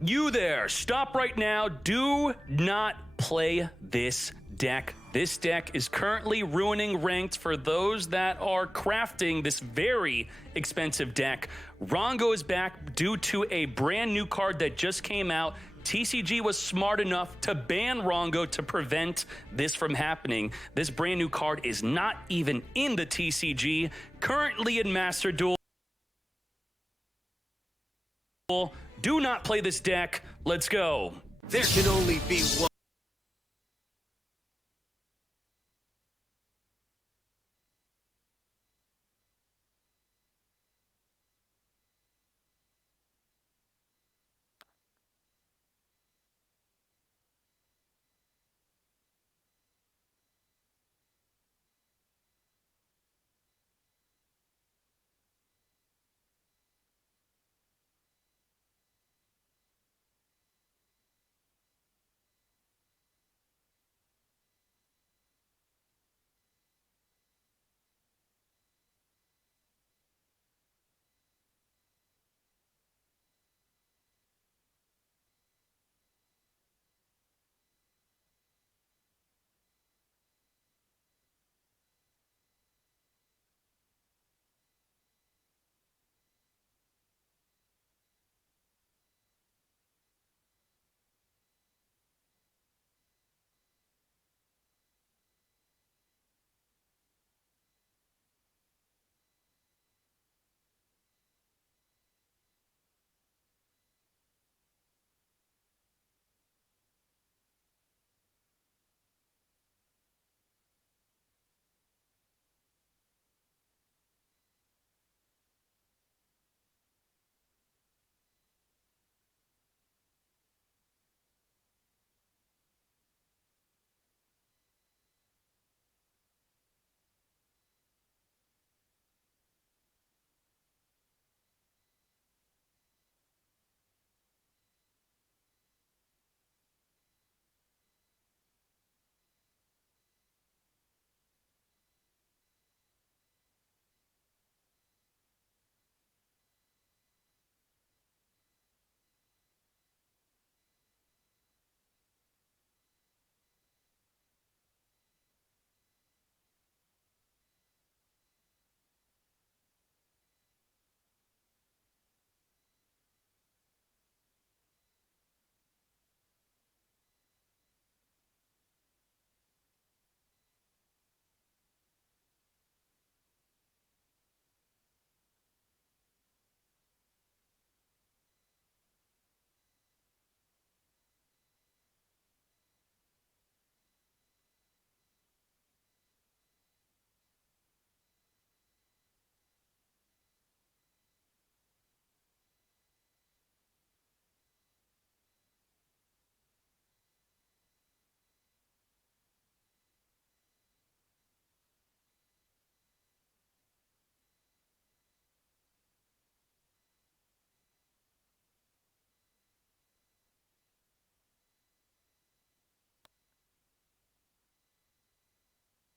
You there, stop right now. Do not play this deck. This deck is currently ruining ranked for those that are crafting this very expensive deck. Rongo is back due to a brand new card that just came out. TCG was smart enough to ban Rongo to prevent this from happening. This brand new card is not even in the TCG, currently in Master Duel. Do not play this deck. Let's go. There can only be one.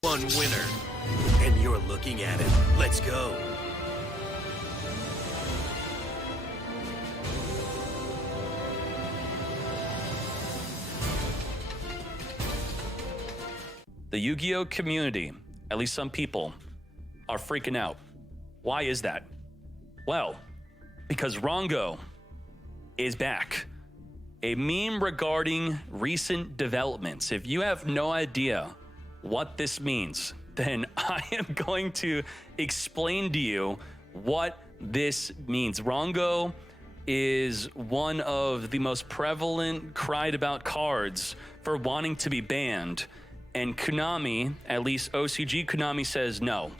One winner. And you're looking at it. Let's go. The Yu-Gi-Oh community, at least some people, are freaking out. Why is that? Well, because Rongo is back. A meme regarding recent developments. If you have no idea what this means, then I am going to explain to you what this means. Rongo is one of the most prevalent cried about cards for wanting to be banned. And Konami, at least OCG Konami, says no.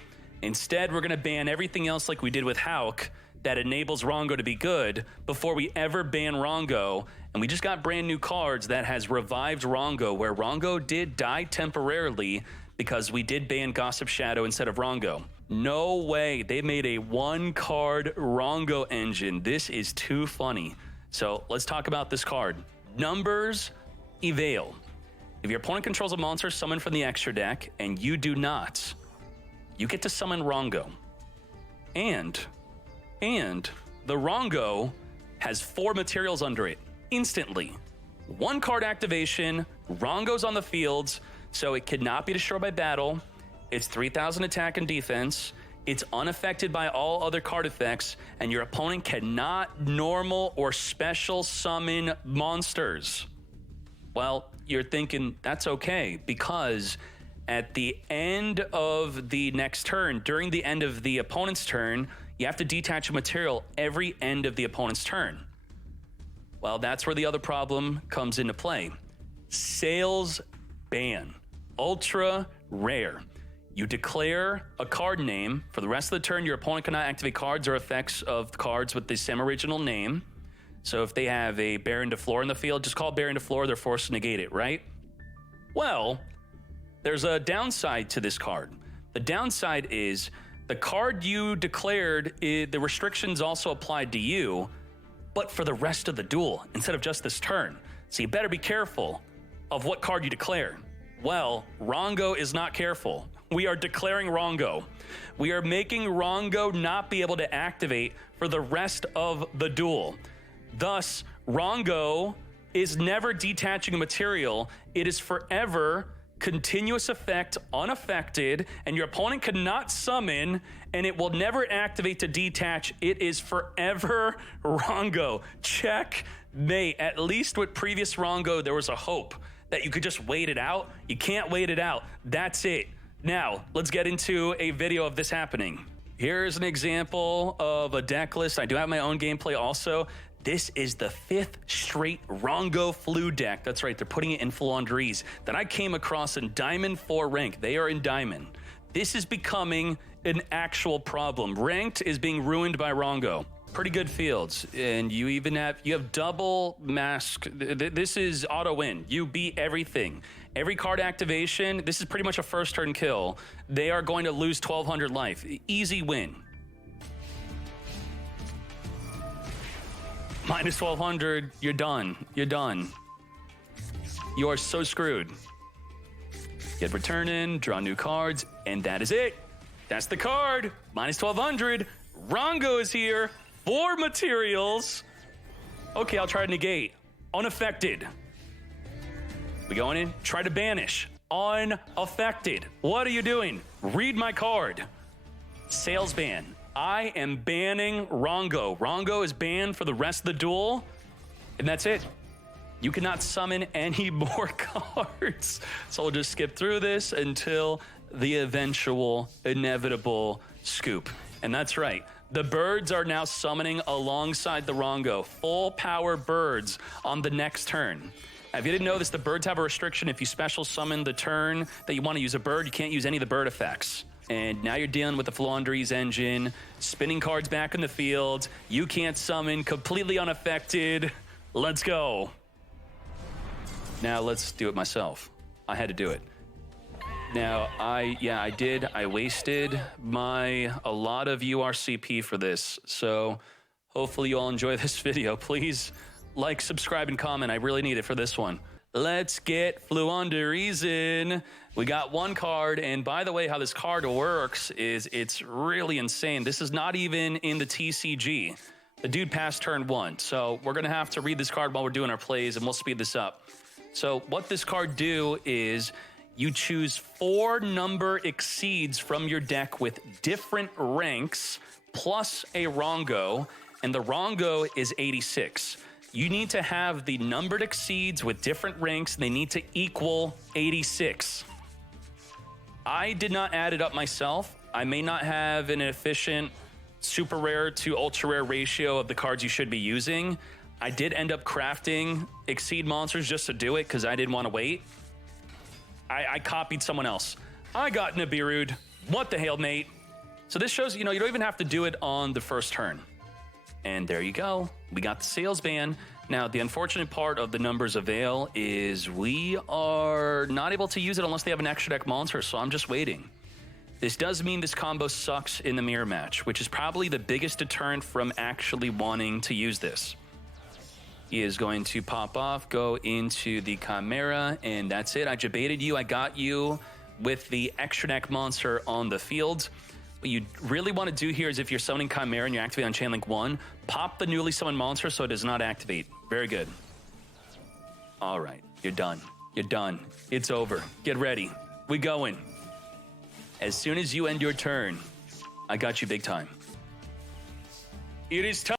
Instead, we're gonna ban everything else like we did with Hauk that enables Rongo to be good before we ever ban Rongo. And we just got brand new cards that has revived Rongo, where Rongo did die temporarily because we did ban Gossip Shadow instead of Rongo. No way, they made a one-card Rongo engine. This is too funny. So let's talk about this card. Numbers Evale. If your opponent controls a monster summoned from the extra deck and you do not, you get to summon Rongo. And the Rongo has 4 materials under it. instantly. One card activation, Rongo's on the field, so it cannot be destroyed by battle. It's 3,000 attack and defense. It's unaffected by all other card effects, and your opponent cannot normal or special summon monsters. Well, you're thinking that's okay, because at the end of the next turn, during the end of the opponent's turn, you have to detach a material every end of the opponent's turn. Well, that's where the other problem comes into play. Sales ban. Ultra rare. You declare a card name. For the rest of the turn, your opponent cannot activate cards or effects of cards with the same original name. So if they have a Baron de Flor in the field, just call Baron de Flor, they're forced to negate it, right? Well, there's a downside to this card. The downside is the card you declared, the restrictions also applied to you, but for the rest of the duel, instead of just this turn. So you better be careful of what card you declare. Well, Rongo is not careful. We are declaring Rongo. We are making Rongo not be able to activate for the rest of the duel. Thus, Rongo is never detaching a material. It is forever continuous effect, unaffected, and your opponent cannot summon, and it will never activate to detach. It is forever Rongo. Checkmate. At least with previous Rongo, there was a hope that you could just wait it out. You can't wait it out. That's it. Now, let's get into a video of this happening. Here's an example of a deck list. I do have my own gameplay also. This is the 5th straight Rongo Flu deck. That's right, they're putting it in Flandries that I came across in Diamond 4 rank. They are in Diamond. This is becoming an actual problem. Ranked is being ruined by Rongo. Pretty good fields, and you have double mask. This is auto win. You beat everything. Every card activation, this is pretty much a first turn kill. They are going to lose 1,200 life. Easy win. Minus 1,200, you're done. You're done. You are so screwed. Get return in, draw new cards, and that is it. That's the card. Minus 1,200. Rongo is here. 4 materials. Okay, I'll try to negate. Unaffected. We going in? Try to banish. Unaffected. What are you doing? Read my card. Sales ban. I am banning Rongo. Rongo is banned for the rest of the duel, and that's it. You cannot summon any more cards. So we'll just skip through this until the eventual, inevitable scoop. And that's right. The birds are now summoning alongside the Rongo. Full power birds on the next turn. If you didn't know this, the birds have a restriction. If you special summon the turn that you want to use a bird, you can't use any of the bird effects. And now you're dealing with the Flandries engine, spinning cards back in the field. You can't summon, completely unaffected. Let's go. Now let's do it myself. I had to do it. Now, I did. I wasted a lot of URCP for this. So hopefully you all enjoy this video. Please like, subscribe, and comment. I really need it for this one. Let's get Flandries in. We got one card, and by the way, how this card works is it's really insane. This is not even in the TCG. The dude passed turn 1, so we're gonna have to read this card while we're doing our plays, and we'll speed this up. So what this card do is you choose 4 number exceeds from your deck with different ranks, plus a Rongo, and the Rongo is 86. You need to have the numbered exceeds with different ranks, and they need to equal 86. I did not add it up myself. I may not have an efficient super rare to ultra rare ratio of the cards you should be using. I did end up crafting exceed monsters just to do it because I didn't want to wait. I copied someone else. I got Nibiru'd. What the hell, mate? So this shows, you don't even have to do it on the first turn. And there you go. We got the sales ban. Now, the unfortunate part of the numbers avail is we are not able to use it unless they have an extra deck monster, so I'm just waiting. This does mean this combo sucks in the mirror match, which is probably the biggest deterrent from actually wanting to use this. He is going to pop off, go into the Chimera, and that's it. I debated you. I got you with the extra deck monster on the field. What you really want to do here is if you're summoning Chimera and you activate on Chainlink 1, pop the newly summoned monster so it does not activate. Very good. All right, you're done. You're done. It's over. Get ready. We going. As soon as you end your turn, I got you big time. It is time.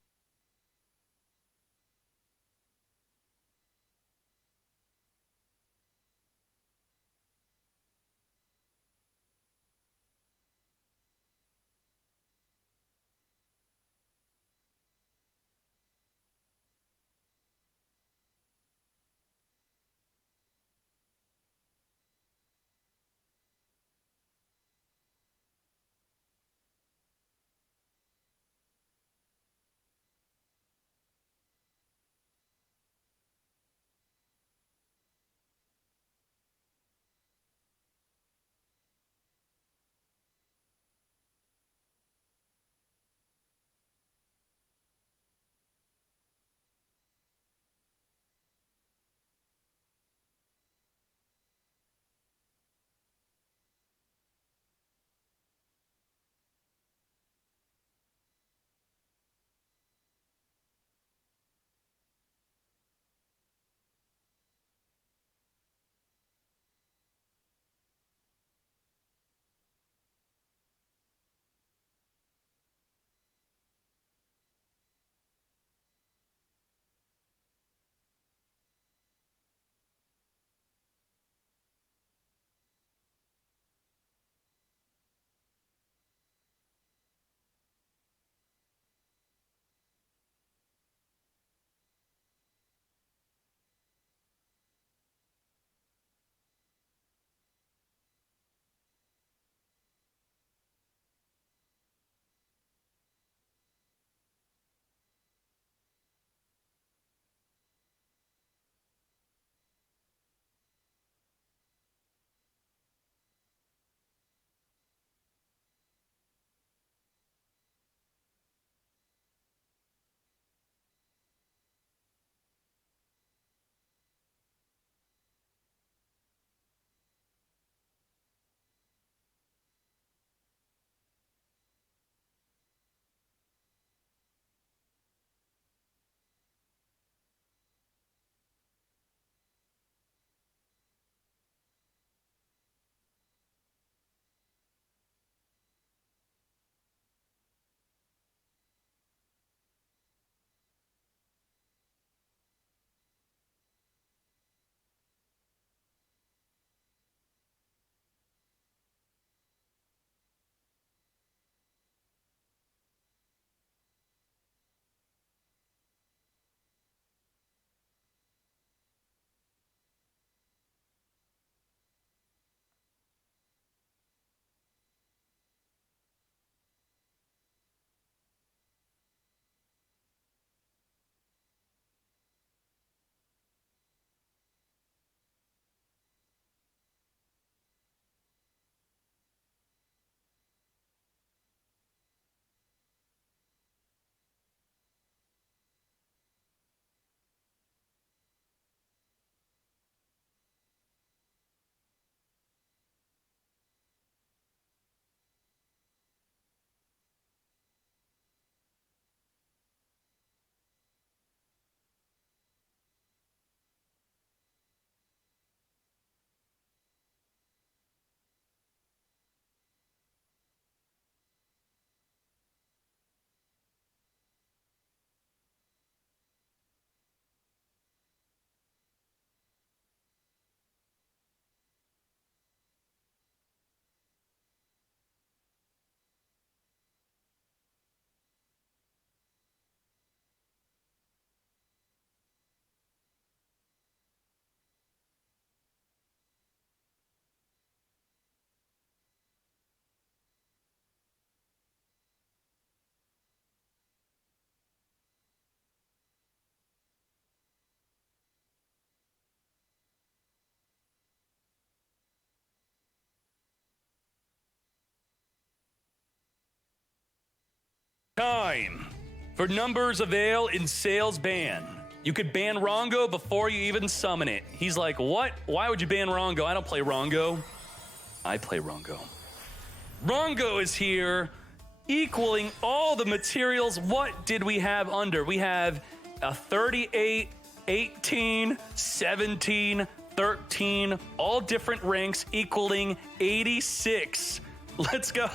Time for numbers avail in sales ban. You could ban Rongo before you even summon it. He's like, what? Why would you ban Rongo? I don't play Rongo. I play Rongo. Rongo is here, equaling all the materials. What did we have under? We have a 38 18, 17, 13, all different ranks equaling 86. Let's go.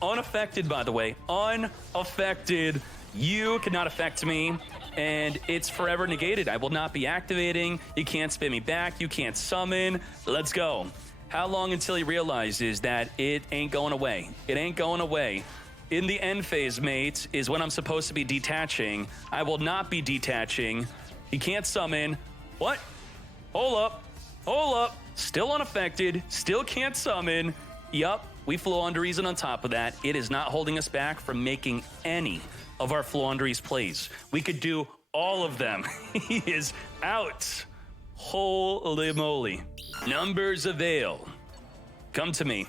Unaffected, by the way. Unaffected. You cannot affect me, and it's forever negated. I will not be activating. You can't spin me back. You can't summon. Let's go. How long until he realizes that it ain't going away? It ain't going away. In the end phase, mate, is when I'm supposed to be detaching. I will not be detaching. He can't summon. What? Hold up. Hold up. Still unaffected. Still can't summon. Yup. We Floowandereeze on top of that. It is not holding us back from making any of our Floowandereeze plays. We could do all of them. He is out. Holy moly. Numbers avail. Come to me.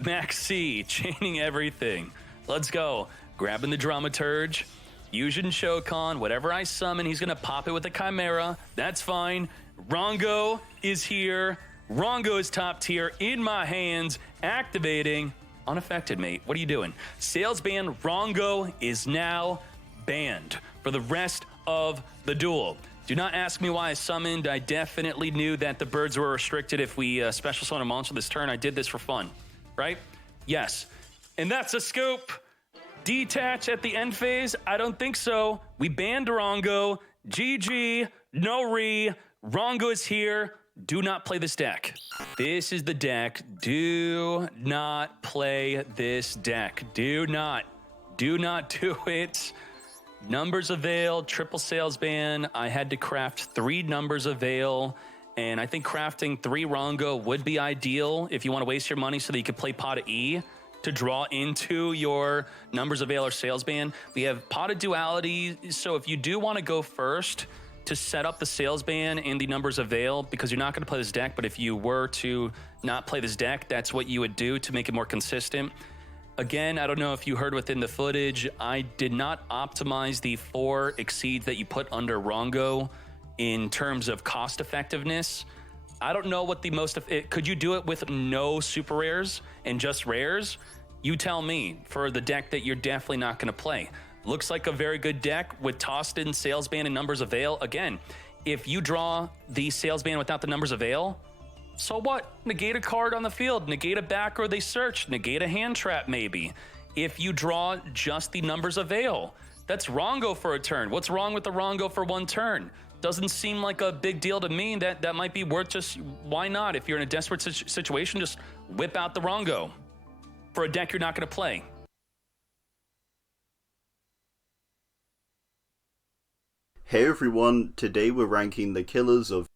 Maxi, chaining everything. Let's go. Grabbing the Dramaturge. Fusion Shokan. Whatever I summon, he's going to pop it with a Chimera. That's fine. Rongo is here. Rongo is top tier in my hands. Activating. Unaffected, mate. What are you doing? Sales ban Rongo is now banned for the rest of the duel. Do not ask me why I summoned. I definitely knew that the birds were restricted if we special summon a monster this turn. I did this for fun, right? Yes. And that's a scoop. Detach at the end phase? I don't think so. We banned Rongo. GG. No re. Rongo is here. Do not play this deck. This is the deck. Do not play this deck. Do not do it. Numbers avail, triple sales ban. I had to craft 3 numbers avail, and I think crafting 3 Rongo would be ideal if you want to waste your money so that you could play Pot of E to draw into your numbers avail or sales ban. We have Pot of Duality, so if you do want to go first to set up the sales ban and the numbers avail, because you're not going to play this deck, but if you were to not play this deck, that's what you would do to make it more consistent. Again, I don't know if you heard within the footage, I did not optimize the 4 exceeds that you put under Rongo in terms of cost effectiveness. I don't know what the most, could you do it with no super rares and just rares? You tell me for the deck that you're definitely not going to play. Looks like a very good deck with tossed in sales ban and numbers avail. Again, if you draw the sales ban without the numbers avail, so what? Negate a card on the field, negate a back or they search, negate a hand trap maybe. If you draw just the numbers avail, that's Rongo for a turn. What's wrong with the Rongo for 1 turn? Doesn't seem like a big deal to me. That might be worth just, why not? If you're in a desperate situation, just whip out the Rongo for a deck you're not going to play. Hey everyone, today we're ranking the killers of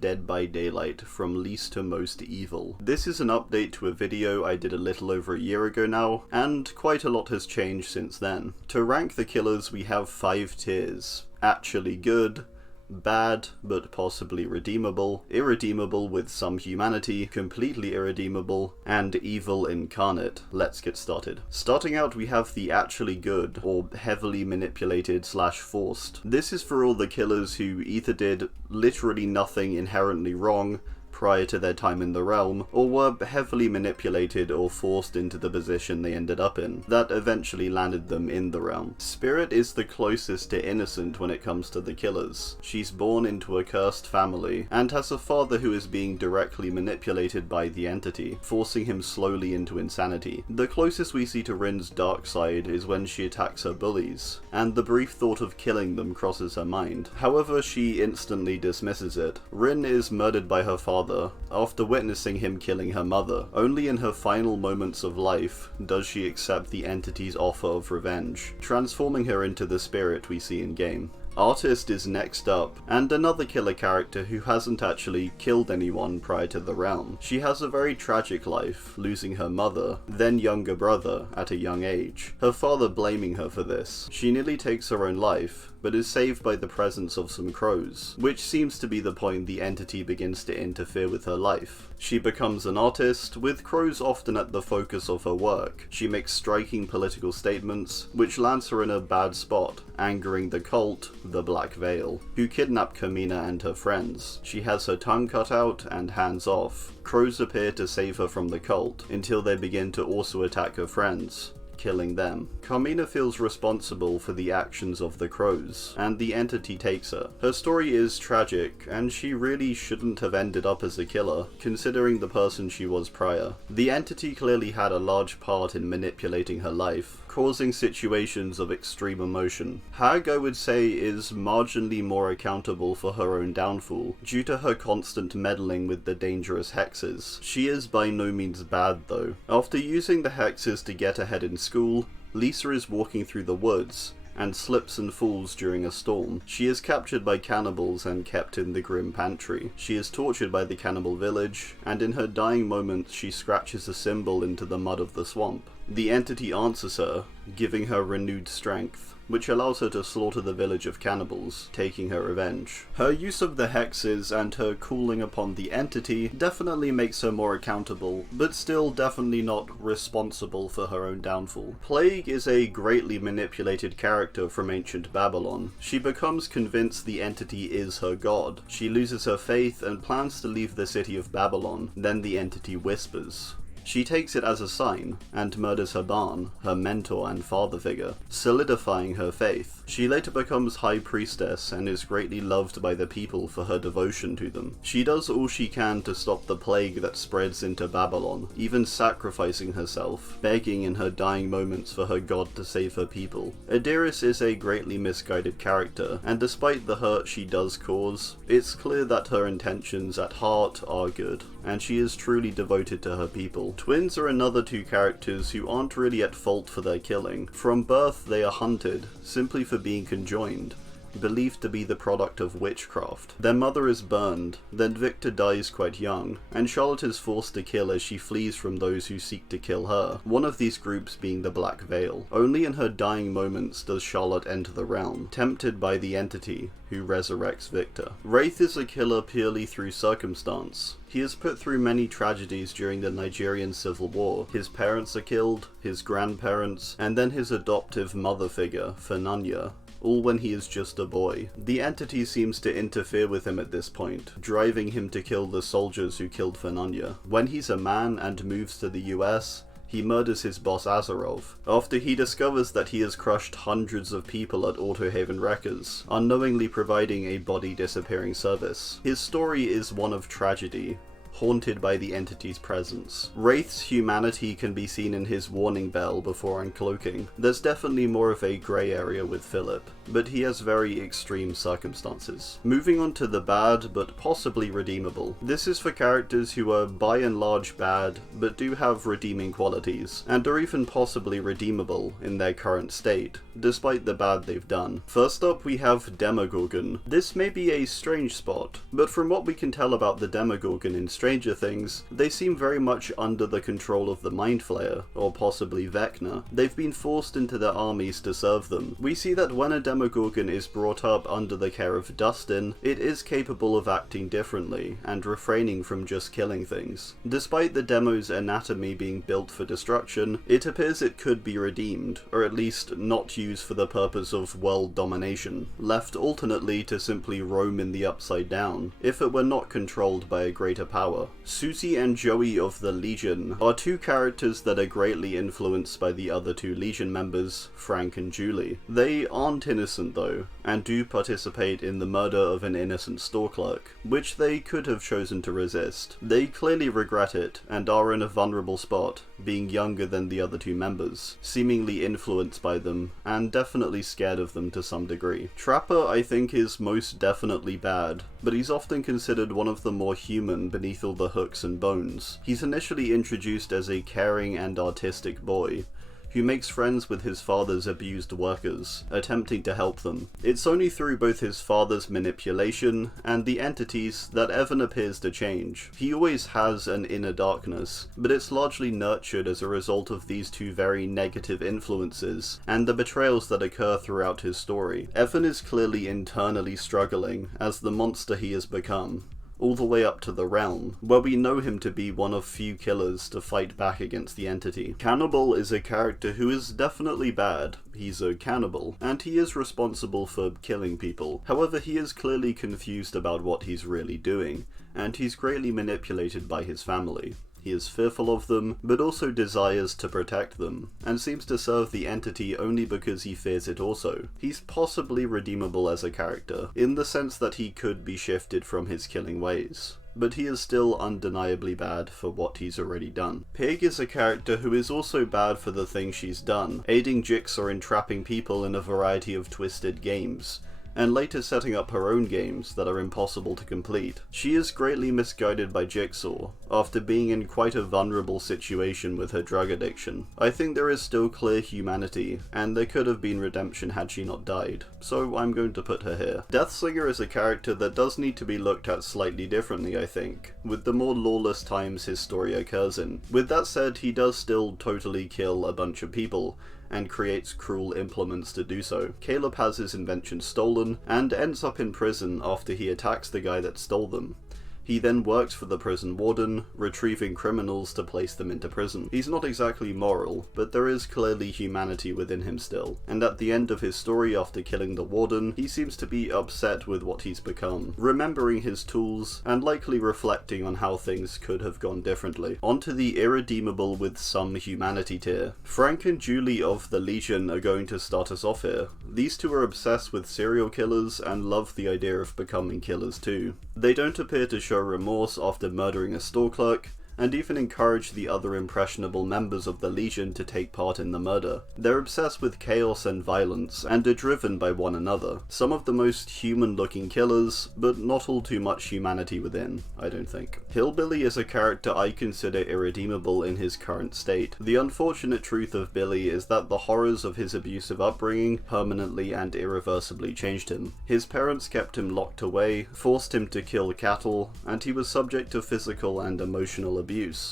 Dead by Daylight, from least to most evil. This is an update to a video I did a little over a year ago now, and quite a lot has changed since then. To rank the killers we have 5 tiers. Actually good, bad but possibly redeemable, irredeemable with some humanity, completely irredeemable, and evil incarnate. Let's get started. Starting out we have the actually good, or heavily manipulated / forced. This is for all the killers who either did literally nothing inherently wrong prior to their time in the realm, or were heavily manipulated or forced into the position they ended up in, that eventually landed them in the realm. Spirit is the closest to innocent when it comes to the killers. She's born into a cursed family, and has a father who is being directly manipulated by the entity, forcing him slowly into insanity. The closest we see to Rin's dark side is when she attacks her bullies, and the brief thought of killing them crosses her mind. However, she instantly dismisses it. Rin is murdered by her father after witnessing him killing her mother. Only in her final moments of life does she accept the entity's offer of revenge, transforming her into the spirit we see in game. Artist is next up, and another killer character who hasn't actually killed anyone prior to the realm. She has a very tragic life, losing her mother, then younger brother, at a young age, her father blaming her for this. She nearly takes her own life, but is saved by the presence of some crows, which seems to be the point the entity begins to interfere with her life. She becomes an artist, with crows often at the focus of her work. She makes striking political statements, which lands her in a bad spot, angering the cult, the Black Veil, who kidnap Kamina and her friends. She has her tongue cut out and hands off. Crows appear to save her from the cult, until they begin to also attack her friends, killing them. Carmina feels responsible for the actions of the crows, and the entity takes her. Her story is tragic, and she really shouldn't have ended up as a killer, considering the person she was prior. The entity clearly had a large part in manipulating her life, causing situations of extreme emotion. Hag, I would say, is marginally more accountable for her own downfall, due to her constant meddling with the dangerous hexes. She is by no means bad though. After using the hexes to get ahead in school, Lisa is walking through the woods, and slips and falls during a storm. She is captured by cannibals and kept in the grim pantry. She is tortured by the cannibal village, and in her dying moments she scratches a symbol into the mud of the swamp. The entity answers her, giving her renewed strength, which allows her to slaughter the village of cannibals, taking her revenge. Her use of the hexes and her calling upon the entity definitely makes her more accountable, but still definitely not responsible for her own downfall. Plague is a greatly manipulated character from ancient Babylon. She becomes convinced the entity is her god. She loses her faith and plans to leave the city of Babylon, then the entity whispers. She takes it as a sign, and murders her Barn, her mentor and father figure, solidifying her faith. She later becomes High Priestess and is greatly loved by the people for her devotion to them. She does all she can to stop the plague that spreads into Babylon, even sacrificing herself, begging in her dying moments for her god to save her people. Adiris is a greatly misguided character, and despite the hurt she does cause, it's clear that her intentions at heart are good, and she is truly devoted to her people. Twins are another two characters who aren't really at fault for their killing. From birth they are hunted, simply for being conjoined, believed to be the product of witchcraft. Their mother is burned, then Victor dies quite young, and Charlotte is forced to kill as she flees from those who seek to kill her, one of these groups being the Black Veil. Only in her dying moments does Charlotte enter the realm, tempted by the entity, who resurrects Victor. Wraith is a killer purely through circumstance. He is put through many tragedies during the Nigerian Civil War. His parents are killed, his grandparents, and then his adoptive mother figure, Fernanya, all when he is just a boy. The entity seems to interfere with him at this point, driving him to kill the soldiers who killed Fernanya. When he's a man and moves to the US, he murders his boss Azarov, after he discovers that he has crushed hundreds of people at Autohaven Wreckers, unknowingly providing a body disappearing service. His story is one of tragedy, haunted by the entity's presence. Wraith's humanity can be seen in his warning bell before uncloaking. There's definitely more of a grey area with Philip, but he has very extreme circumstances. Moving on to the bad, but possibly redeemable. This is for characters who are by and large bad, but do have redeeming qualities, and are even possibly redeemable in their current state, despite the bad they've done. First up we have Demogorgon. This may be a strange spot, but from what we can tell about the Demogorgon in Stranger Things, they seem very much under the control of the Mind Flayer, or possibly Vecna. They've been forced into their armies to serve them. We see that when a Demogorgon is brought up under the care of Dustin, it is capable of acting differently, and refraining from just killing things. Despite the Demo's anatomy being built for destruction, it appears it could be redeemed, or at least not used for the purpose of world domination, left alternately to simply roam in the Upside Down, if it were not controlled by a greater power. Susie and Joey of the Legion are two characters that are greatly influenced by the other two Legion members, Frank and Julie. They aren't innocent though, and do participate in the murder of an innocent store clerk, which they could have chosen to resist. They clearly regret it, and are in a vulnerable spot, being younger than the other two members, seemingly influenced by them, and definitely scared of them to some degree. Trapper, I think, is most definitely bad, but he's often considered one of the more human beneath all the hooks and bones. He's initially introduced as a caring and artistic boy, who makes friends with his father's abused workers, attempting to help them. It's only through both his father's manipulation and the entities that Evan appears to change. He always has an inner darkness, but it's largely nurtured as a result of these two very negative influences and the betrayals that occur throughout his story. Evan is clearly internally struggling as the monster he has become, all the way up to the realm, where we know him to be one of few killers to fight back against the entity. Cannibal is a character who is definitely bad. He's a cannibal, and he is responsible for killing people. However, he is clearly confused about what he's really doing, and he's greatly manipulated by his family. He is fearful of them, but also desires to protect them, and seems to serve the entity only because he fears it also. He's possibly redeemable as a character, in the sense that he could be shifted from his killing ways, but he is still undeniably bad for what he's already done. Pig is a character who is also bad for the things she's done, aiding Jigsaw in trapping people in a variety of twisted games, and later setting up her own games that are impossible to complete. She is greatly misguided by Jigsaw, after being in quite a vulnerable situation with her drug addiction. I think there is still clear humanity, and there could have been redemption had she not died, so I'm going to put her here. Deathslinger is a character that does need to be looked at slightly differently, I think, with the more lawless times his story occurs in. With that said, he does still totally kill a bunch of people, and creates cruel implements to do so. Caleb has his inventions stolen, and ends up in prison after he attacks the guy that stole them. He then works for the prison warden, retrieving criminals to place them into prison. He's not exactly moral, but there is clearly humanity within him still, and at the end of his story after killing the warden, he seems to be upset with what he's become, remembering his tools, and likely reflecting on how things could have gone differently. Onto the irredeemable with some humanity tier. Frank and Julie of the Legion are going to start us off here. These two are obsessed with serial killers and love the idea of becoming killers too. They don't appear to show remorse after murdering a store clerk, and even encourage the other impressionable members of the Legion to take part in the murder. They're obsessed with chaos and violence, and are driven by one another. Some of the most human-looking killers, but not all too much humanity within, I don't think. Hillbilly is a character I consider irredeemable in his current state. The unfortunate truth of Billy is that the horrors of his abusive upbringing permanently and irreversibly changed him. His parents kept him locked away, forced him to kill cattle, and he was subject to physical and emotional abuse.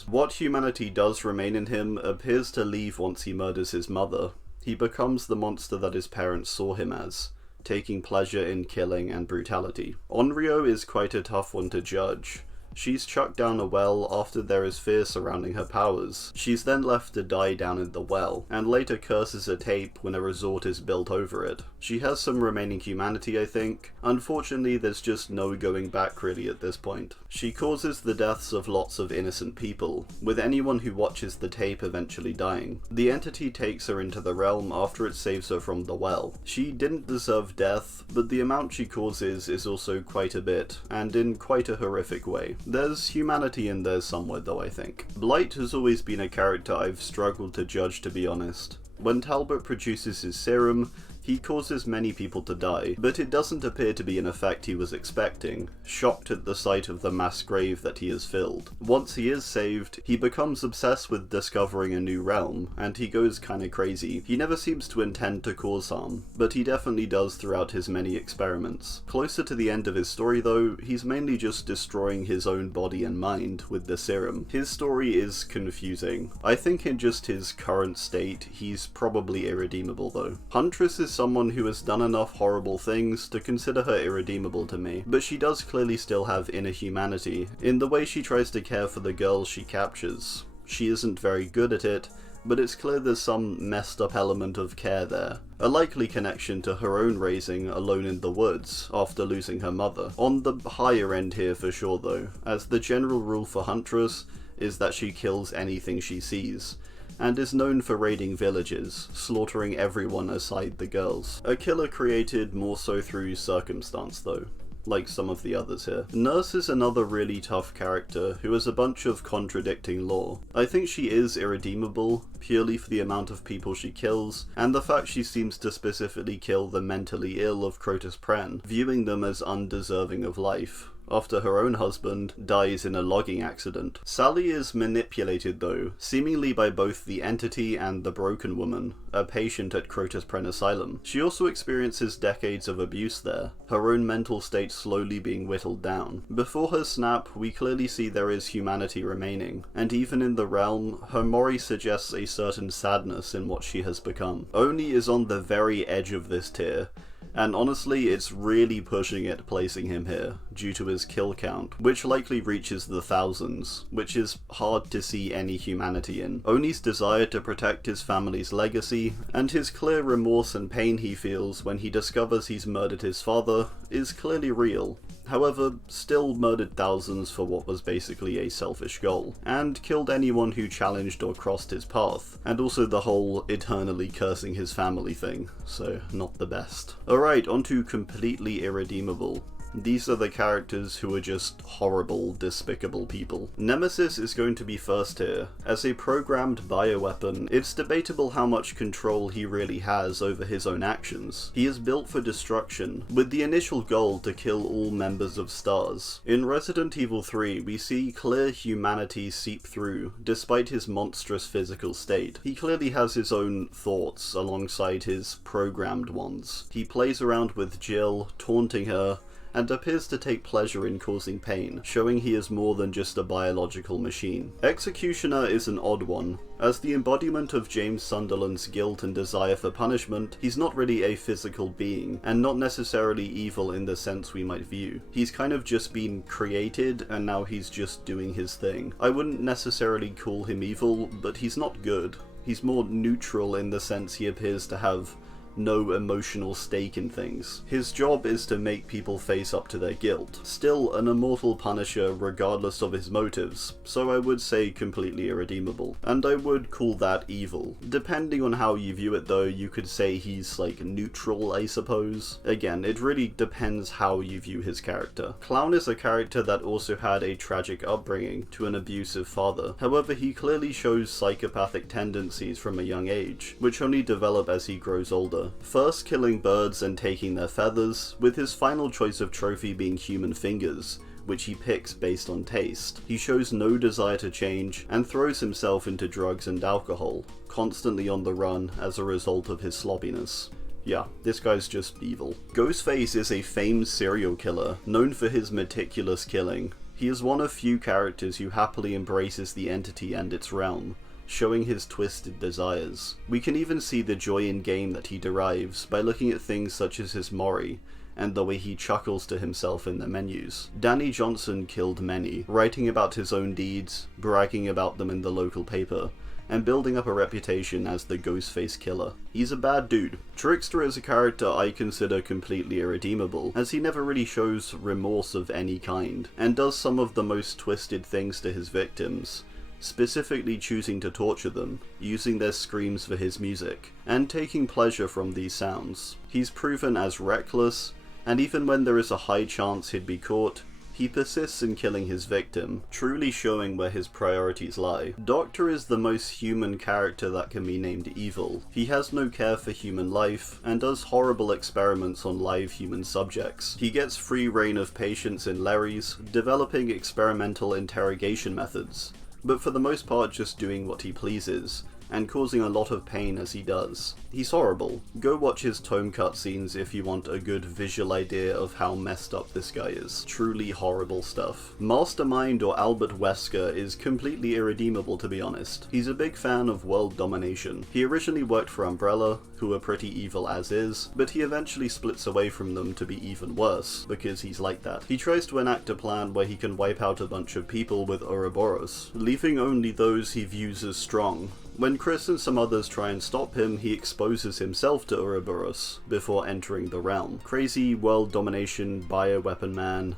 What humanity does remain in him appears to leave once he murders his mother. He becomes the monster that his parents saw him as, taking pleasure in killing and brutality. Onryo is quite a tough one to judge. She's chucked down a well after there is fear surrounding her powers. She's then left to die down in the well, and later curses a tape when a resort is built over it. She has some remaining humanity, I think. Unfortunately, there's just no going back really at this point. She causes the deaths of lots of innocent people, with anyone who watches the tape eventually dying. The entity takes her into the realm after it saves her from the well. She didn't deserve death, but the amount she causes is also quite a bit, and in quite a horrific way. There's humanity in there somewhere though, I think. Blight has always been a character I've struggled to judge, to be honest. When Talbot produces his serum, he causes many people to die, but it doesn't appear to be an effect he was expecting, shocked at the sight of the mass grave that he has filled. Once he is saved, he becomes obsessed with discovering a new realm, and he goes kinda crazy. He never seems to intend to cause harm, but he definitely does throughout his many experiments. Closer to the end of his story though, he's mainly just destroying his own body and mind with the serum. His story is confusing. I think in just his current state, he's probably irredeemable though. Huntress is someone who has done enough horrible things to consider her irredeemable to me, but she does clearly still have inner humanity, in the way she tries to care for the girls she captures. She isn't very good at it, but it's clear there's some messed up element of care there. A likely connection to her own raising alone in the woods after losing her mother. On the higher end here for sure though, as the general rule for Huntress is that she kills anything she sees, and is known for raiding villages, slaughtering everyone aside the girls. A killer created more so through circumstance though, like some of the others here. Nurse is another really tough character who has a bunch of contradicting lore. I think she is irredeemable, purely for the amount of people she kills, and the fact she seems to specifically kill the mentally ill of Crotus Pren, viewing them as undeserving of life. after her own husband dies in a logging accident. Sally is manipulated though, seemingly by both the entity and the broken woman, a patient at Crotespren Asylum. She also experiences decades of abuse there, her own mental state slowly being whittled down. Before her snap, we clearly see there is humanity remaining, and even in the realm, her Mori suggests a certain sadness in what she has become. Oni is on the very edge of this tier, and honestly it's really pushing it placing him here, due to his kill count, which likely reaches the thousands, which is hard to see any humanity in. Oni's desire to protect his family's legacy, and his clear remorse and pain he feels when he discovers he's murdered his father, is clearly real. However, still murdered thousands for what was basically a selfish goal, and killed anyone who challenged or crossed his path, and also the whole eternally cursing his family thing, so not the best. Alright, onto completely irredeemable. These are the characters who are just horrible, despicable people. Nemesis is going to be first here. As a programmed bioweapon, it's debatable how much control he really has over his own actions. He is built for destruction, with the initial goal to kill all members of STARS. In Resident Evil 3, we see clear humanity seep through, despite his monstrous physical state. He clearly has his own thoughts alongside his programmed ones. He plays around with Jill, taunting her, and appears to take pleasure in causing pain, showing he is more than just a biological machine. Executioner is an odd one. As the embodiment of James Sunderland's guilt and desire for punishment, he's not really a physical being, and not necessarily evil in the sense we might view. He's kind of just been created, and now he's just doing his thing. I wouldn't necessarily call him evil, but he's not good. He's more neutral in the sense he appears to have no emotional stake in things. His job is to make people face up to their guilt. Still an immortal punisher regardless of his motives, so I would say completely irredeemable. And I would call that evil. Depending on how you view it though, you could say he's like neutral, I suppose. Again, it really depends how you view his character. Clown is a character that also had a tragic upbringing to an abusive father. However, he clearly shows psychopathic tendencies from a young age, which only develop as he grows older. First killing birds and taking their feathers, with his final choice of trophy being human fingers, which he picks based on taste. He shows no desire to change, and throws himself into drugs and alcohol, constantly on the run as a result of his sloppiness. Yeah, this guy's just evil. Ghostface is a famed serial killer, known for his meticulous killing. He is one of few characters who happily embraces the entity and its realm, showing his twisted desires. We can even see the joy in game that he derives by looking at things such as his Mori, and the way he chuckles to himself in the menus. Danny Johnson killed many, writing about his own deeds, bragging about them in the local paper, and building up a reputation as the Ghostface Killer. He's a bad dude. Trickster is a character I consider completely irredeemable, as he never really shows remorse of any kind, and does some of the most twisted things to his victims, specifically choosing to torture them, using their screams for his music, and taking pleasure from these sounds. He's proven as reckless, and even when there is a high chance he'd be caught, he persists in killing his victim, truly showing where his priorities lie. Doctor is the most human character that can be named evil. He has no care for human life, and does horrible experiments on live human subjects. He gets free reign of patients in Larry's, developing experimental interrogation methods, but for the most part just doing what he pleases, and causing a lot of pain as he does. He's horrible. Go watch his tome cutscenes if you want a good visual idea of how messed up this guy is. Truly horrible stuff. Mastermind, or Albert Wesker, is completely irredeemable to be honest. He's a big fan of world domination. He originally worked for Umbrella, who are pretty evil as is, but he eventually splits away from them to be even worse, because he's like that. He tries to enact a plan where he can wipe out a bunch of people with Ouroboros, leaving only those he views as strong. When Chris and some others try and stop him, he exposes himself to Ouroboros before entering the realm. Crazy world domination bioweapon man,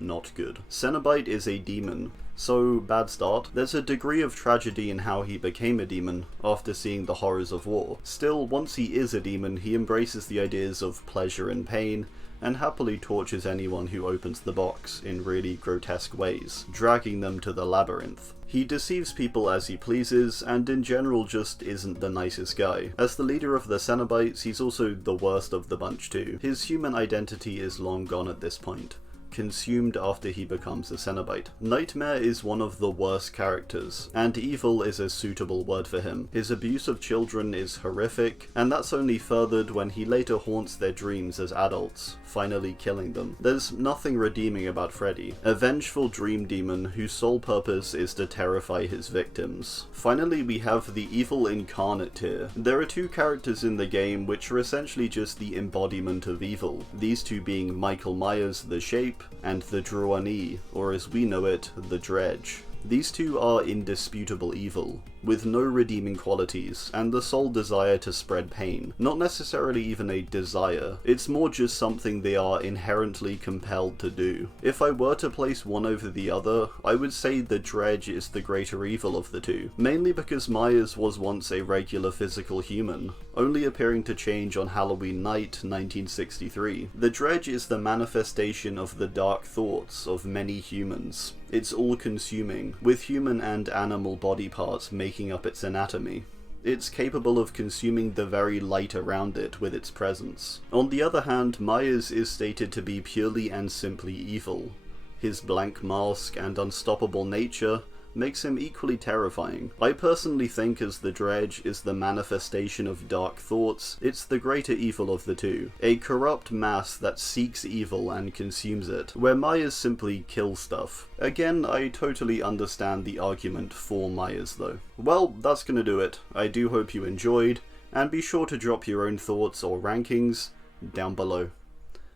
not good. Cenobite is a demon, so bad start. There's a degree of tragedy in how he became a demon after seeing the horrors of war. Still, once he is a demon, he embraces the ideas of pleasure and pain, and happily tortures anyone who opens the box in really grotesque ways, dragging them to the labyrinth. He deceives people as he pleases, and in general just isn't the nicest guy. As the leader of the Cenobites, he's also the worst of the bunch too. His human identity is long gone at this point, consumed after he becomes a Cenobite. Nightmare is one of the worst characters, and evil is a suitable word for him. His abuse of children is horrific, and that's only furthered when he later haunts their dreams as adults, finally killing them. There's nothing redeeming about Freddy, a vengeful dream demon whose sole purpose is to terrify his victims. Finally, we have the evil incarnate here. There are two characters in the game which are essentially just the embodiment of evil, these two being Michael Myers the Shape and the Druani, or as we know it, the Dredge. These two are indisputable evil, with no redeeming qualities, and the sole desire to spread pain. Not necessarily even a desire, it's more just something they are inherently compelled to do. If I were to place one over the other, I would say the Dredge is the greater evil of the two, mainly because Myers was once a regular physical human, only appearing to change on Halloween night 1963. The Dredge is the manifestation of the dark thoughts of many humans. It's all-consuming, with human and animal body parts making up its anatomy. It's capable of consuming the very light around it with its presence. On the other hand, Myers is stated to be purely and simply evil. His blank mask and unstoppable nature makes him equally terrifying. I personally think as the Dredge is the manifestation of dark thoughts, it's the greater evil of the two. A corrupt mass that seeks evil and consumes it, where Myers simply kills stuff. Again, I totally understand the argument for Myers though. Well, that's gonna do it. I do hope you enjoyed, and be sure to drop your own thoughts or rankings down below.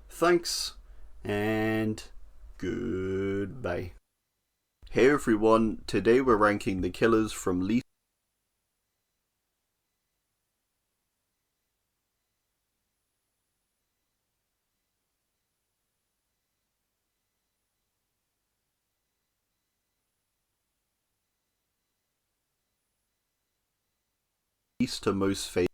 Thanks, and goodbye. Hey everyone, today we're ranking the killers from least to most famous.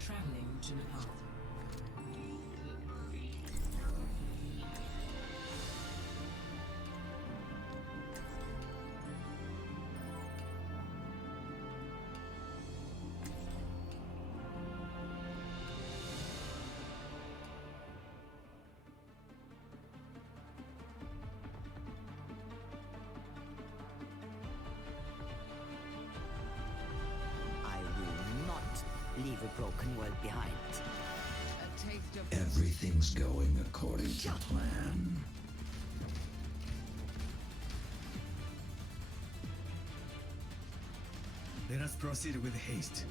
Traveling to Nepal. I will not leave a broken world behind. Everything's going according to plan. Let us proceed with haste.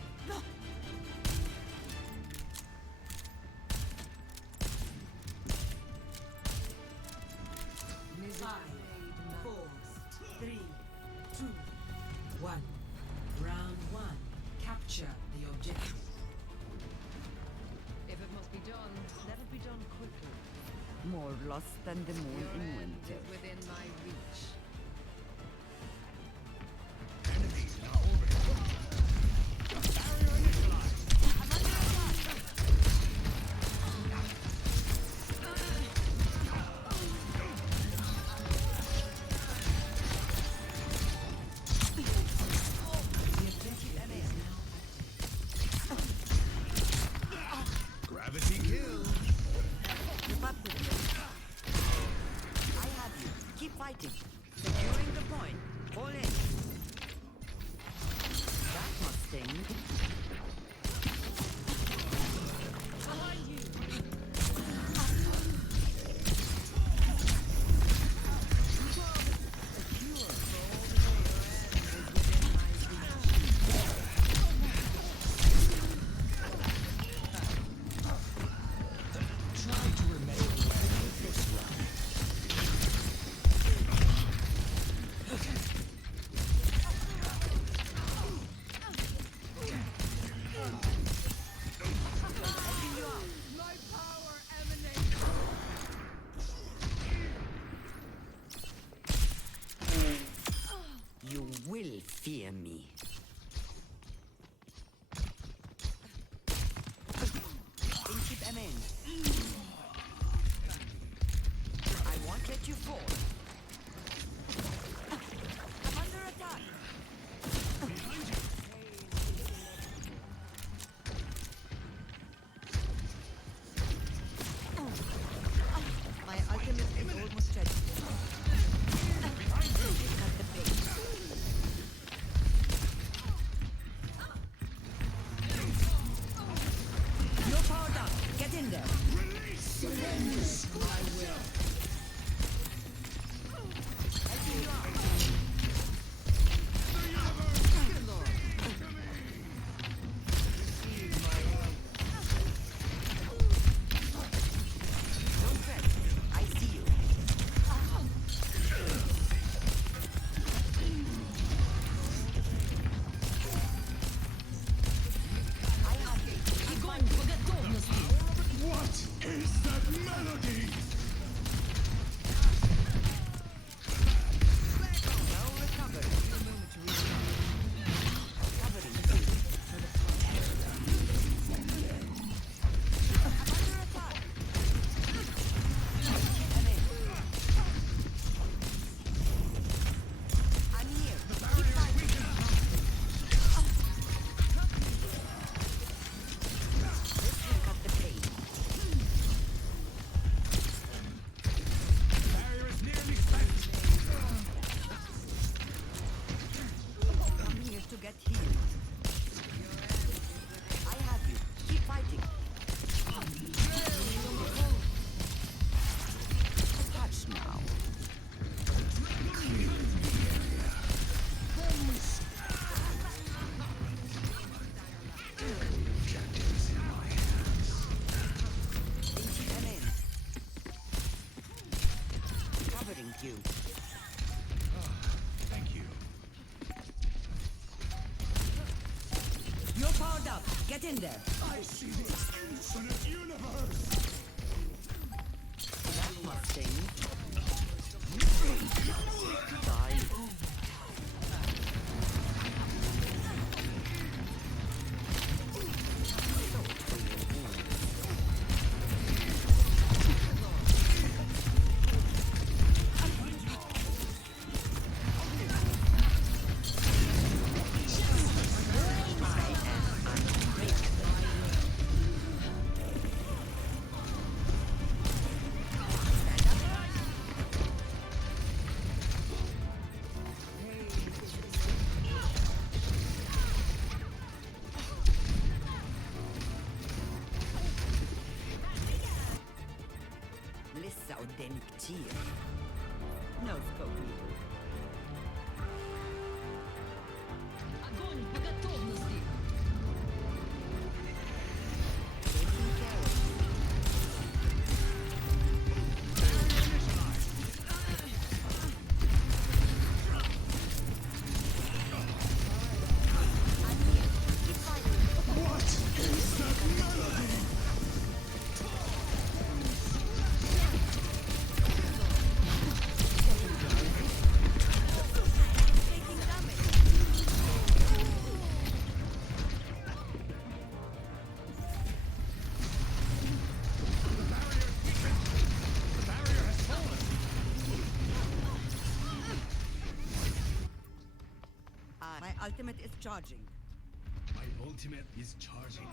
objective. If it must be done, let it be done quickly. More lost than the moon Your in end winter. is within my reach. Enemies now orbiting. Barrier initialized. Gravity kill. Keep up with me. I have you. Keep fighting. Securing the point. All in. That must sting. Behind you! Try to remain aware of your surroundings. My power emanates. You will fear me. Inship MN. I won't let you fall. I'm under attack. My ultimate is almost ready. Cut the pace. You're powered up. Get in there. Helping you out. Don't fret. I see you. I have you. Огонь по готовности! What is that melody? Now recover. Covering you. Under attack. I'm here. Keep fighting. This will cut the pain. Barrier is nearly spent. I'm here to get healed. I have you. Keep fighting. Touch now. MN. Covering you. Thank you. You're powered up. Get in there. I see this infinite universe. That must sting. Die. Lissa och deniktir. No spoken. Огонь по готовности! Taking care of you. I'm here. Keep fighting. What ultimate is charging. My ultimate is charging.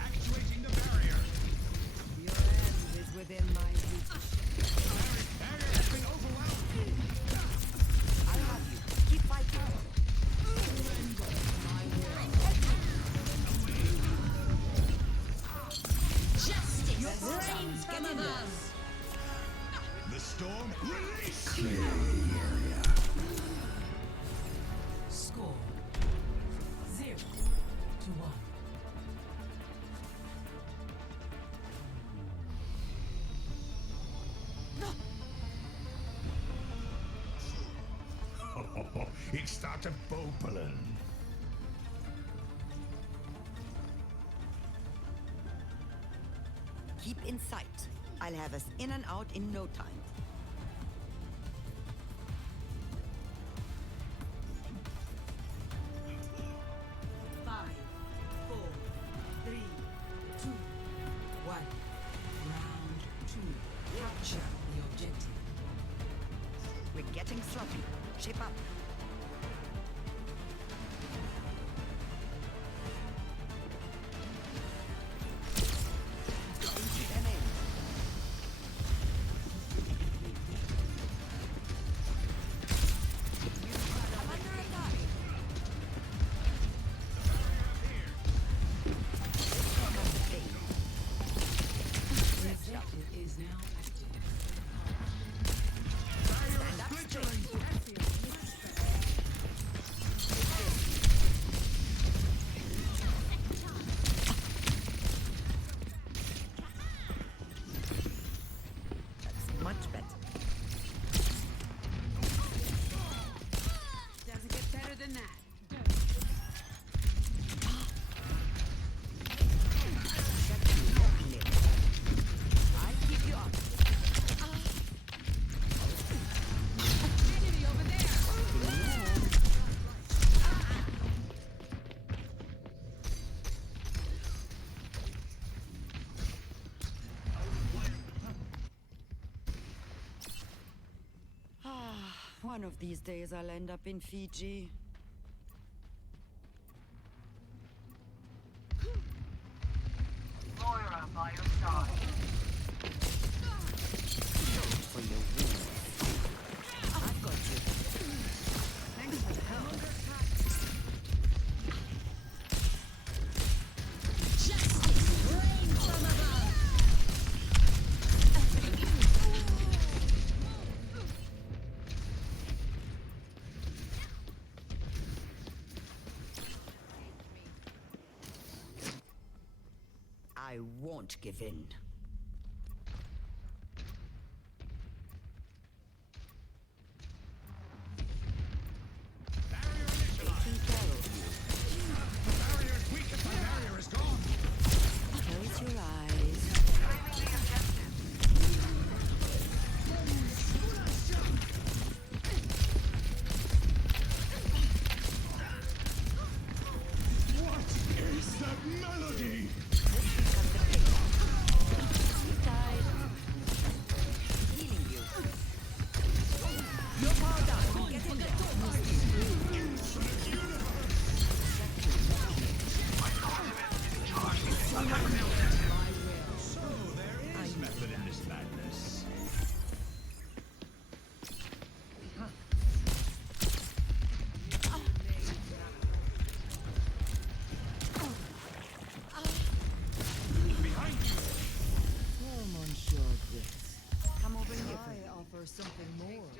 Actuating the barrier. Your end is within my reach. Barrier has been overwhelmed. I have you. Keep fighting. Justice reigns from above. The storm release. Score 0-1. It started bubbling. Keep in sight. I'll have us in and out in no time. Five, 4, 3, 2, 1. Round 2. Capture the objective. We're getting sloppy. Shape up. Into them in. I'm under attack. The objective is now active. Stand up straight. That's much better. Doesn't get better than that. I keep you up. Enemy over there. One of these days I'll end up in Fiji. Moira by your side. For your win. I've got you. Thanks for the help. Justice reigns from above. I won't give in. Barrier initialized. Taking care of you. The barrier is weak and my barrier is gone. Close your eyes. Claiming the objective. What is that melody? Sleep tight. Healing you. You're powered down. Get in there. Infinite universe. So there is method in this madness. Behind you. Come over here. I offer something more.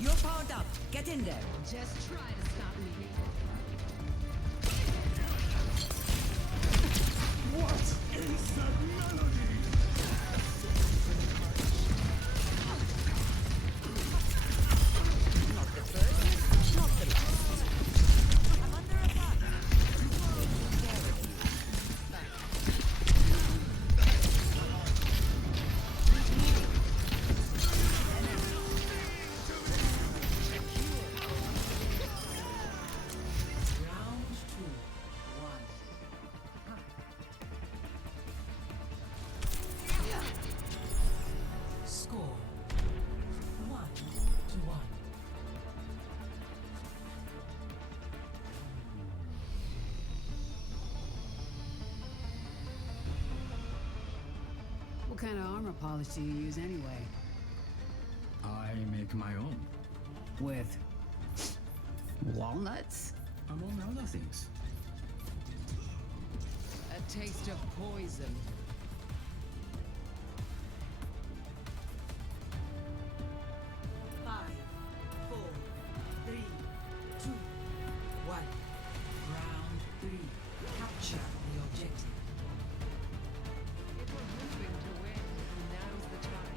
You're powered up. Get in there. Just try to stop me. What is that melody? Not the first, not the last. I'm under attack. Taking care of you. Round 2, 1. Score 1-1. What kind of armor polish do you use anyway? I make my own, With walnuts? among other things. A taste of poison. Five, 4, 3, 2, 1. Round 3. Capture the objective. If we're moving to win, now's the time.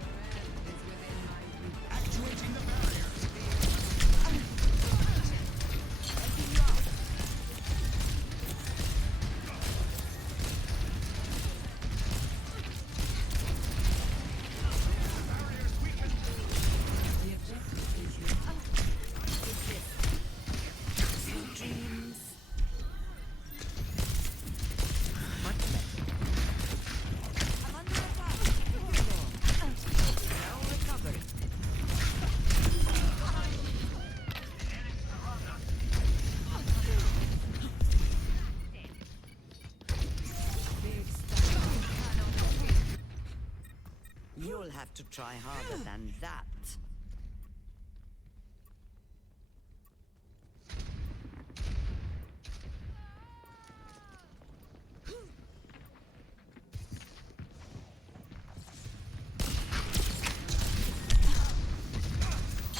Your end is within my reach. Actuating the barrier. The objective is Sweet dreams. Much better. I'm under attack. Now recovering. Big stuff. You'll have to try harder than that.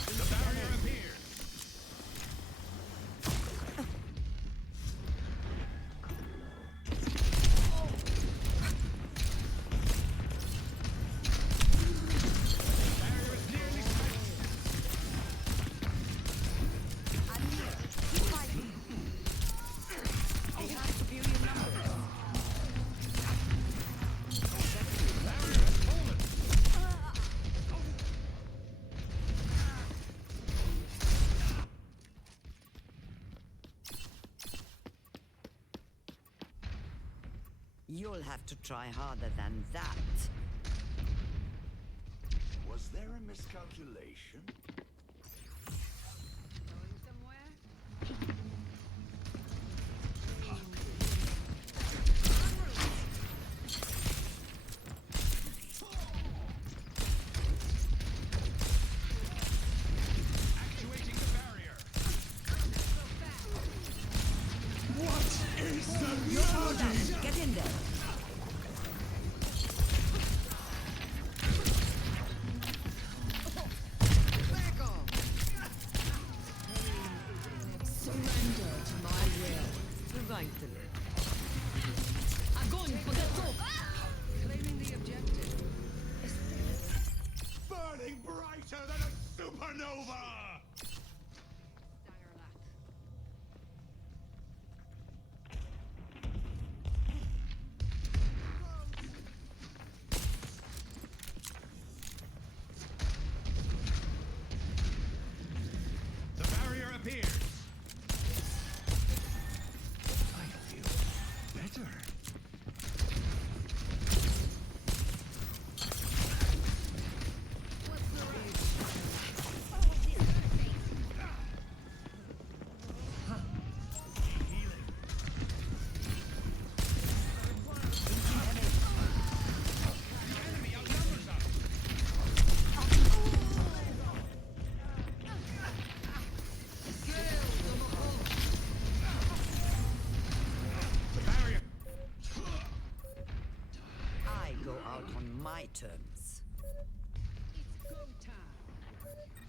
The barrier appears. Barrier is nearly smashed. I'm here. Keep fighting. They have superior numbers. Barrier has fallen. You'll have to try harder than that. Was there a miscalculation? Going somewhere? Actuating the barrier. What is that melody? Get in there. Back off! Surrender to my will. You're going to live. Огонь по готов! Claiming the objective. Burning brighter than a supernova! Staggerlat. The barrier appears. I feel better. What's the rage? my terms. It's go time.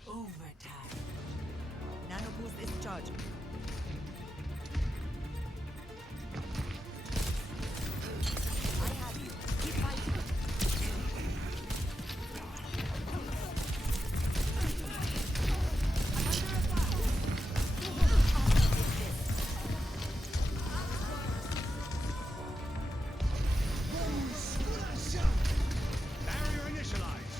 Overtime. Nano boost is charging. I have you. Keep fighting. Barrier initialized.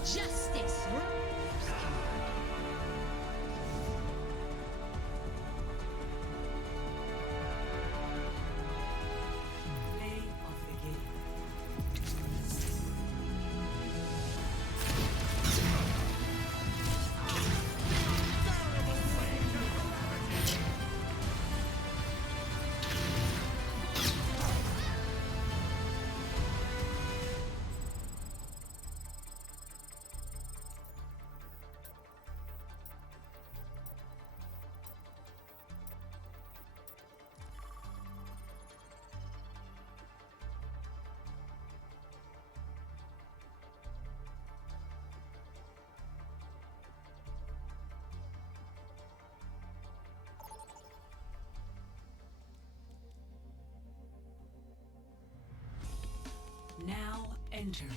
Justice. Play of the game. Now entering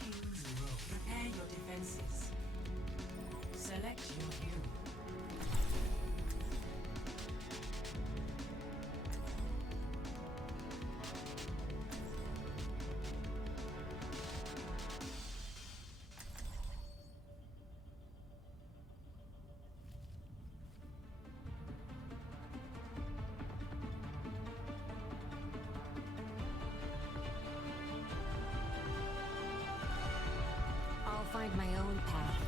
King's Row. Prepare your defenses. Select your hero. I'll find my own path.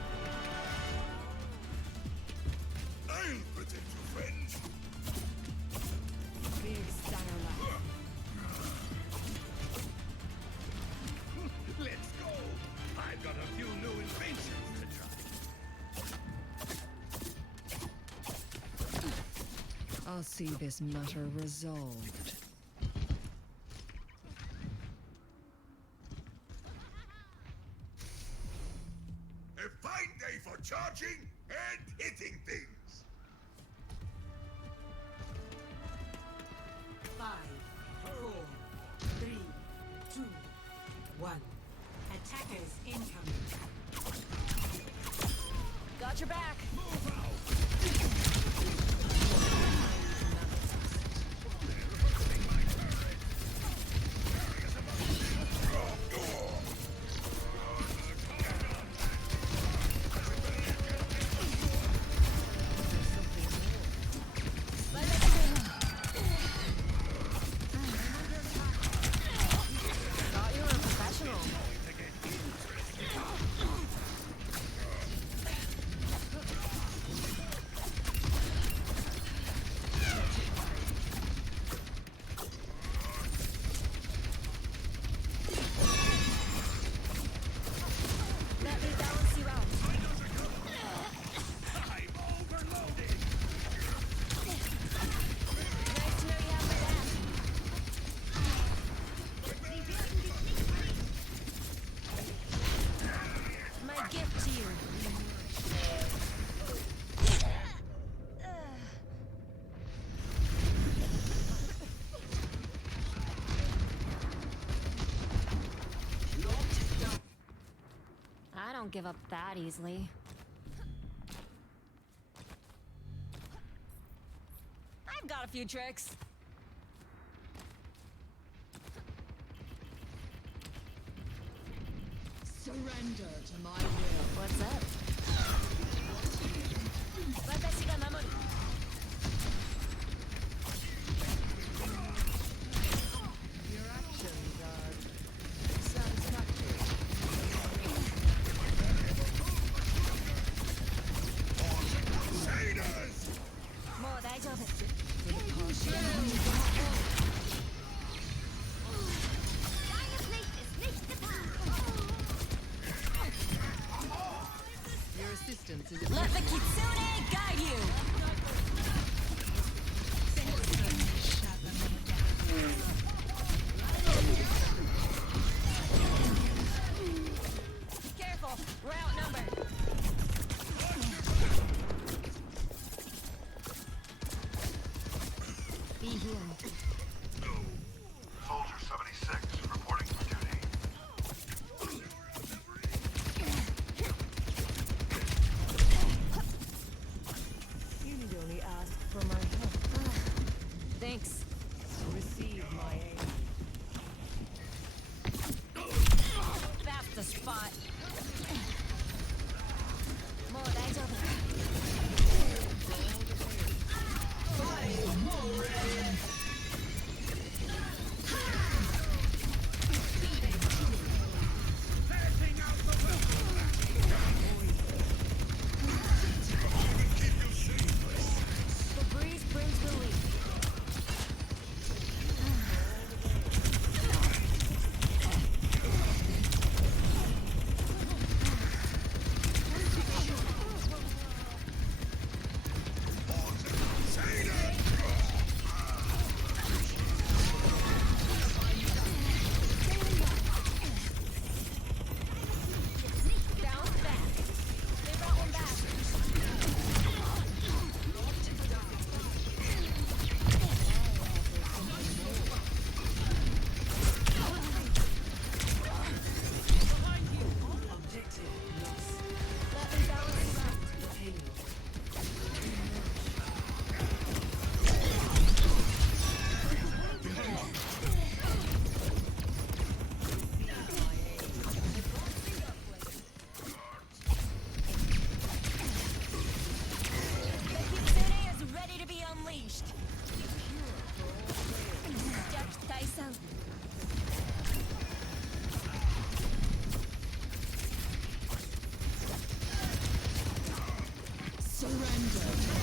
I'll protect you, friend. Big Starlight. Let's go. I've got a few new inventions to try. I'll see this matter resolved. A fine day for charging and hitting things. 5, 4, 3, 2, 1. Attackers incoming. Got your back. Thought you were a professional. Let me balance you out. I'm overloaded. Nice to know you have my back. My gift to you. I don't give up that easily. I've got a few tricks. Surrender to my will. What's up? Watashi ga mamoru. Your actions are satisfactory. Shaders! もう大丈夫。 Your assistance is Let the kitsune guide you!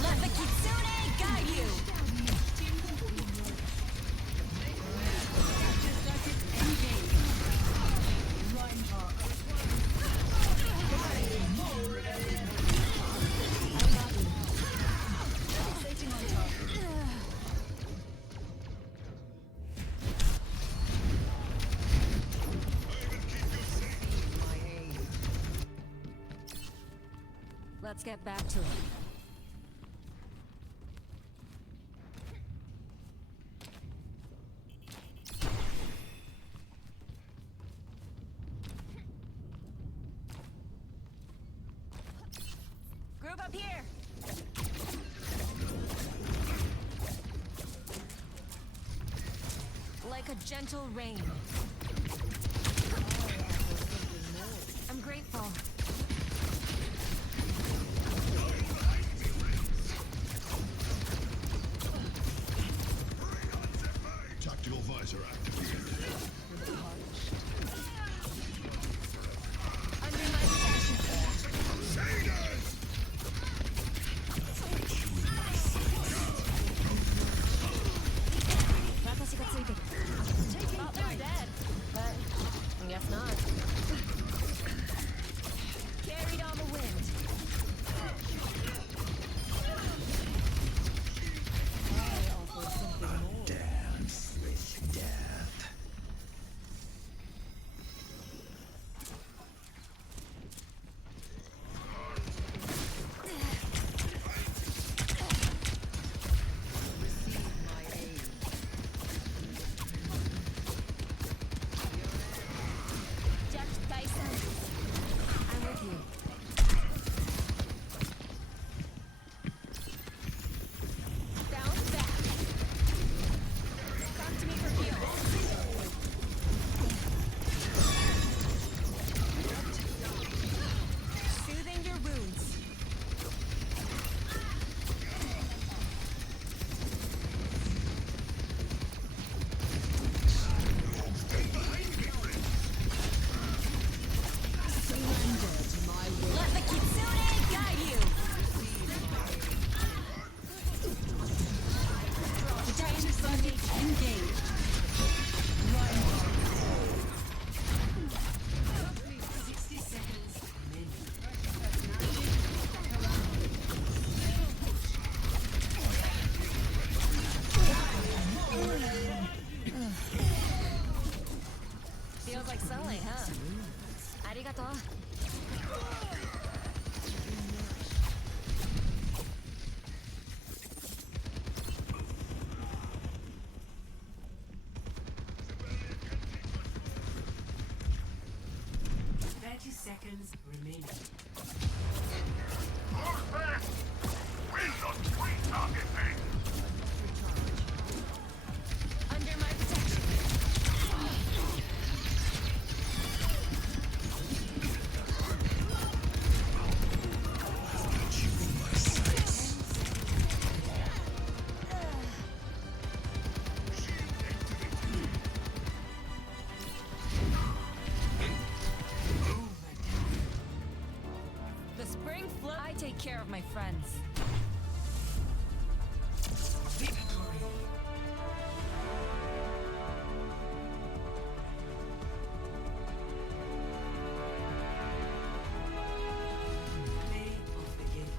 Let the kitsune guide you! Let's get back to it. Group up here! Like a gentle rain. I'm grateful. Tactical visor activated. Under my protection. Thought they were dead, but I guess not. Carried on the wind. Dance with death. Jack Tyson. I'm with you. Bounce back. Come to me for heals. Soothing your wounds. Let the kitsune guide you. Giant body engaged. Feels like sunlight, huh? Arigato. 30 seconds remaining. Under my protection. The spring flow. I take care of my friends. Play of the game.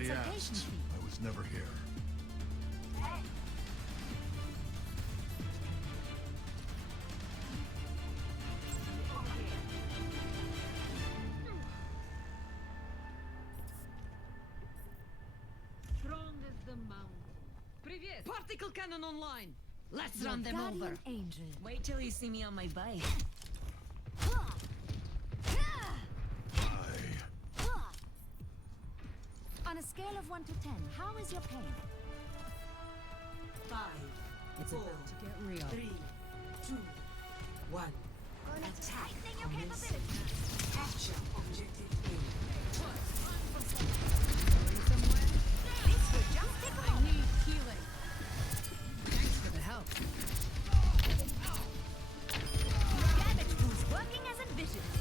Nobody asked. I was never here. Strong as the mountain. Привет! Particle cannon online. Let's Your run them guardian over. angel. Wait till you see me on my bike. On a scale of 1 to 10, how is your pain? 5, It's about to get real. 3, 2, 1. Attack. Your capabilities. Capture objective Somewhere? This will just take a I moment. need healing. Thanks for the help. Damage boost working as envisioned.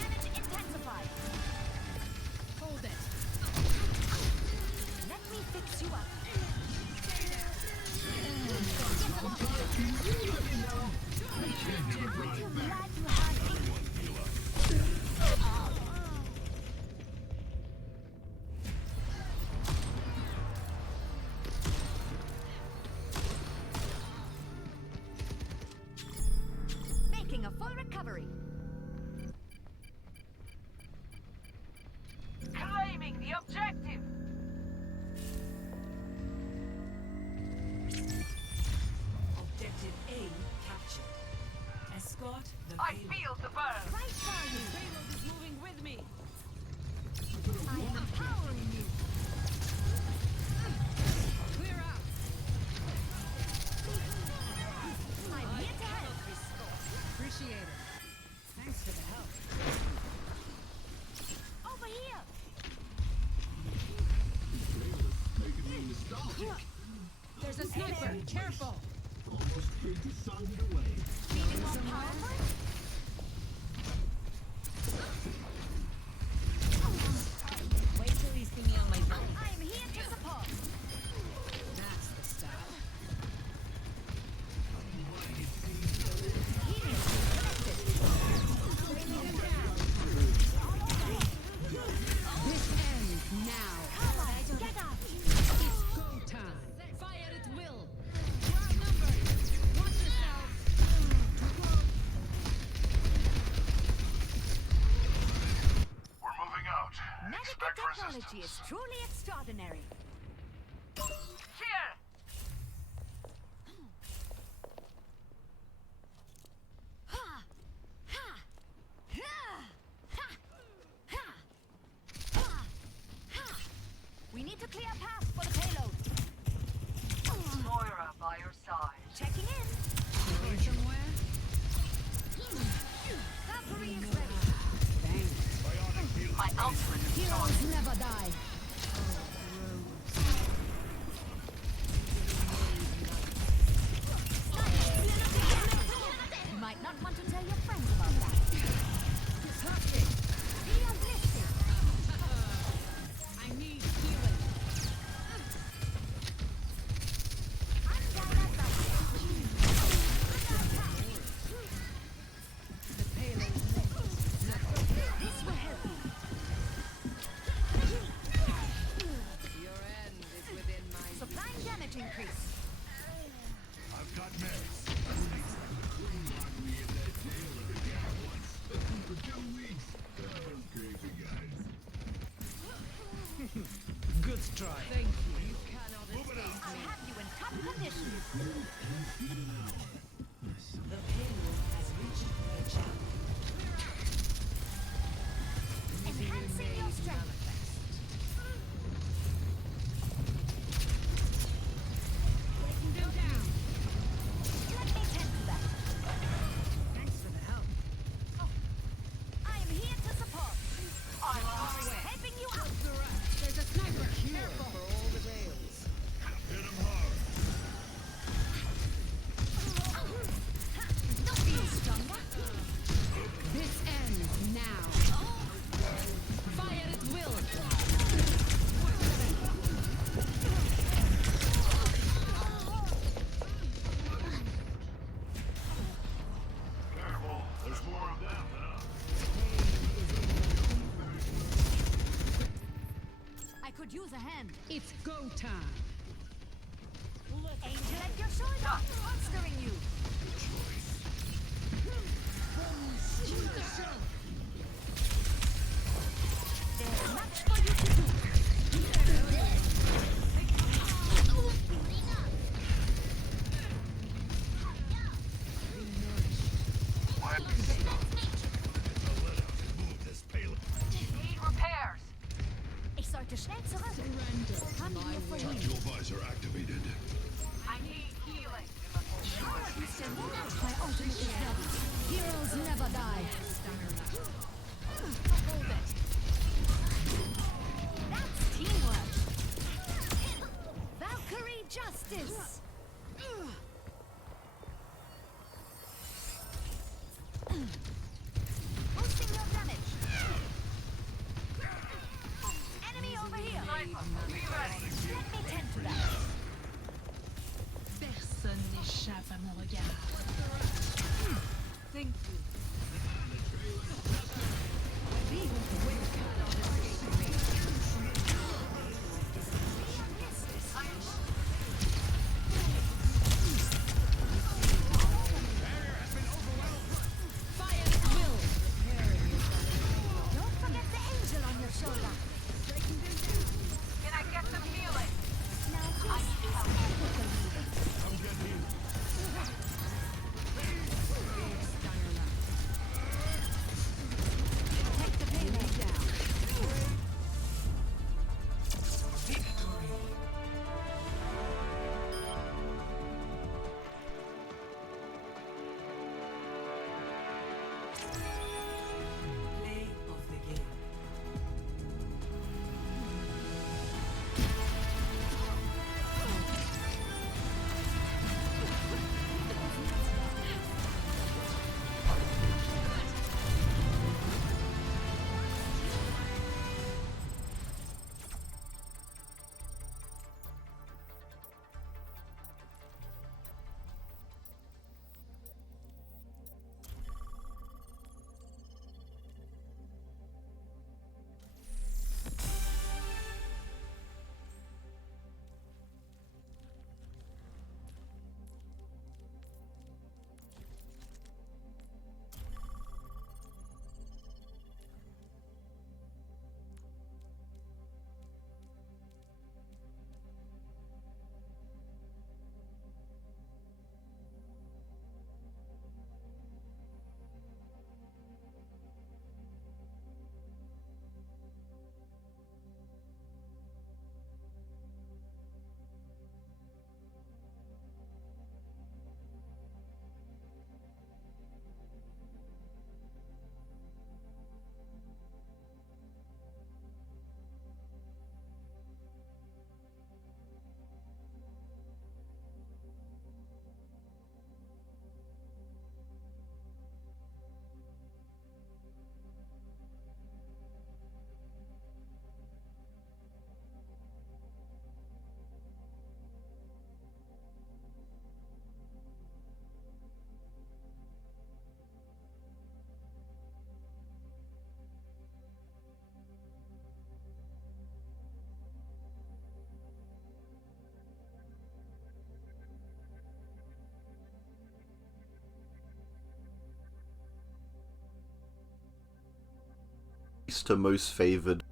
Damage intensified. Hold it. Let me fix you up. Aren't you glad you had me? Making a full recovery. Claiming the objective. Objective A captured. Escort the I payload. feel the burn. Right for you. Payload is moving with me. I am empowering you. Clear out. I'm here to help. Appreciate it. Thanks for the help. Over here. There's a sniper. Careful. Feeling more powerful? Wait till you see me on my bike. I am here to support. That's the stuff. This ends now. Come on, get up. It's go time. Fire at will. We're outnumbered. Watch yourselves. We're moving out. Medical Expect technology resistance. is truly extraordinary. Here. Ha! Ha! Ha! Ha! Ha! Ha! Ha! We need to clear a path for the payload. Moira by your side. Checking in. Going somewhere? Valkyrie is ready. Thanks. My ultimate is Heroes never die. You might not want to tell your friends about that. Be uplifted. I need healing. I'm down at the The payload. This will help you. Your end is within my Supplying damage increase. I've got meds. good strike. Thank you. You cannot escape I me. have you in top condition. The payload has reached the channel. Enhancing your strength. Breaking them down. Let me tend to that. Thanks for the help. I am here to support. I'm on my way. Helping you out. There's a sniper. Careful. For all the rails. Hit him hard. Don't feel stronger. This ends now. Fire at will. could use a hand. It's go time. Angel at your shoulder, monstering you. There's much for you to do. Need repairs. Ich sollte schnell zurück. Haben wir vorhin. Visor activated. I need healing. My ultimate is ready. Heroes never die. Hold it. That's teamwork. Valkyrie justice. Boosting your damage. Enemy over here. Be ready. Let me tend to that. Personne n'échappe à mon regard. Thank you. Don't forget the angel on your shoulder. Can I get some healing? Now this is epical. Take the payload down. Play of the game. To most favored.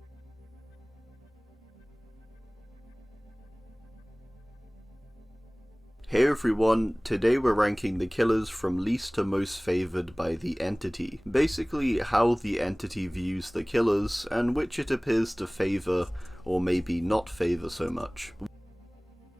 Hey everyone, today we're ranking the killers from least to most favored by the entity. Basically how the entity views the killers and which it appears to favor or maybe not favor so much.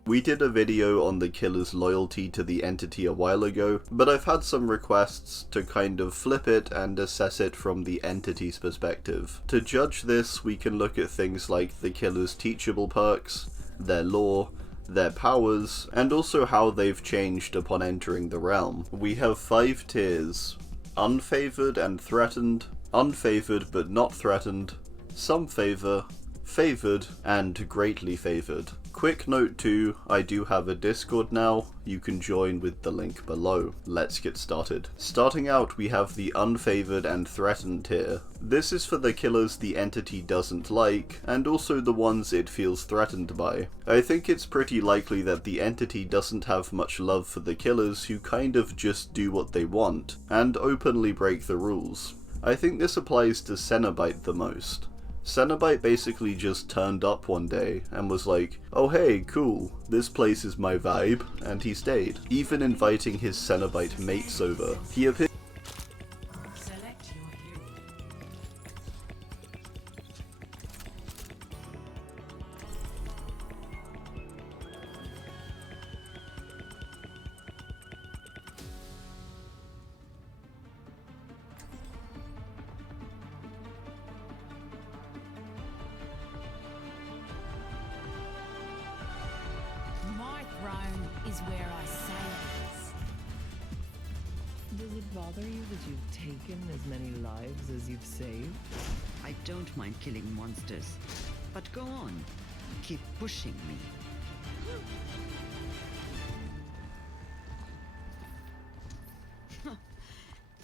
We did a video on the killer's loyalty to the entity a while ago, but I've had some requests to kind of flip it and assess it from the entity's perspective. To judge this, we can look at things like the killer's teachable perks, their lore, their powers, and also how they've changed upon entering the realm. We have 5 tiers: unfavored and threatened, unfavored but not threatened, some favor, Favored and greatly favored. Quick note too, I do have a Discord now, you can join with the link below. Let's get started. Starting out, we have the unfavored and threatened tier. This is for the killers the entity doesn't like, and also the ones it feels threatened by. I think it's pretty likely that the entity doesn't have much love for the killers who kind of just do what they want, and openly break the rules. I think this applies to Cenobite the most. Cenobite basically just turned up one day and was like, oh hey, cool, this place is my vibe, and he stayed, even inviting his Cenobite mates over. He appeared Select your hero. My throne is where I say it is. Does it bother you that you've taken as many lives as you've saved? I don't mind killing monsters, but go on. Keep pushing me.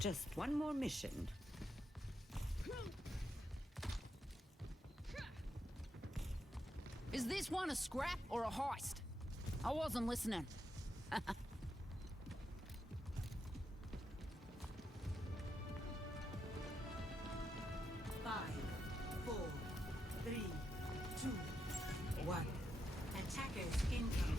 Just one more mission. Is this one a scrap or a heist? I wasn't listening. 5, 4, 3, 2, 1. Attackers incoming.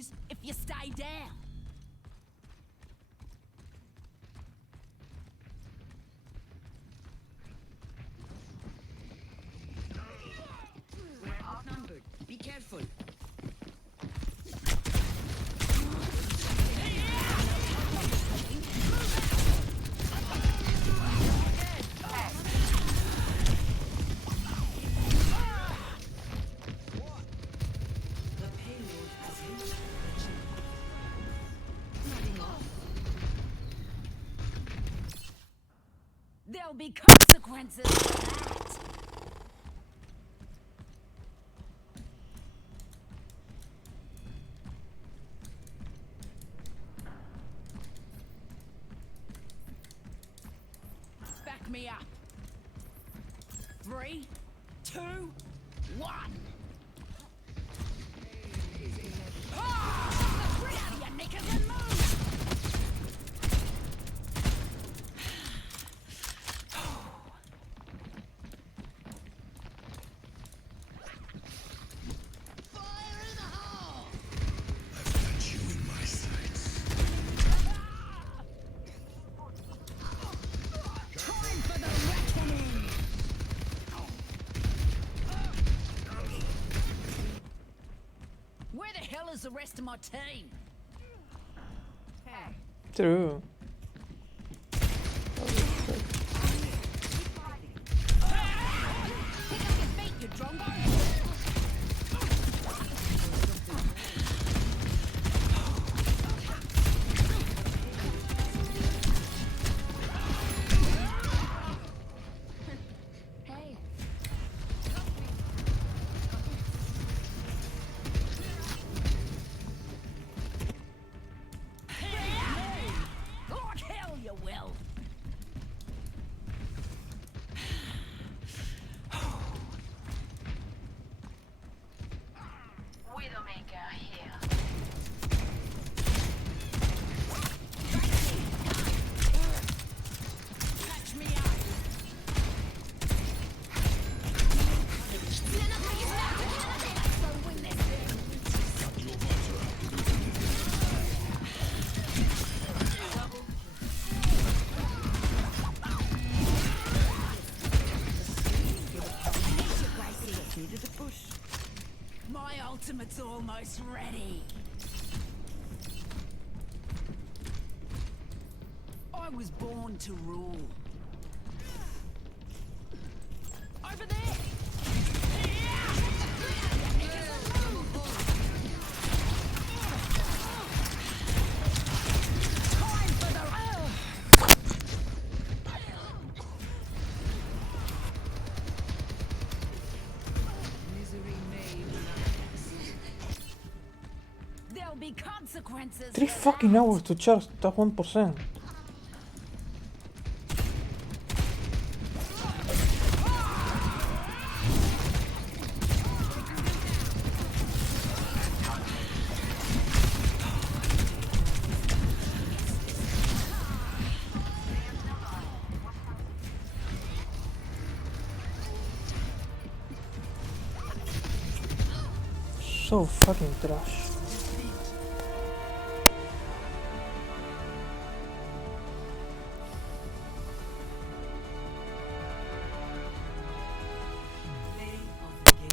lose if you stay down. We're outnumbered. Be careful. be consequences for that. Back me up. 3, 2, 1. Ah! Get out of your knickers and move! Fire in the hole! I've got you in my sights. Time for the reckoning! Where the hell is the rest of my team? Hey. True. Pick up your feet, you drongo! Hey. Like hell you will! Widowmaker here. Catch me up! Let's win this thing! Needed a push. My ultimate's almost ready. I was born to rule. Over there! Time for the... Misery made There'll be consequences. 3 for fucking that. hours to charge that 1%. So fucking trash. Play of the game.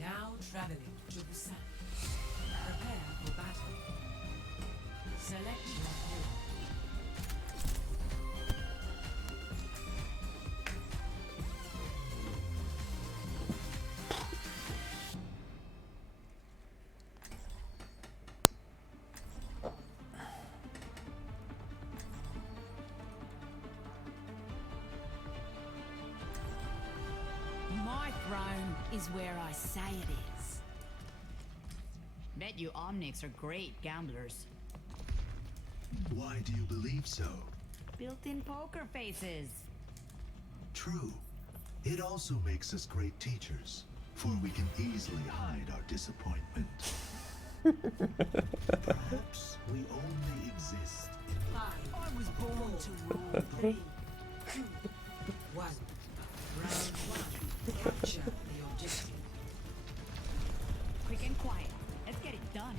Now traveling to Busan. Prepare for battle. Select your hero. My throne is where I say it is. Bet you Omnics are great gamblers. Why do you believe so? Built-in poker faces. True. It also makes us great teachers, for we can easily hide our disappointment. Perhaps we only exist in the I was born to rule. 3, 2, 1. Round 1. Capture the objective. Quick and quiet. Let's get it done.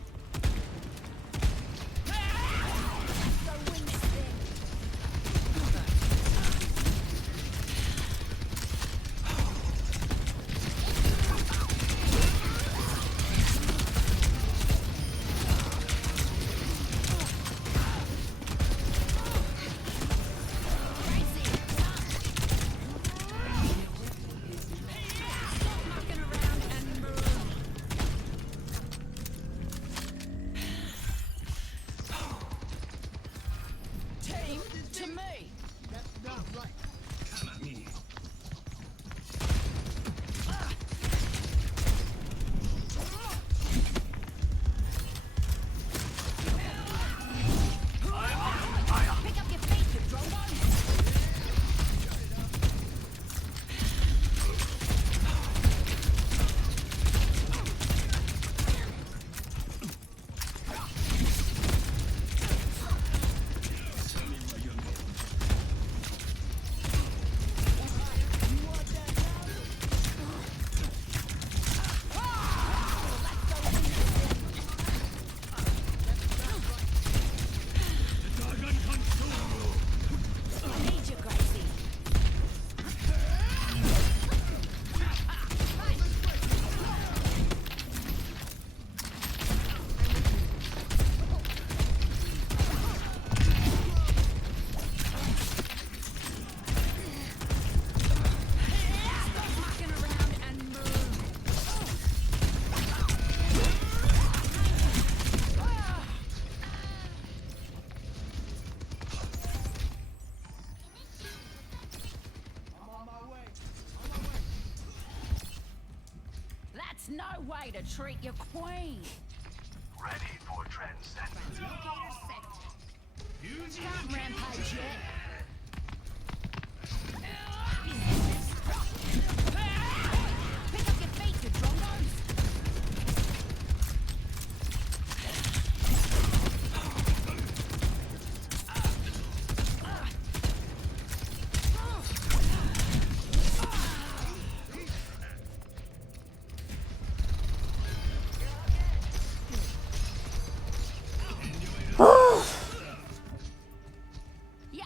Go win this thing. No way to treat your queen. ready for transcendence. Locator set. Can't rampage yet. Pick up your feet, you drongos. You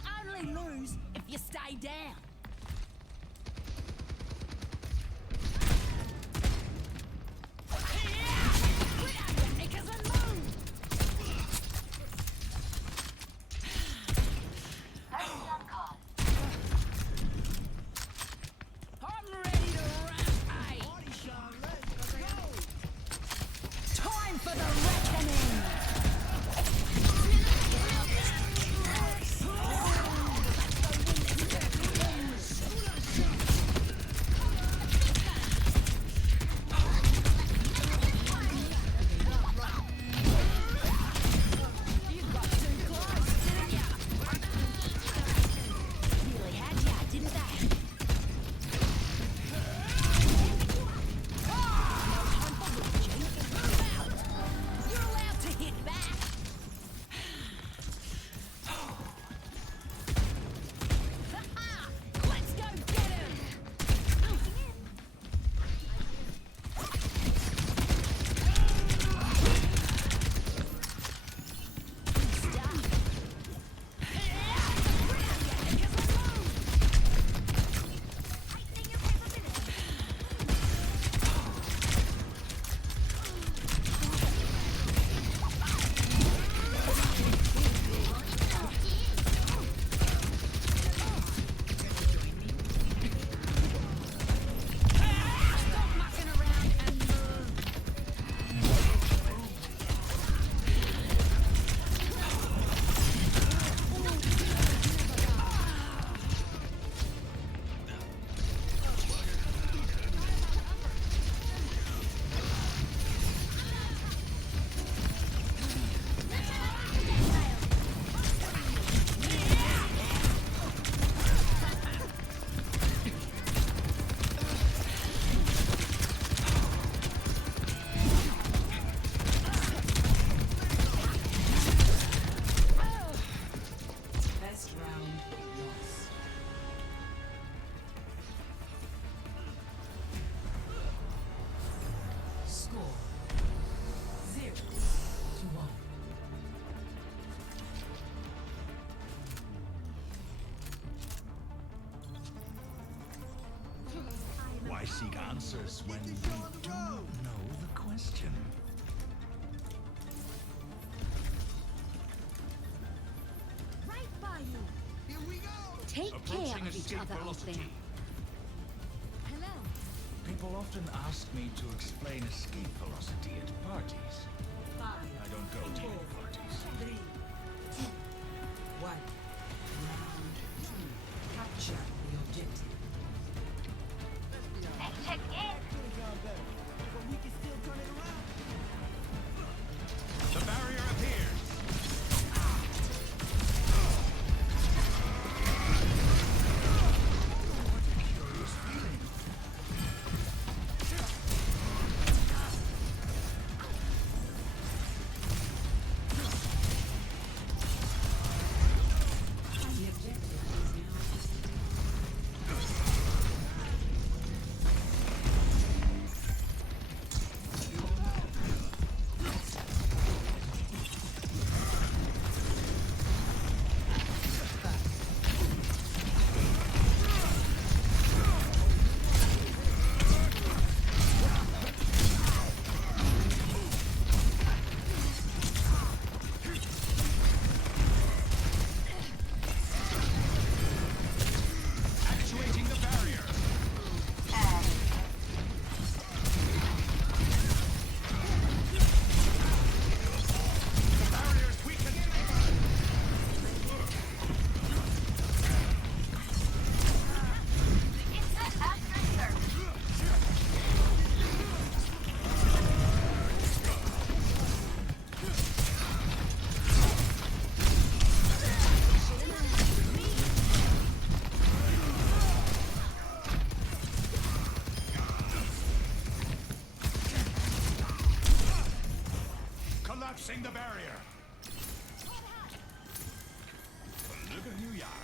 seek answers when we do know the question. Right by you. Here we go! Take Approaching care of each escape other out velocity. there. Hello. People often ask me to explain escape velocity at parties. 5, I don't go to any parties. 3, 2, 1. Round 2. Capture the objective. Check in. The barrier appears. Curious feeling. The objective is now Actuating the barrier. The barrier's weakened. Instant after service. Collapsing the barrier. Look at you, Yar.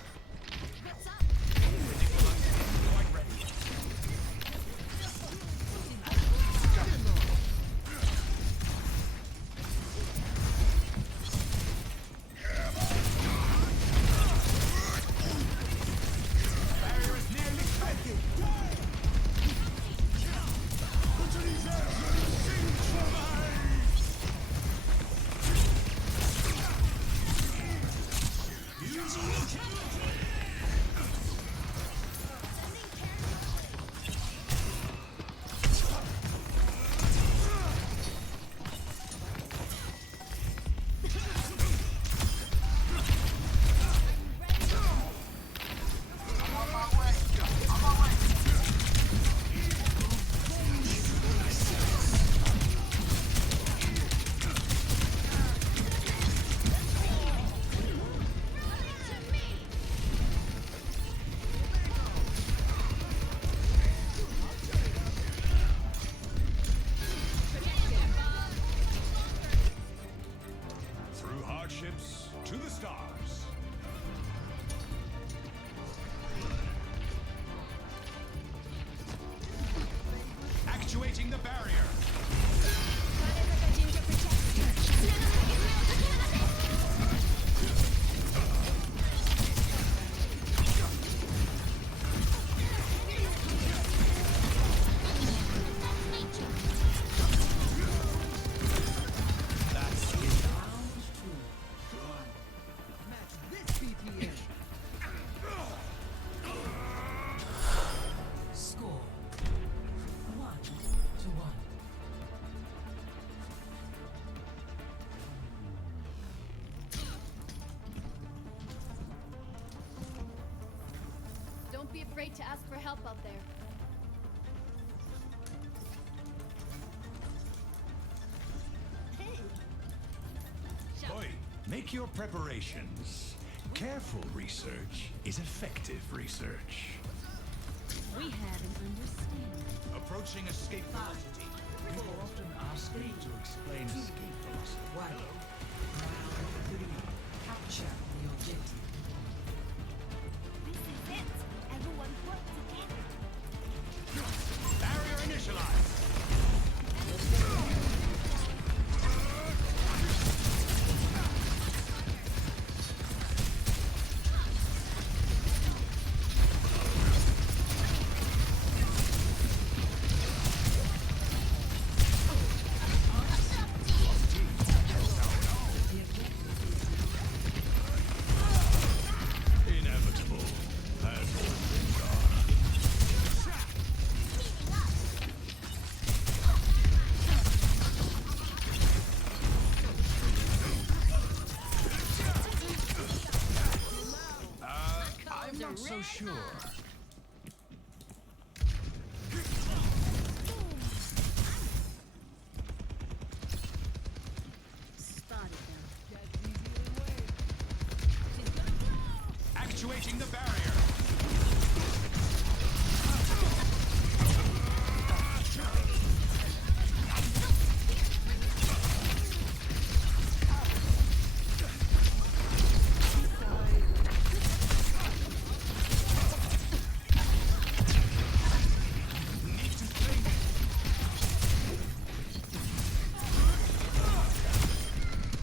Quite ready. Barrier is nearly breaking. Through hardships to the stars. Actuating the barrier. That's it. score 1-1. Don't be afraid to ask for help out there. Hey. Boy, make your preparations. Careful research is effective research. We have an understanding. Approaching escape velocity. People often ask me to explain escape velocity. 1. Round 3. Capture the objective. This is it. Everyone work together. Barrier initialized. so sure. Actuating the barrier.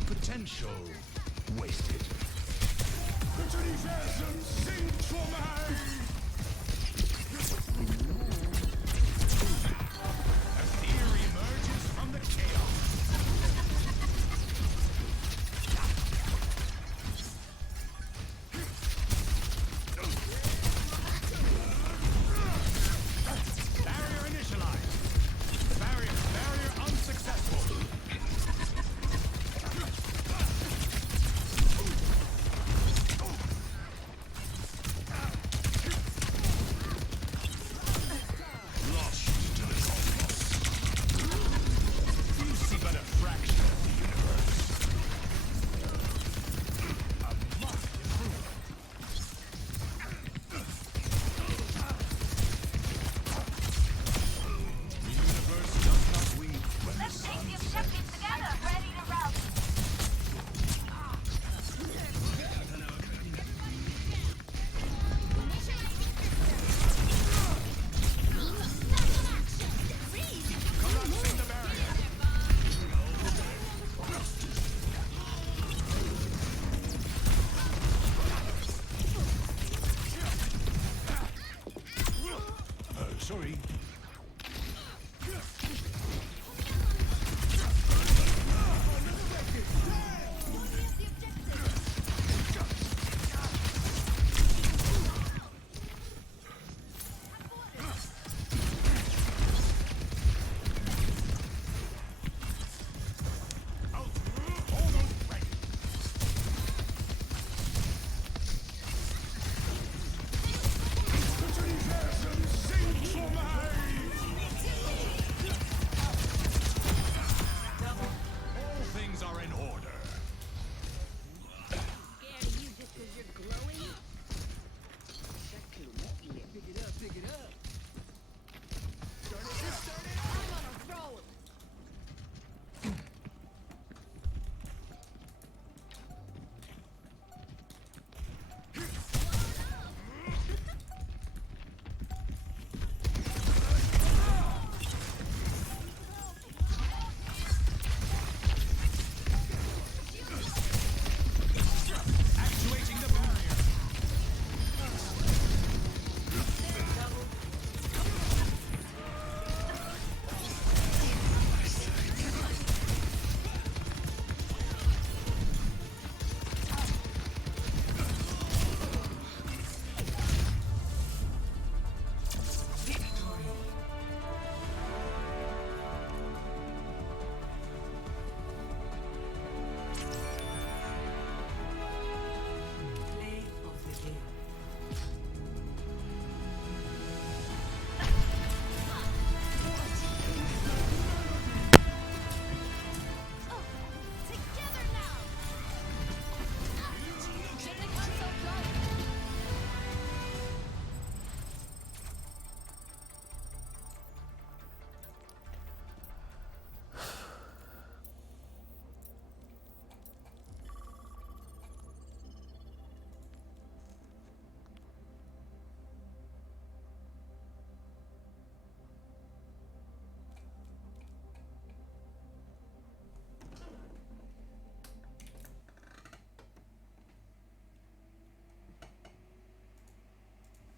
Potential wasted. A theory emerges from the chaos. Barrier initialized. Barrier unsuccessful. Sorry.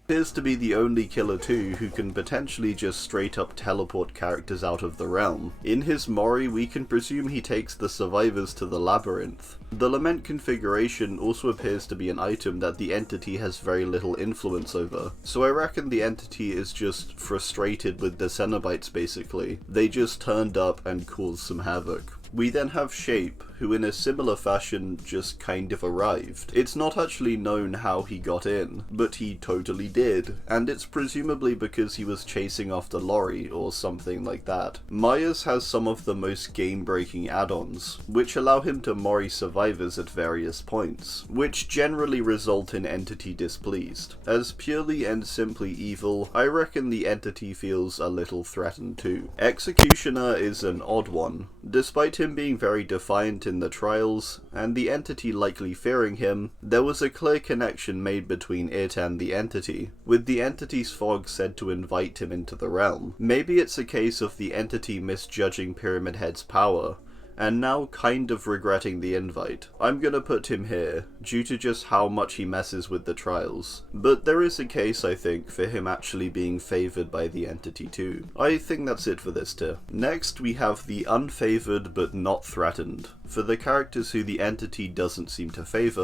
Appears to be the only killer too who can potentially just straight up teleport characters out of the realm. In his Mori, we can presume he takes the survivors to the labyrinth. The Lament configuration also appears to be an item that the entity has very little influence over, so I reckon the entity is just frustrated with the Cenobites basically. They just turned up and caused some havoc. We then have Shape, who in a similar fashion just kind of arrived. It's not actually known how he got in, but he totally did, and it's presumably because he was chasing after Lori or something like that. Myers has some of the most game-breaking add-ons, which allow him to Mori survivors at various points, which generally result in Entity displeased. As purely and simply evil, I reckon the Entity feels a little threatened too. Executioner is an odd one. Despite him being very defiant in the trials, and the Entity likely fearing him, there was a clear connection made between it and the Entity, with the Entity's fog said to invite him into the realm. Maybe it's a case of the Entity misjudging Pyramid Head's power, and now kind of regretting the invite. I'm gonna put him here, due to just how much he messes with the trials. But there is a case, I think, for him actually being favoured by the Entity too. I think that's it for this tier. Next we have the unfavoured but not threatened, for the characters who the Entity doesn't seem to favour.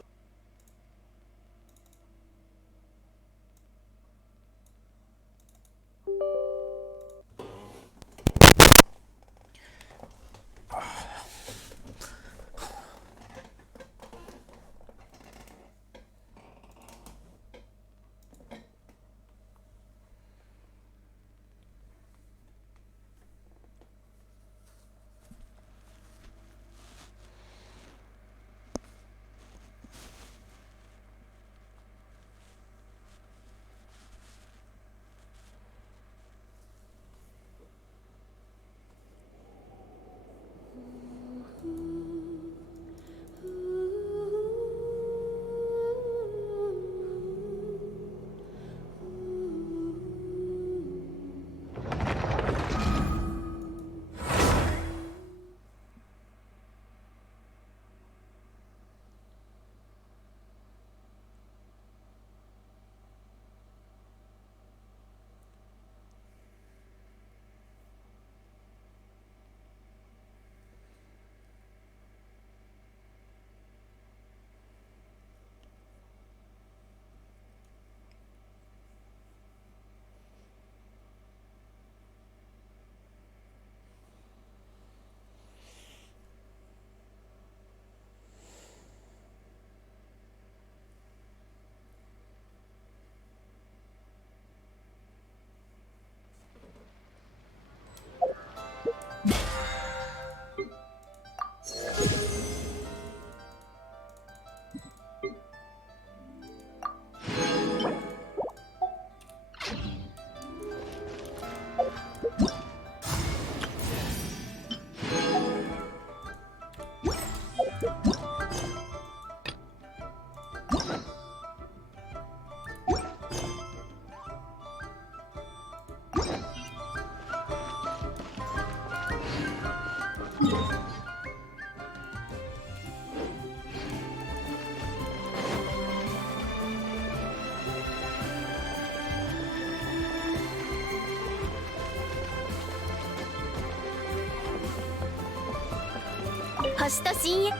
星と深淵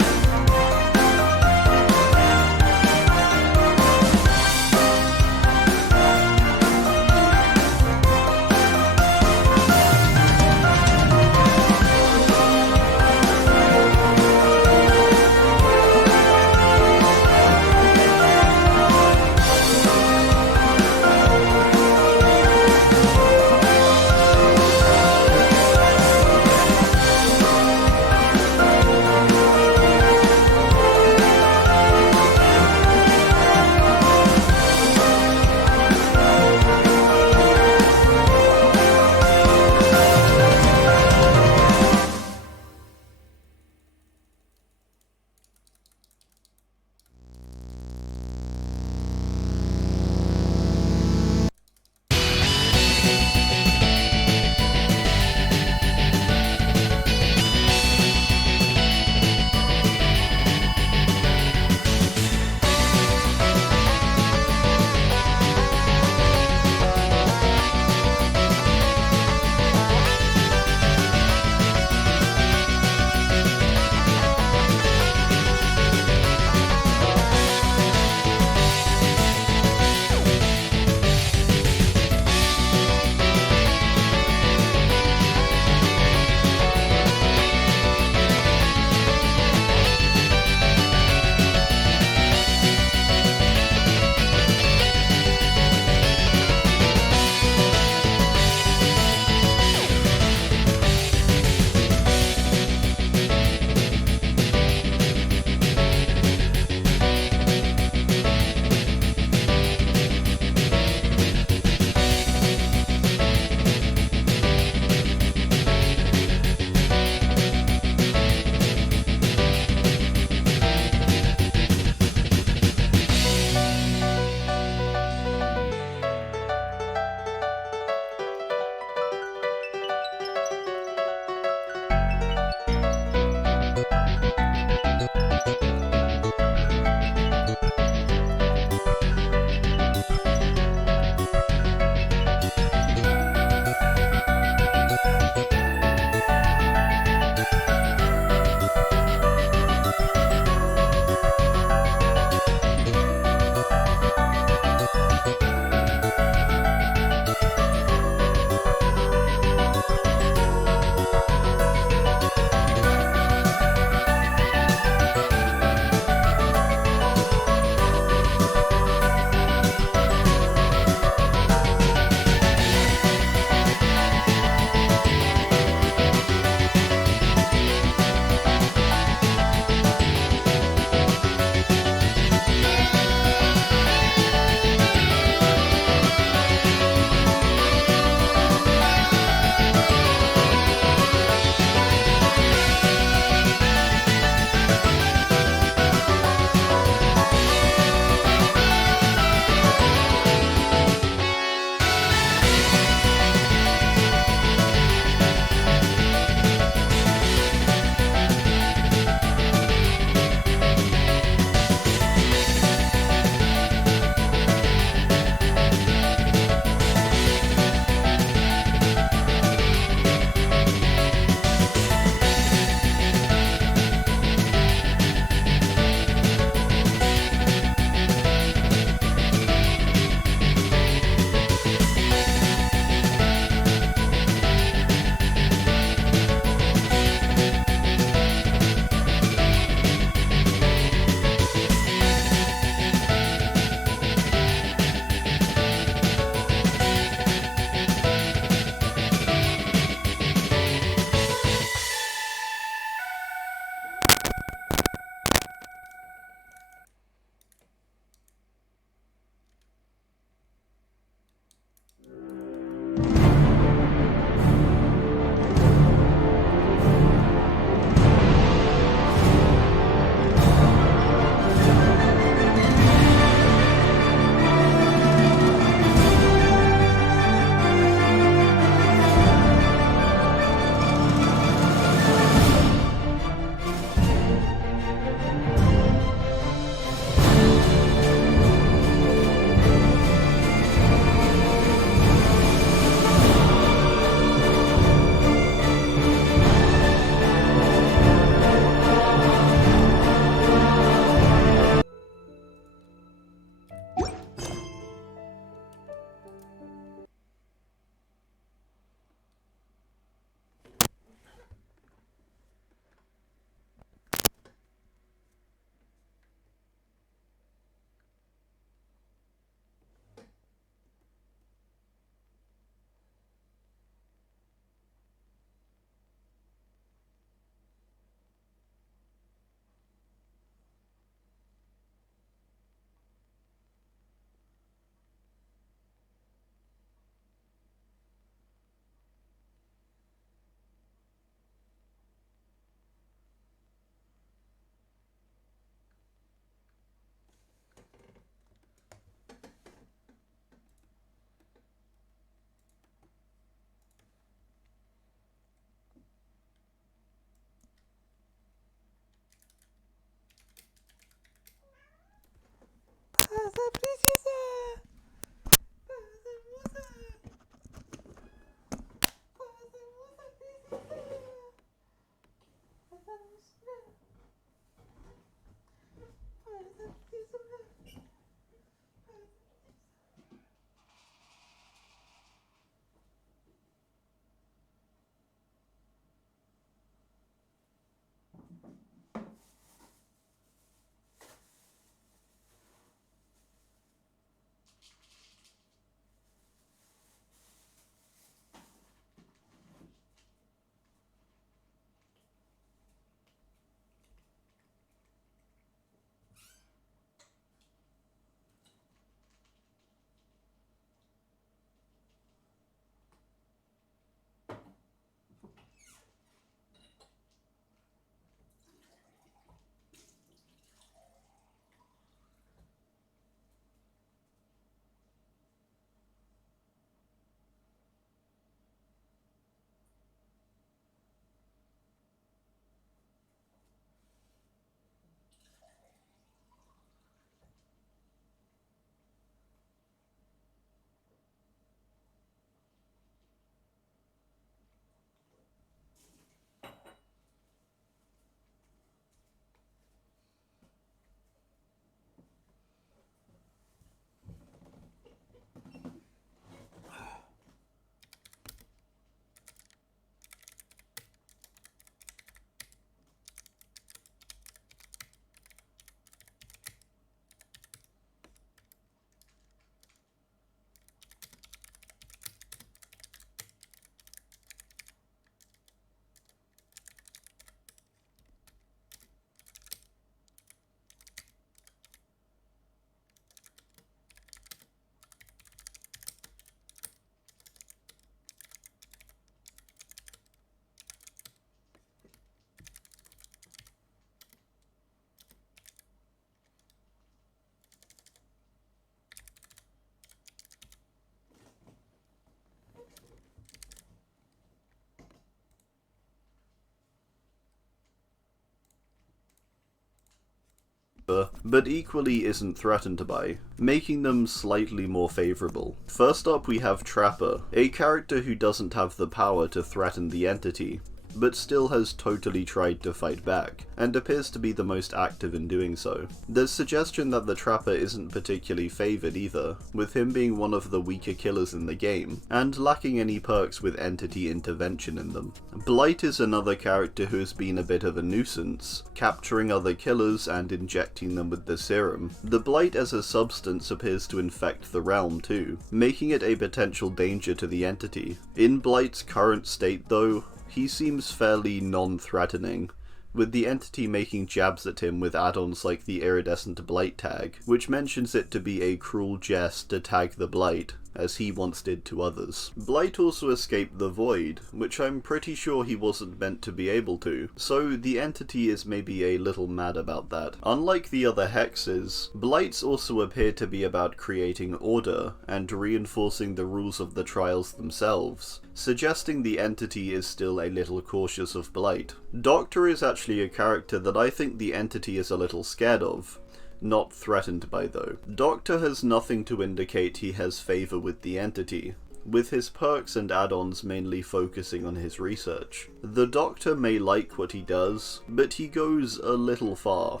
but equally isn't threatened by, making them slightly more favourable. First up we have Trapper, a character who doesn't have the power to threaten the entity, but still has totally tried to fight back, and appears to be the most active in doing so. There's suggestion that the Trapper isn't particularly favoured either, with him being one of the weaker killers in the game, and lacking any perks with entity intervention in them. Blight is another character who has been a bit of a nuisance, capturing other killers and injecting them with the serum. The Blight as a substance appears to infect the realm too, making it a potential danger to the entity. In Blight's current state though, he seems fairly non-threatening, with the entity making jabs at him with add-ons like the iridescent Blight tag, which mentions it to be a cruel jest to tag the Blight, as he once did to others. Blight also escaped the Void, which I'm pretty sure he wasn't meant to be able to, so the entity is maybe a little mad about that. Unlike the other hexes, Blights also appear to be about creating order and reinforcing the rules of the trials themselves, suggesting the entity is still a little cautious of Blight. Doctor is actually a character that I think the entity is a little scared of, not threatened by though. Doctor has nothing to indicate he has favour with the entity, with his perks and add-ons mainly focusing on his research. The Doctor may like what he does, but he goes a little far,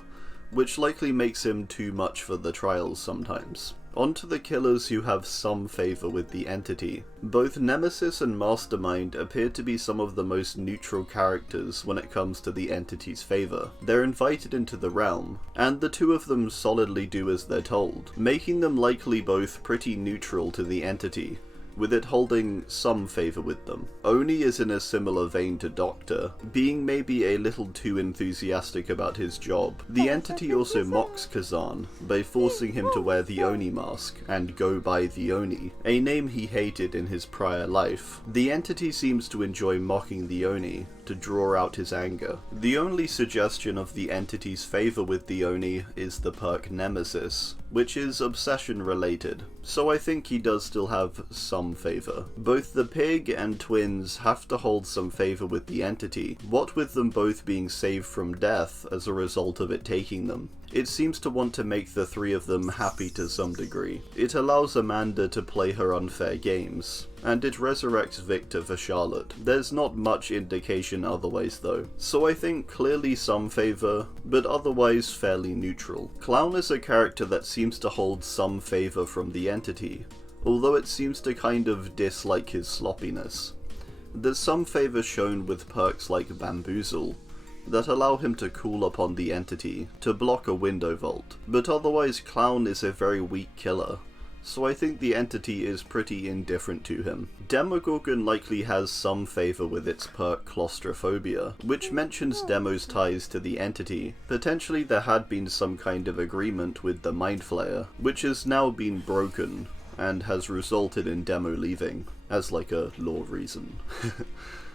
which likely makes him too much for the trials sometimes. On to the killers who have some favour with the entity. Both Nemesis and Mastermind appear to be some of the most neutral characters when it comes to the entity's favour. They're invited into the realm, and the two of them solidly do as they're told, making them likely both pretty neutral to the entity, with it holding some favour with them. Oni is in a similar vein to Doctor, being maybe a little too enthusiastic about his job. The entity also mocks Kazan by forcing him to wear the Oni mask and go by the Oni, a name he hated in his prior life. The entity seems to enjoy mocking the Oni to draw out his anger. The only suggestion of the entity's favour with the Oni is the perk Nemesis, which is obsession related, so I think he does still have some favour. Both the pig and twins have to hold some favour with the entity, what with them both being saved from death as a result of it taking them. It seems to want to make the three of them happy to some degree. It allows Amanda to play her unfair games, and it resurrects Victor for Charlotte. There's not much indication otherwise though, so I think clearly some favour, but otherwise fairly neutral. Clown is a character that seems to hold some favour from the entity, although it seems to kind of dislike his sloppiness. There's some favour shown with perks like Bamboozle, that allow him to call upon the entity to block a window vault, but otherwise Clown is a very weak killer, so I think the entity is pretty indifferent to him. Demogorgon likely has some favour with its perk Claustrophobia, which mentions Demo's ties to the entity. Potentially there had been some kind of agreement with the Mind Flayer, which has now been broken, and has resulted in Demo leaving, as like a law reason.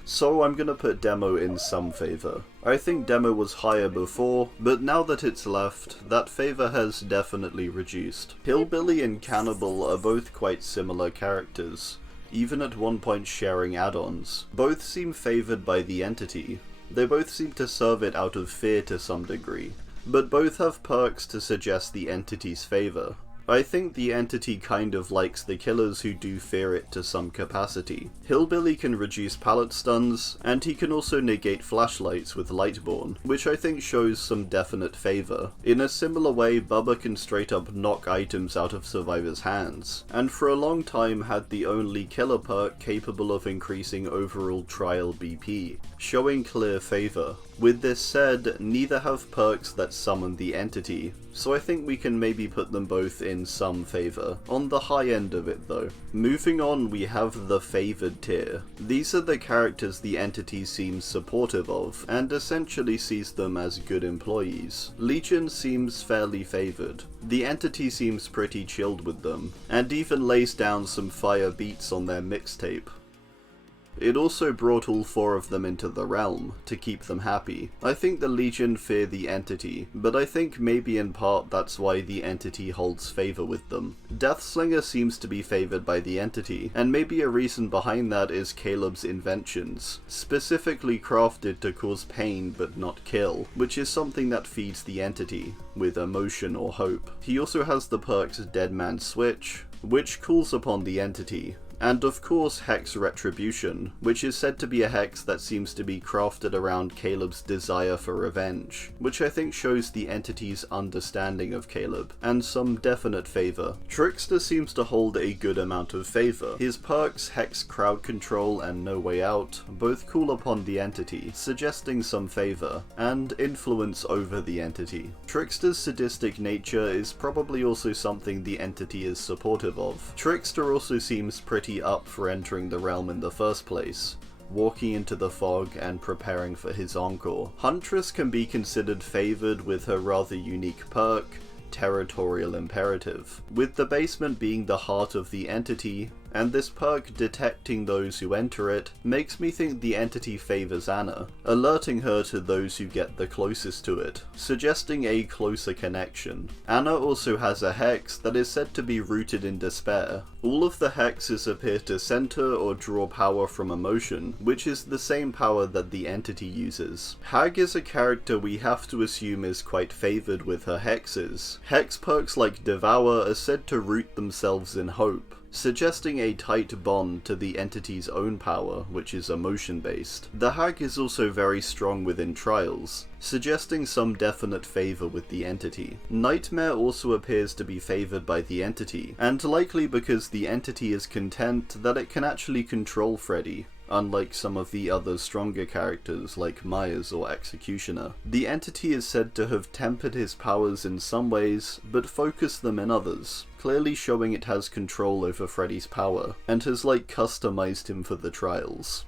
So I'm gonna put Demo in some favour. I think Demo was higher before, but now that it's left, that favour has definitely reduced. Hillbilly and Cannibal are both quite similar characters, even at one point sharing add-ons. Both seem favoured by the entity. They both seem to serve it out of fear to some degree, but both have perks to suggest the entity's favour. I think the entity kind of likes the killers who do fear it to some capacity. Hillbilly can reduce pallet stuns, and he can also negate flashlights with Lightborn, which I think shows some definite favour. In a similar way, Bubba can straight up knock items out of survivors' hands, and for a long time had the only killer perk capable of increasing overall trial BP, showing clear favour. With this said, neither have perks that summon the entity, so I think we can maybe put them both in some favour. On the high end of it though. Moving on, we have the favoured tier. These are the characters the entity seems supportive of, and essentially sees them as good employees. Legion seems fairly favoured. The entity seems pretty chilled with them, and even lays down some fire beats on their mixtape. It also brought all 4 of them into the realm, to keep them happy. I think the Legion fear the entity, but I think maybe in part that's why the entity holds favour with them. Deathslinger seems to be favoured by the entity, and maybe a reason behind that is Caleb's inventions, specifically crafted to cause pain but not kill, which is something that feeds the entity with emotion or hope. He also has the perks Dead Man Switch, which calls upon the entity, and of course Hex Retribution, which is said to be a hex that seems to be crafted around Caleb's desire for revenge, which I think shows the entity's understanding of Caleb, and some definite favour. Trickster seems to hold a good amount of favour. His perks Hex Crowd Control and No Way Out both call upon the entity, suggesting some favour, and influence over the entity. Trickster's sadistic nature is probably also something the entity is supportive of. Trickster also seems pretty up for entering the realm in the first place, walking into the fog and preparing for his encore. Huntress can be considered favoured with her rather unique perk, Territorial Imperative, with the basement being the heart of the entity, and this perk detecting those who enter it makes me think the entity favours Anna, alerting her to those who get the closest to it, suggesting a closer connection. Anna also has a hex that is said to be rooted in despair. All of the hexes appear to center or draw power from emotion, which is the same power that the entity uses. Hag is a character we have to assume is quite favoured with her hexes. Hex perks like Devour are said to root themselves in hope, suggesting a tight bond to the entity's own power, which is emotion-based. The Hag is also very strong within trials, suggesting some definite favour with the entity. Nightmare also appears to be favoured by the entity, and likely because the entity is content that it can actually control Freddy, unlike some of the other stronger characters like Myers or Executioner. The entity is said to have tempered his powers in some ways, but focused them in others, clearly showing it has control over Freddy's power, and has customized him for the trials.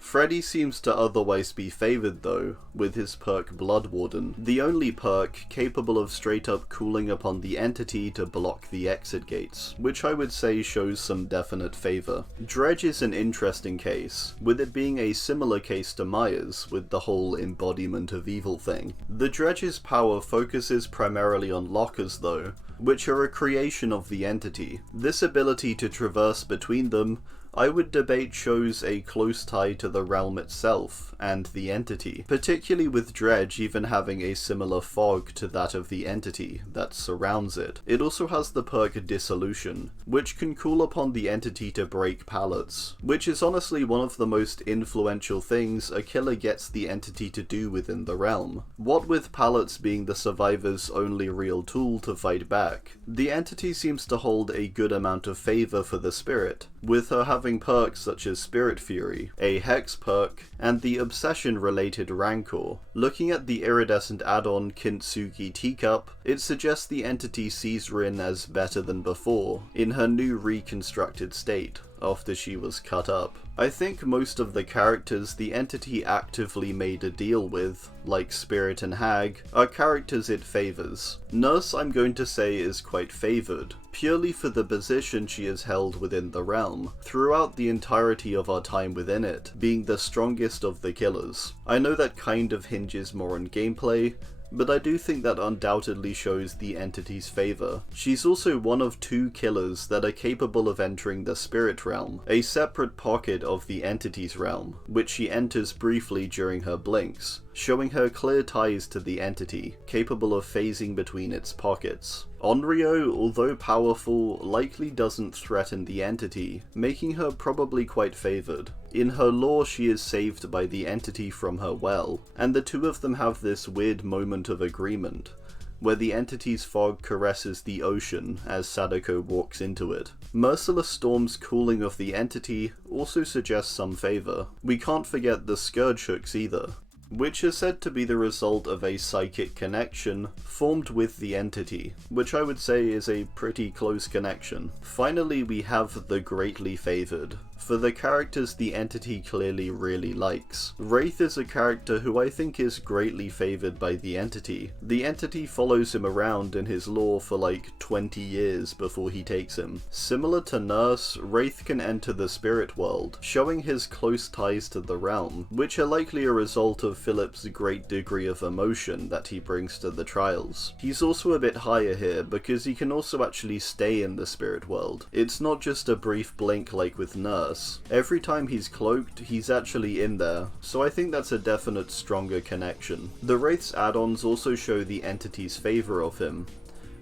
Freddy seems to otherwise be favoured though, with his perk Blood Warden, the only perk capable of straight up cooling upon the entity to block the exit gates, which I would say shows some definite favour. Dredge is an interesting case, with it being a similar case to Myers with the whole embodiment of evil thing. The Dredge's power focuses primarily on lockers though, which are a creation of the entity. This ability to traverse between them I would debate shows a close tie to the realm itself and the entity, particularly with Dredge even having a similar fog to that of the entity that surrounds it. It also has the perk Dissolution, which can call upon the entity to break pallets, which is honestly one of the most influential things a killer gets the entity to do within the realm. What with pallets being the survivor's only real tool to fight back, the entity seems to hold a good amount of favour for the spirit, with her having perks such as Spirit Fury, a Hex perk, and the obsession-related Rancor. Looking at the iridescent add-on Kintsugi Teacup, it suggests the entity sees Rin as better than before, in her new reconstructed state, after she was cut up. I think most of the characters the entity actively made a deal with, like Spirit and Hag, are characters it favours. Nurse I'm going to say is quite favoured, purely for the position she has held within the realm, throughout the entirety of our time within it, being the strongest of the killers. I know that kind of hinges more on gameplay, but I do think that undoubtedly shows the entity's favour. She's also one of 2 killers that are capable of entering the spirit realm, a separate pocket of the entity's realm, which she enters briefly during her blinks, showing her clear ties to the entity, capable of phasing between its pockets. Onryo, although powerful, likely doesn't threaten the entity, making her probably quite favoured. In her lore she is saved by the entity from her well, and the 2 of them have this weird moment of agreement, where the entity's fog caresses the ocean as Sadako walks into it. Merciless Storm's cooling of the entity also suggests some favour. We can't forget the Scourge hooks either, which is said to be the result of a psychic connection formed with the entity, which I would say is a pretty close connection. Finally we have the Greatly Favoured. for the characters the entity clearly really likes. Wraith is a character who I think is greatly favoured by the entity. The entity follows him around in his lore for like 20 years before he takes him. Similar to Nurse, Wraith can enter the spirit world, showing his close ties to the realm, which are likely a result of Philip's great degree of emotion that he brings to the trials. He's also a bit higher here because he can also actually stay in the spirit world. It's not just a brief blink like with Nurse. Every time he's cloaked, he's actually in there, so I think that's a definite stronger connection. The Wraith's add-ons also show the entity's favour of him.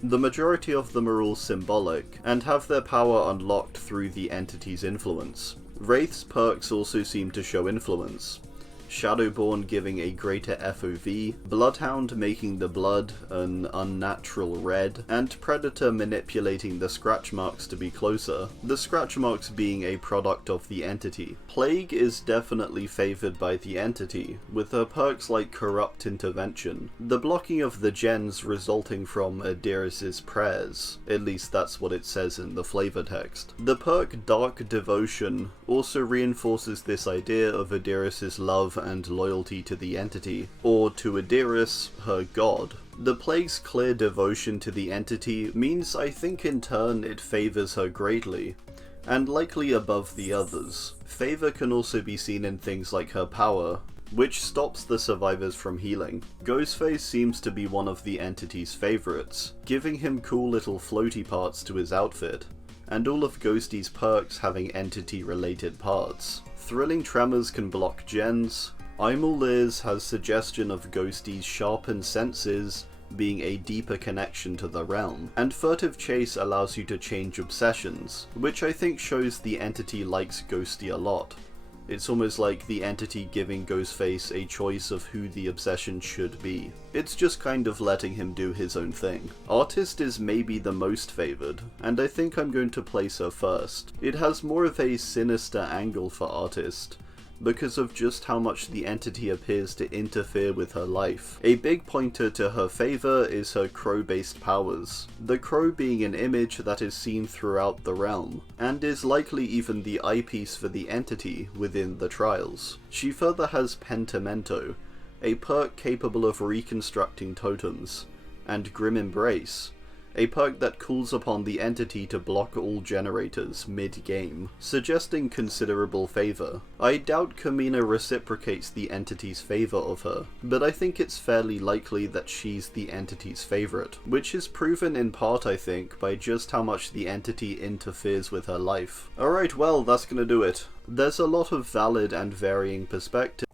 The majority of them are all symbolic, and have their power unlocked through the entity's influence. Wraith's perks also seem to show influence. Shadowborn giving a greater FOV, Bloodhound making the blood an unnatural red, and Predator manipulating the scratch marks to be closer, the scratch marks being a product of the entity. Plague is definitely favoured by the entity, with her perks like Corrupt Intervention, the blocking of the gens resulting from Adiris's prayers, at least that's what it says in the flavor text. The perk Dark Devotion also reinforces this idea of Adiris's love and loyalty to the entity, or to Adiris, her god. The Plague's clear devotion to the entity means I think in turn it favours her greatly, and likely above the others. Favour can also be seen in things like her power, which stops the survivors from healing. Ghostface seems to be one of the entity's favourites, giving him cool little floaty parts to his outfit, and all of Ghosty's perks having entity-related parts. Thrilling Tremors can block gens, Imul Liz has suggestion of Ghosty's sharpened senses being a deeper connection to the realm, and Furtive Chase allows you to change obsessions, which I think shows the entity likes Ghosty a lot. It's almost like the entity giving Ghostface a choice of who the obsession should be. It's just kind of letting him do his own thing. Artist is maybe the most favoured, and I think I'm going to place her first. It has more of a sinister angle for Artist, because of just how much the entity appears to interfere with her life. A big pointer to her favour is her crow-based powers, the crow being an image that is seen throughout the realm, and is likely even the eyepiece for the entity within the trials. She further has Pentimento, a perk capable of reconstructing totems, and Grim Embrace, a perk that calls upon the entity to block all generators mid-game, suggesting considerable favour. I doubt Kamina reciprocates the entity's favour of her, but I think it's fairly likely that she's the entity's favourite, which is proven in part I think by just how much the entity interferes with her life. Alright, well that's gonna do it. There's a lot of valid and varying perspectives.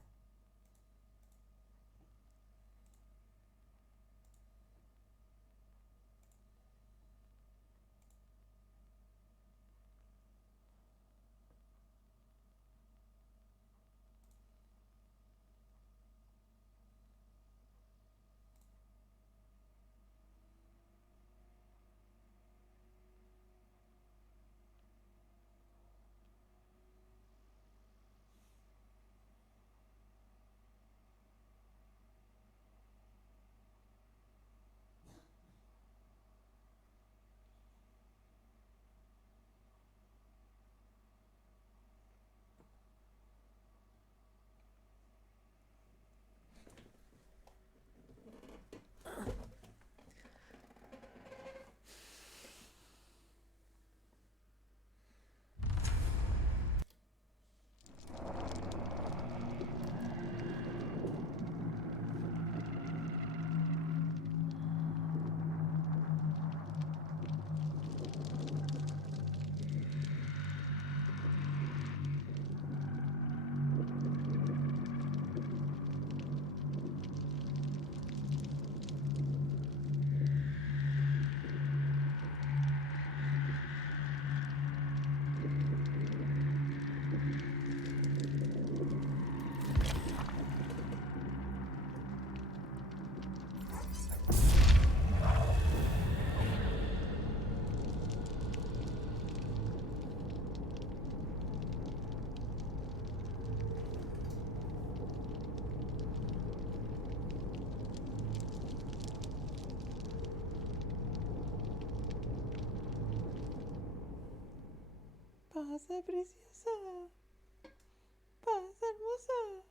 Pasa, preciosa. paz, hermosa.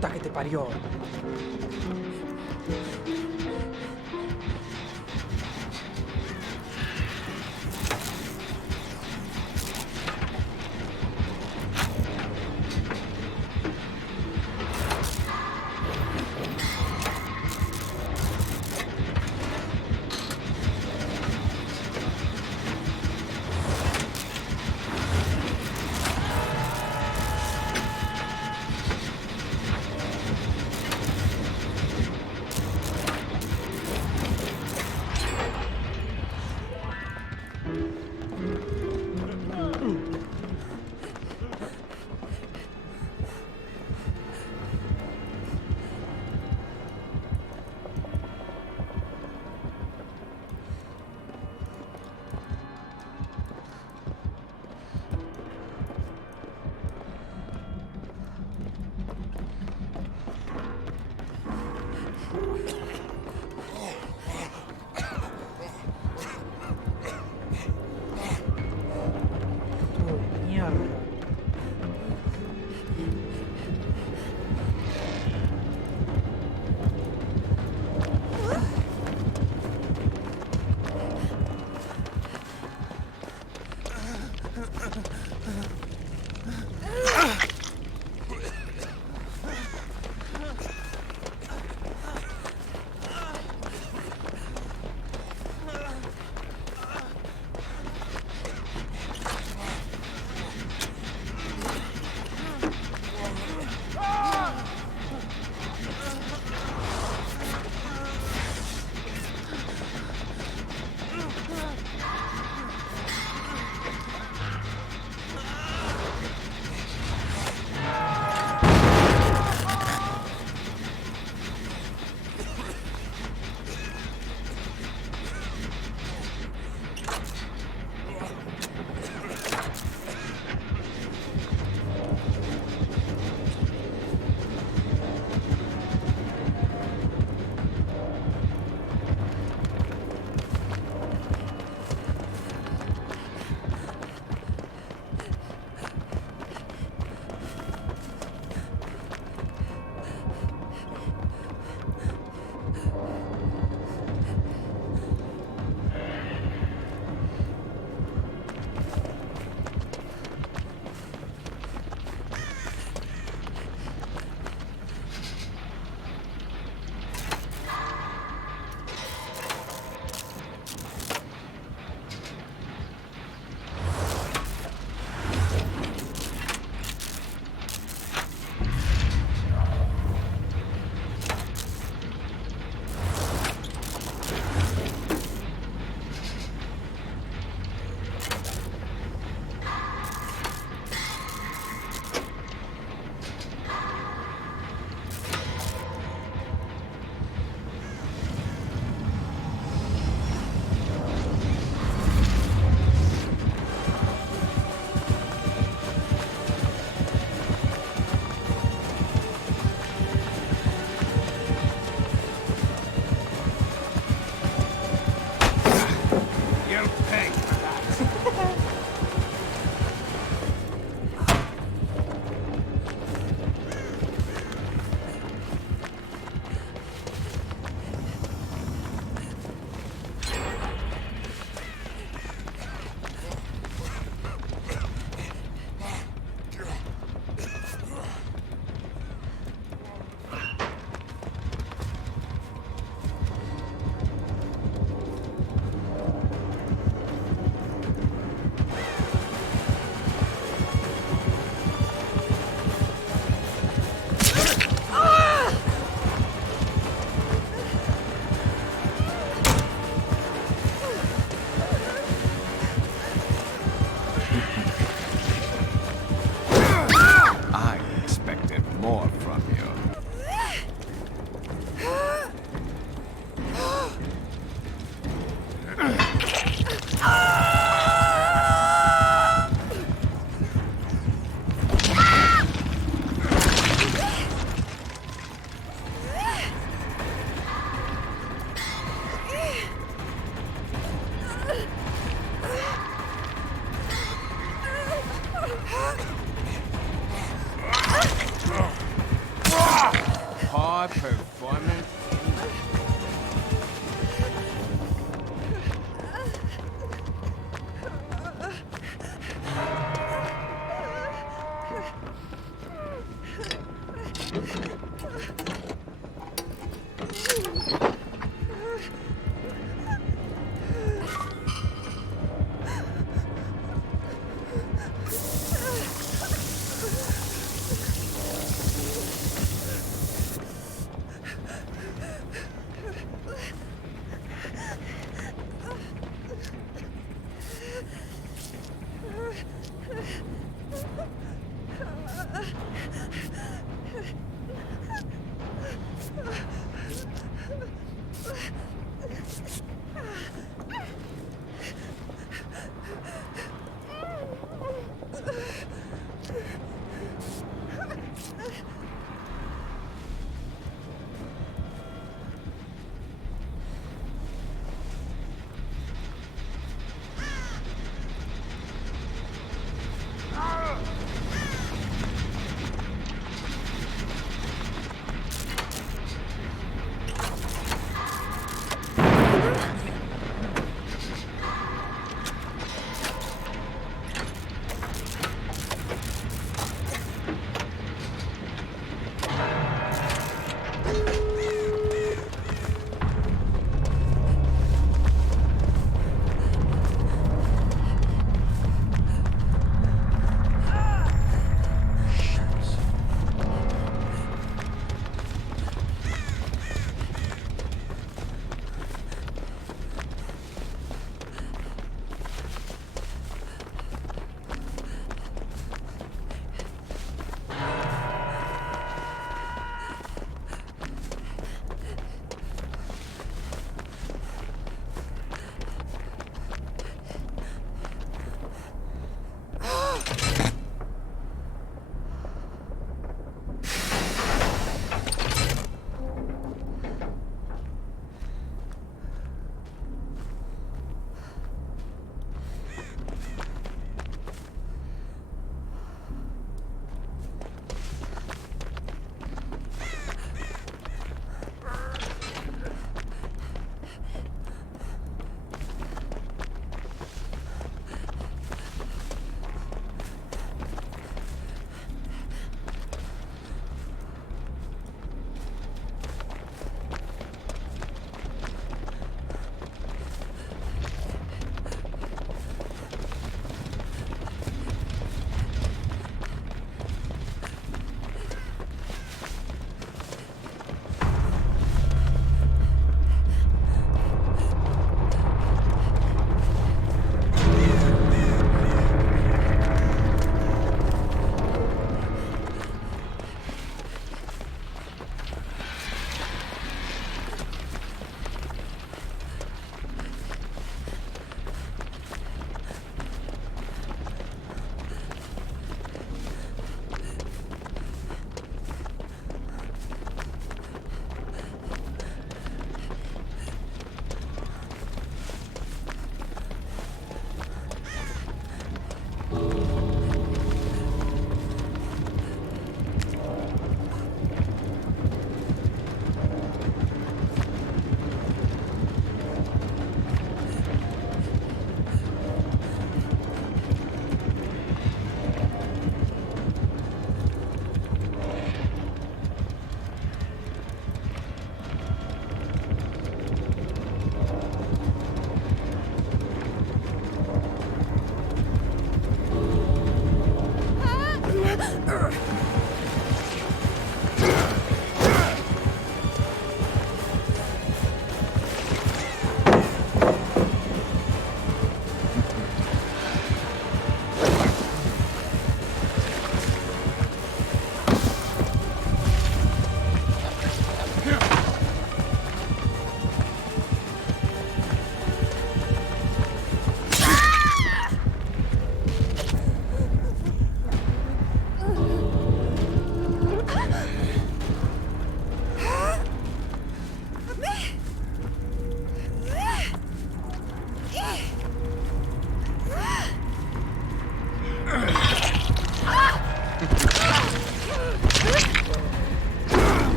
Puta que te parió.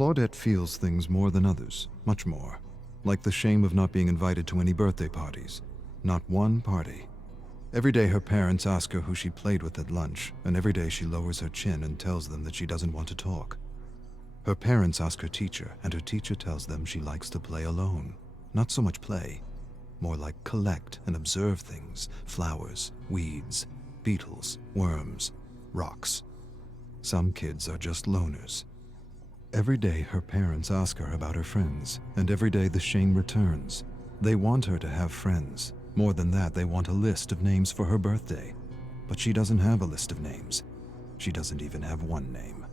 Claudette feels things more than others, much more. Like the shame of not being invited to any birthday parties. Not one party. Every day her parents ask her who she played with at lunch, and every day she lowers her chin and tells them that she doesn't want to talk. Her parents ask her teacher, and her teacher tells them she likes to play alone. Not so much play, more like collect and observe things, flowers, weeds, beetles, worms, rocks. Some kids are just loners. Every day her parents ask her about her friends, and every day the shame returns. They want her to have friends. More than that, they want a list of names for her birthday. But she doesn't have a list of names. She doesn't even have one name.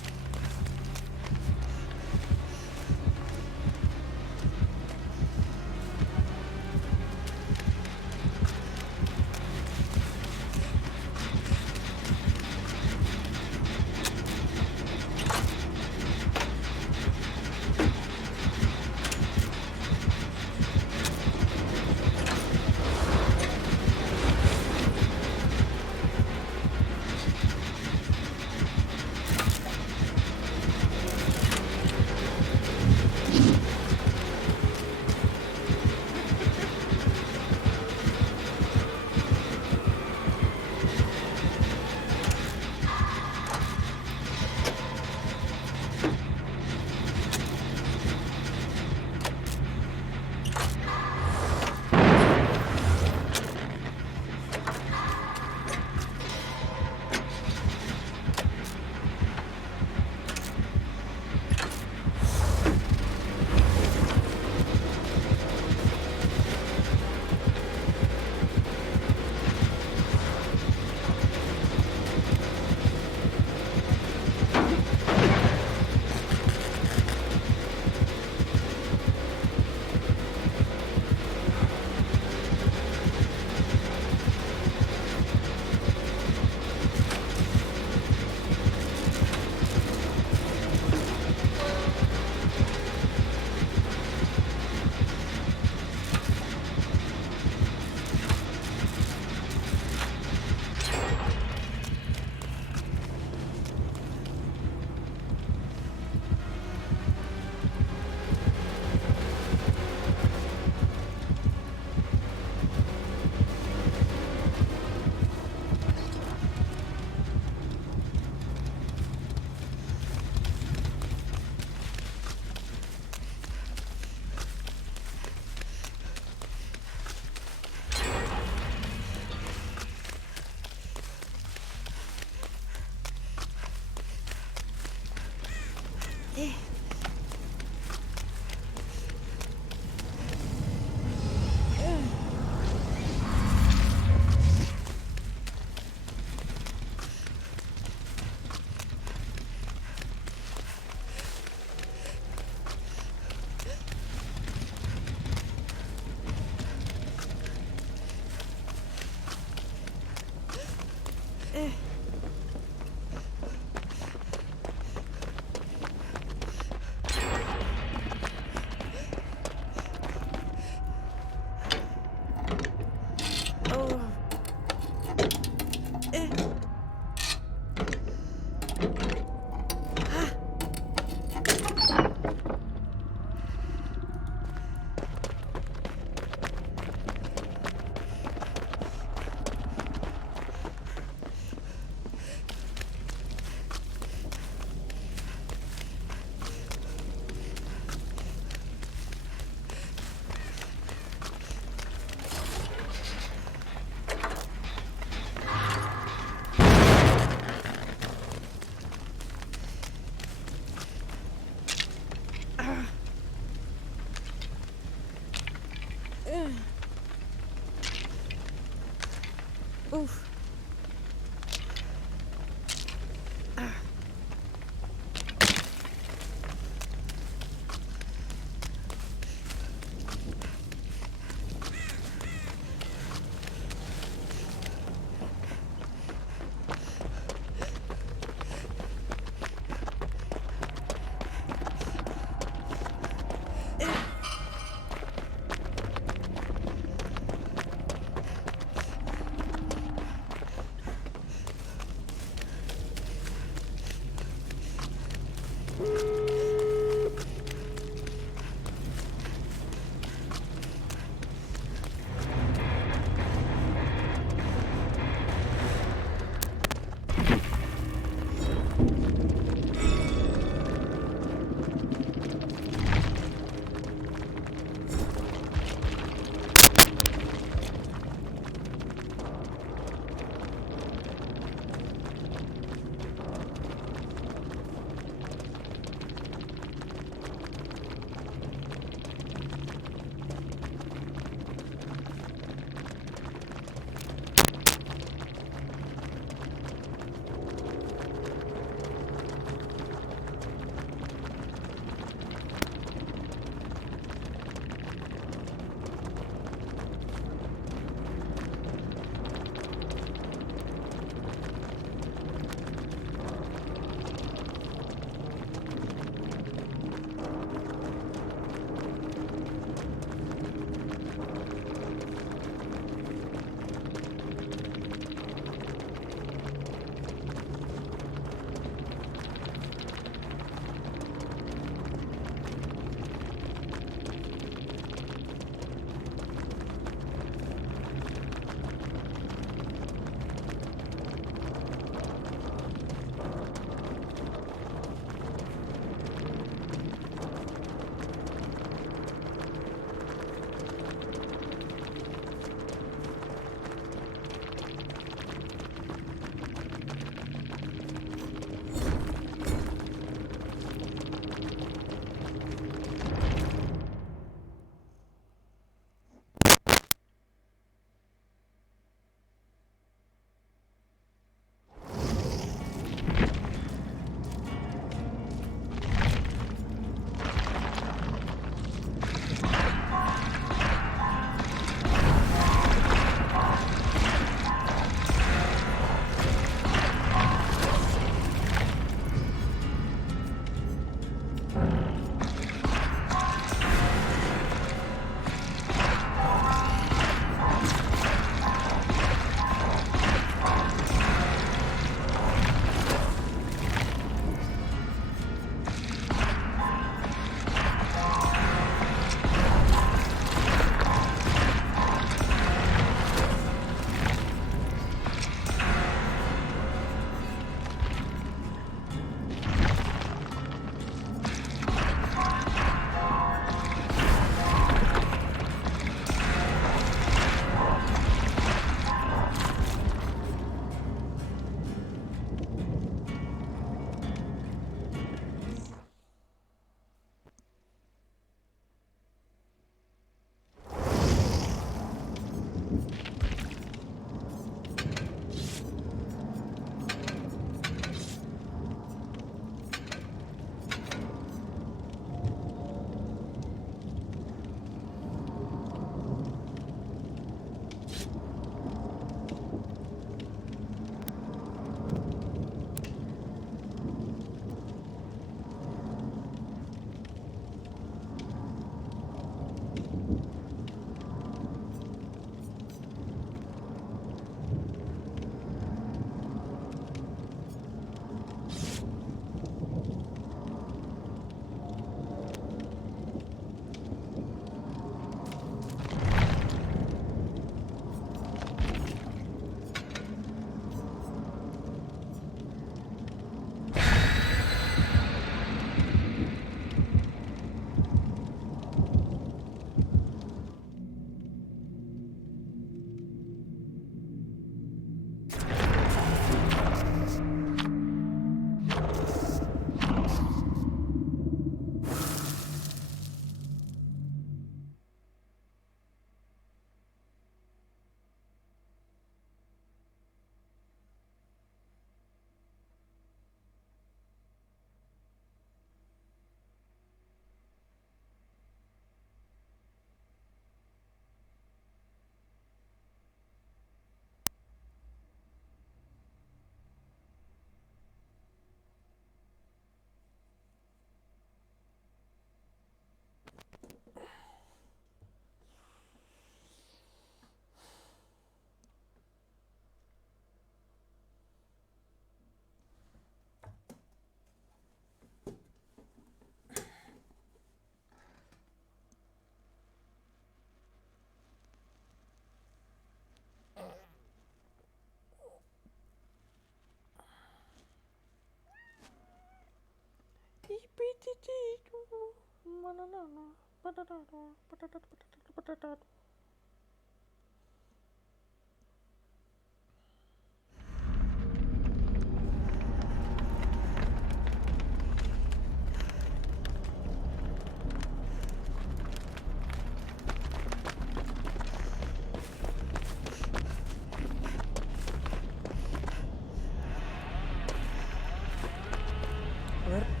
A ver.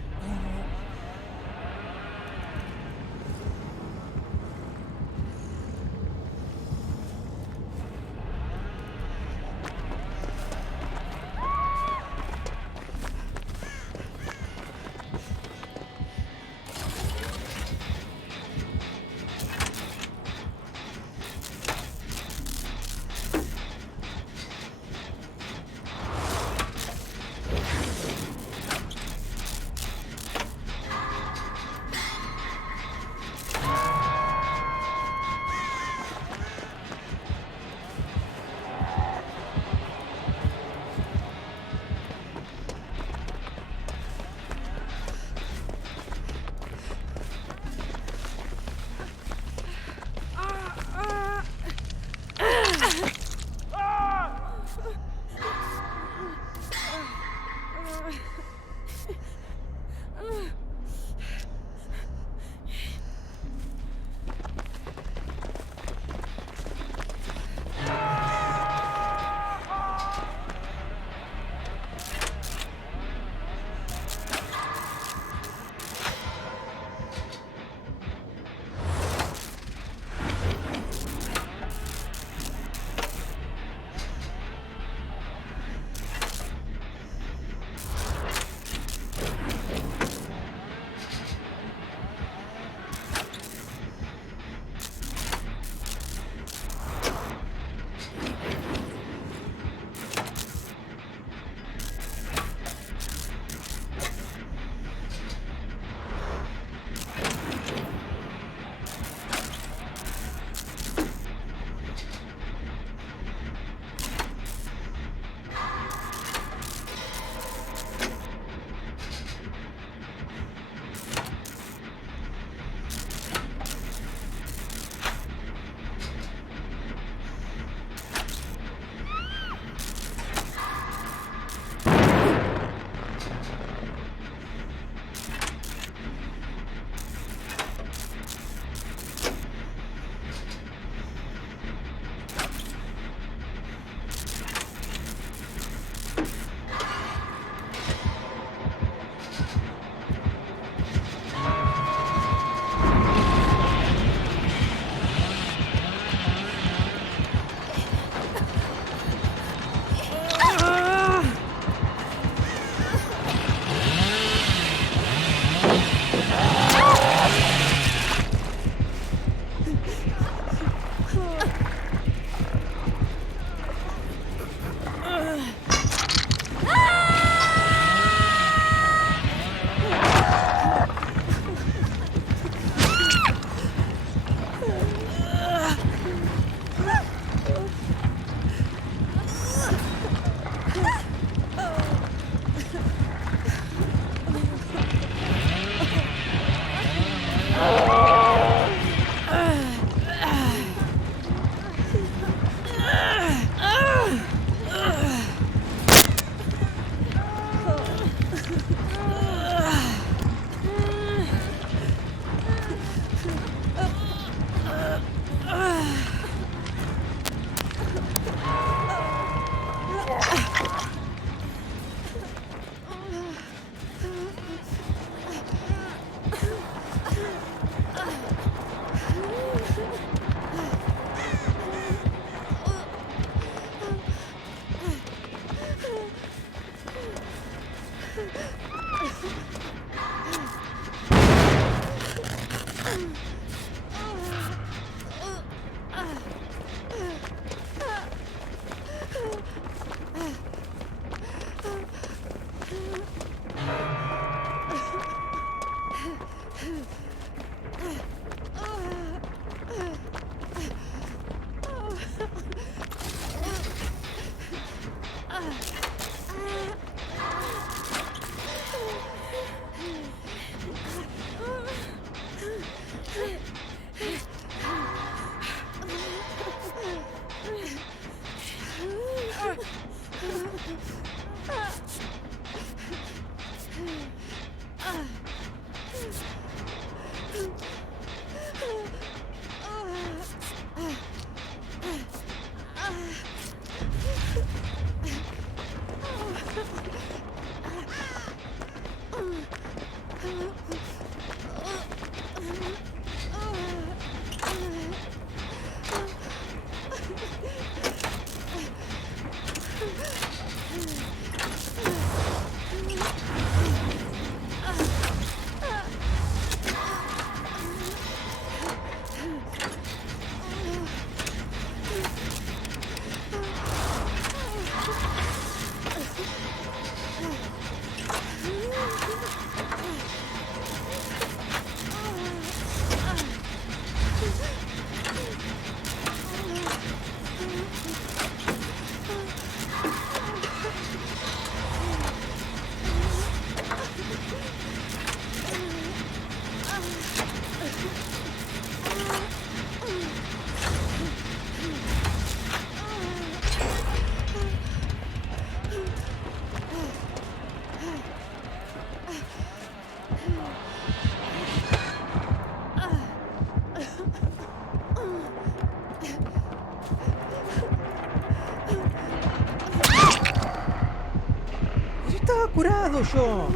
Estaba curado yo.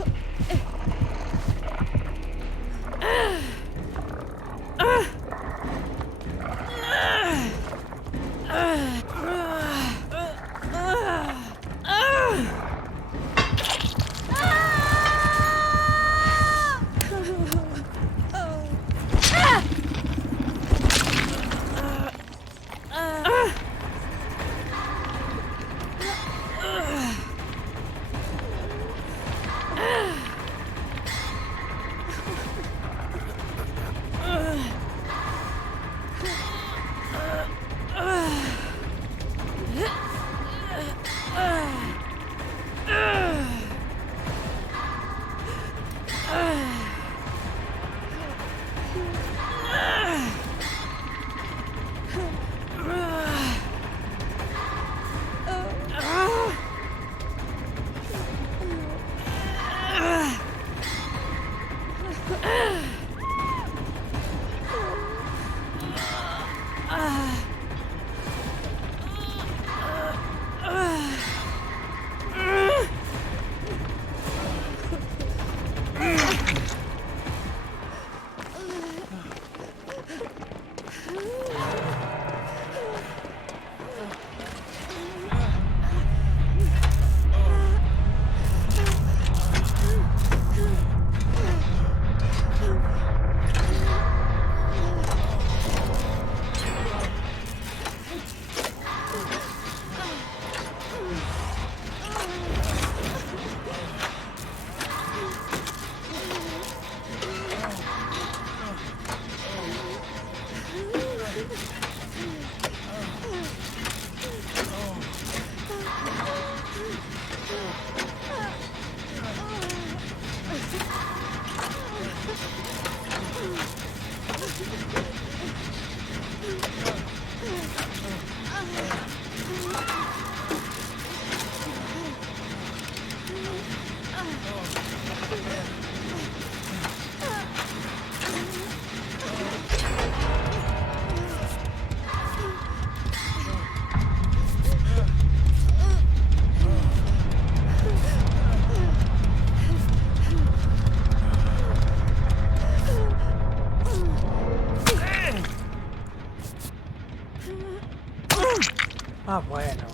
Ah, bueno.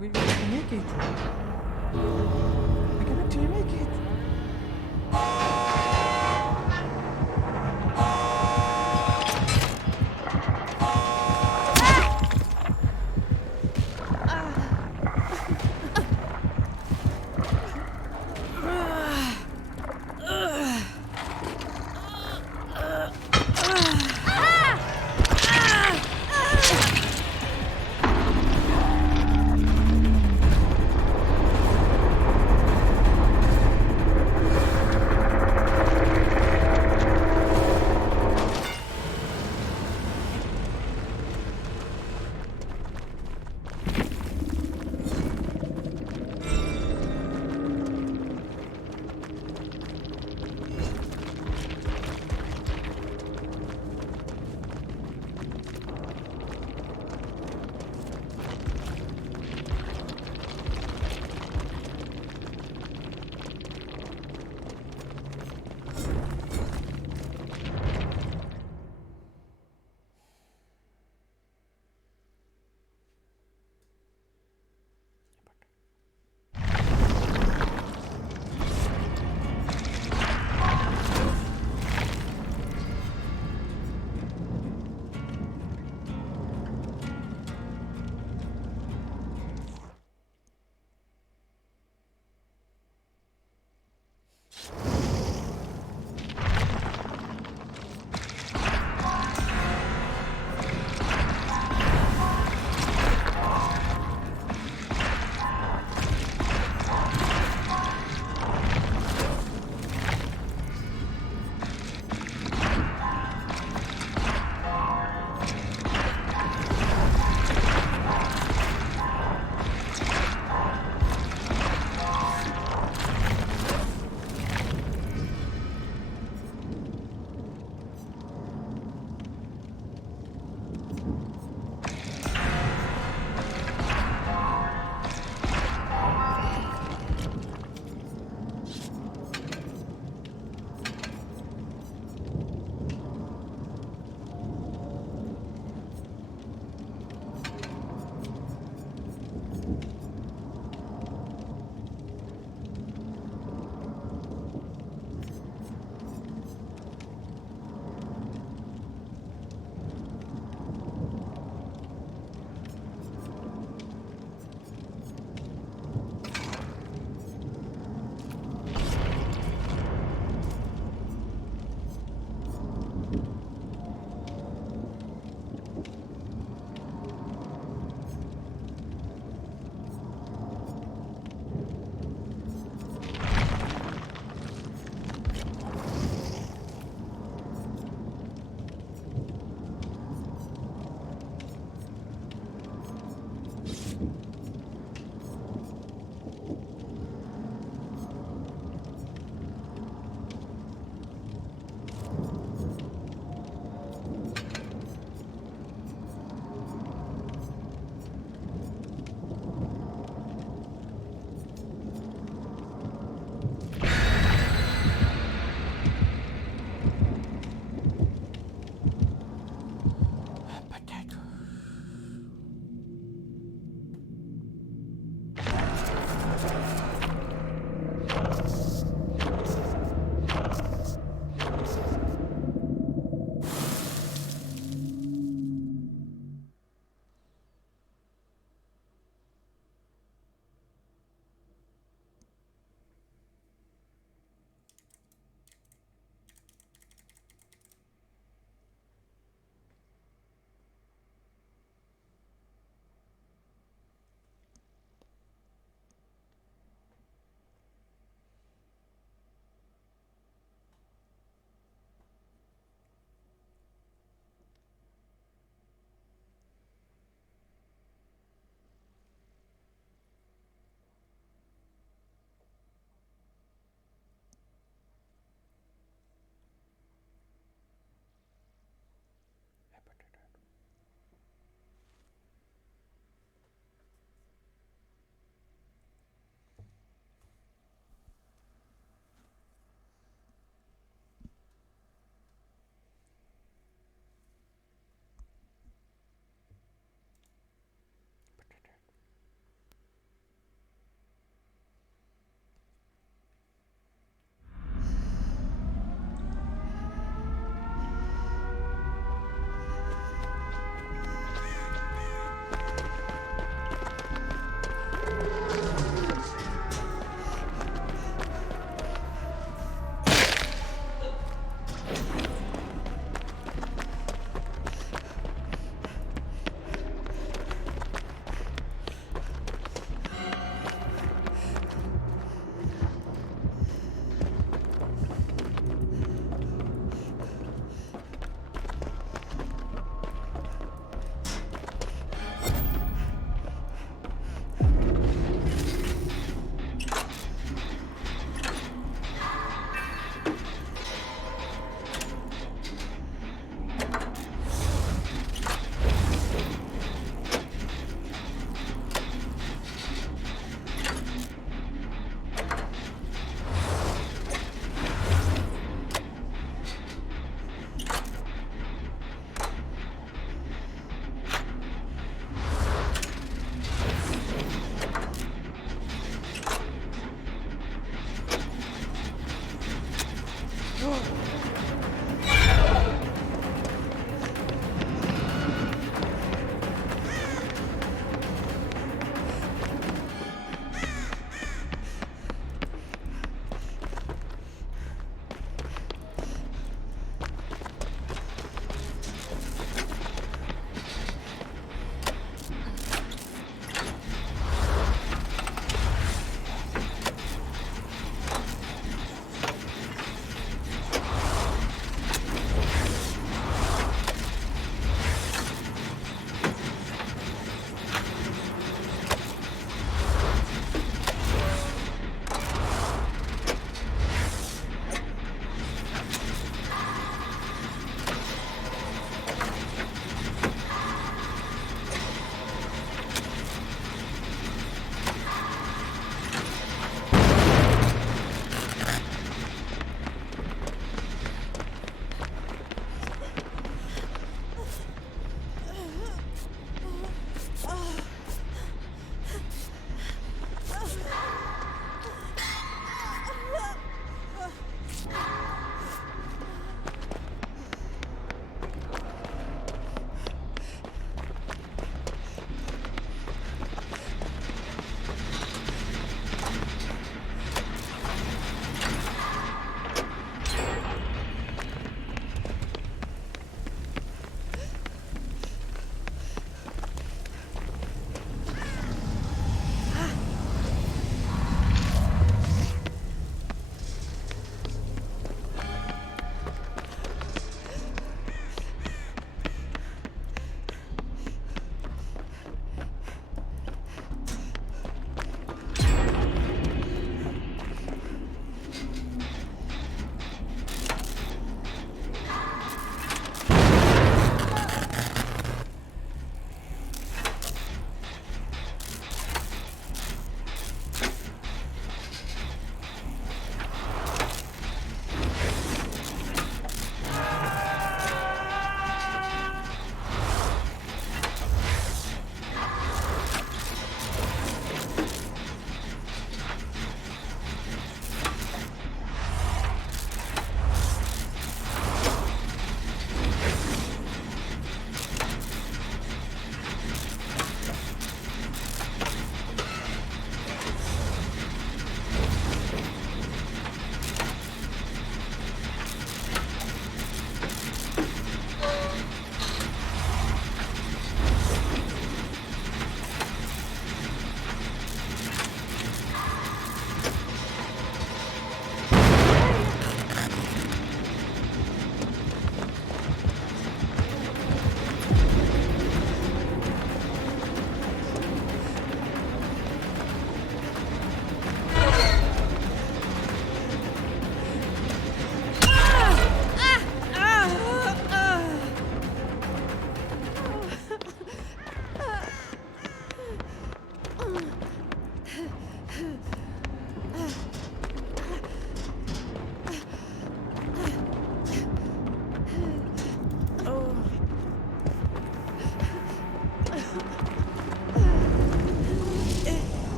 We can make it. We can actually make it.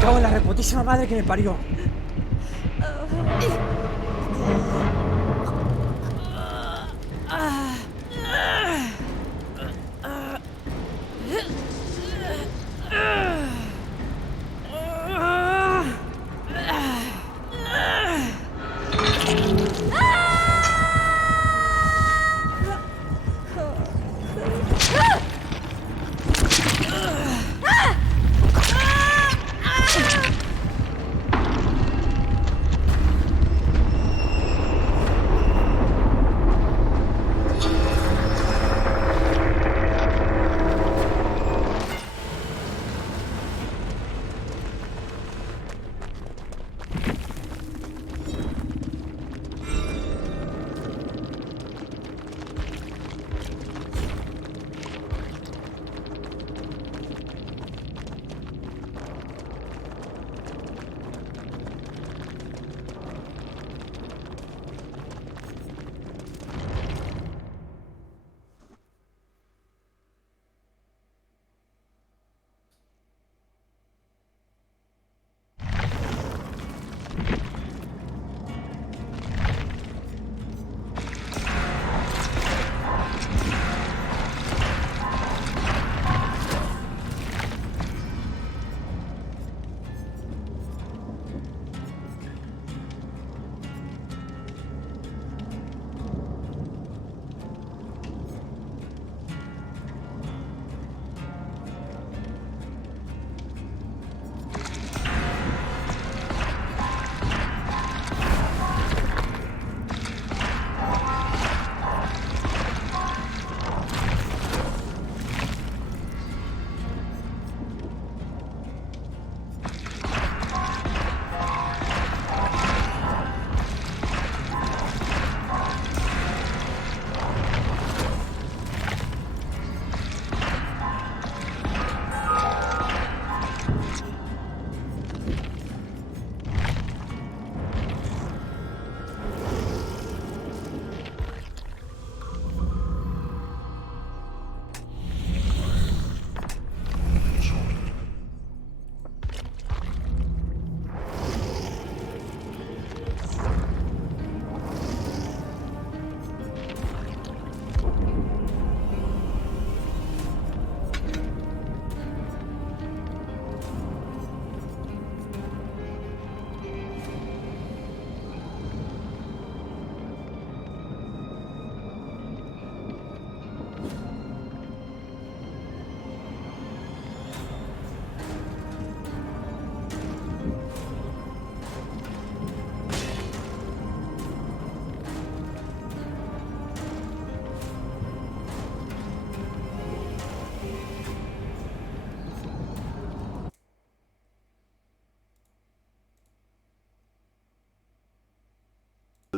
cago en la reputísima madre que me parió.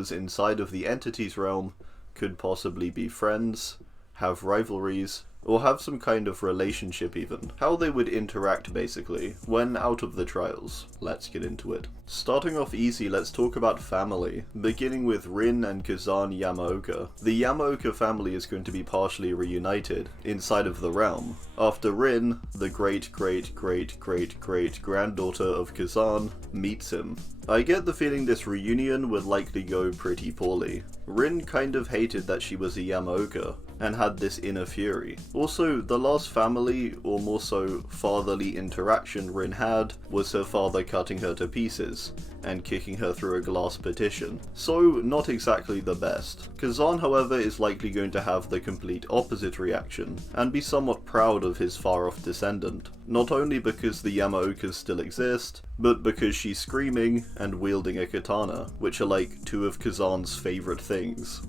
members inside of the entity's realm could possibly be friends, have rivalries, or have some kind of relationship even. How they would interact basically, when out of the trials. Let's get into it. Starting off easy, let's talk about family, beginning with Rin and Kazan Yamaoka. The Yamaoka family is going to be partially reunited inside of the realm, after Rin, the great-great-great-great-great-granddaughter of Kazan, meets him. I get the feeling this reunion would likely go pretty poorly. Rin kind of hated that she was a Yamaoka, and had this inner fury. Also, the last family, or more so fatherly interaction Rin had, was her father cutting her to pieces, and kicking her through a glass partition. So, not exactly the best. Kazan, however, is likely going to have the complete opposite reaction, and be somewhat proud of his far-off descendant. Not only because the Yamaokas still exist, but because she's screaming and wielding a katana, which are like two of Kazan's favourite things.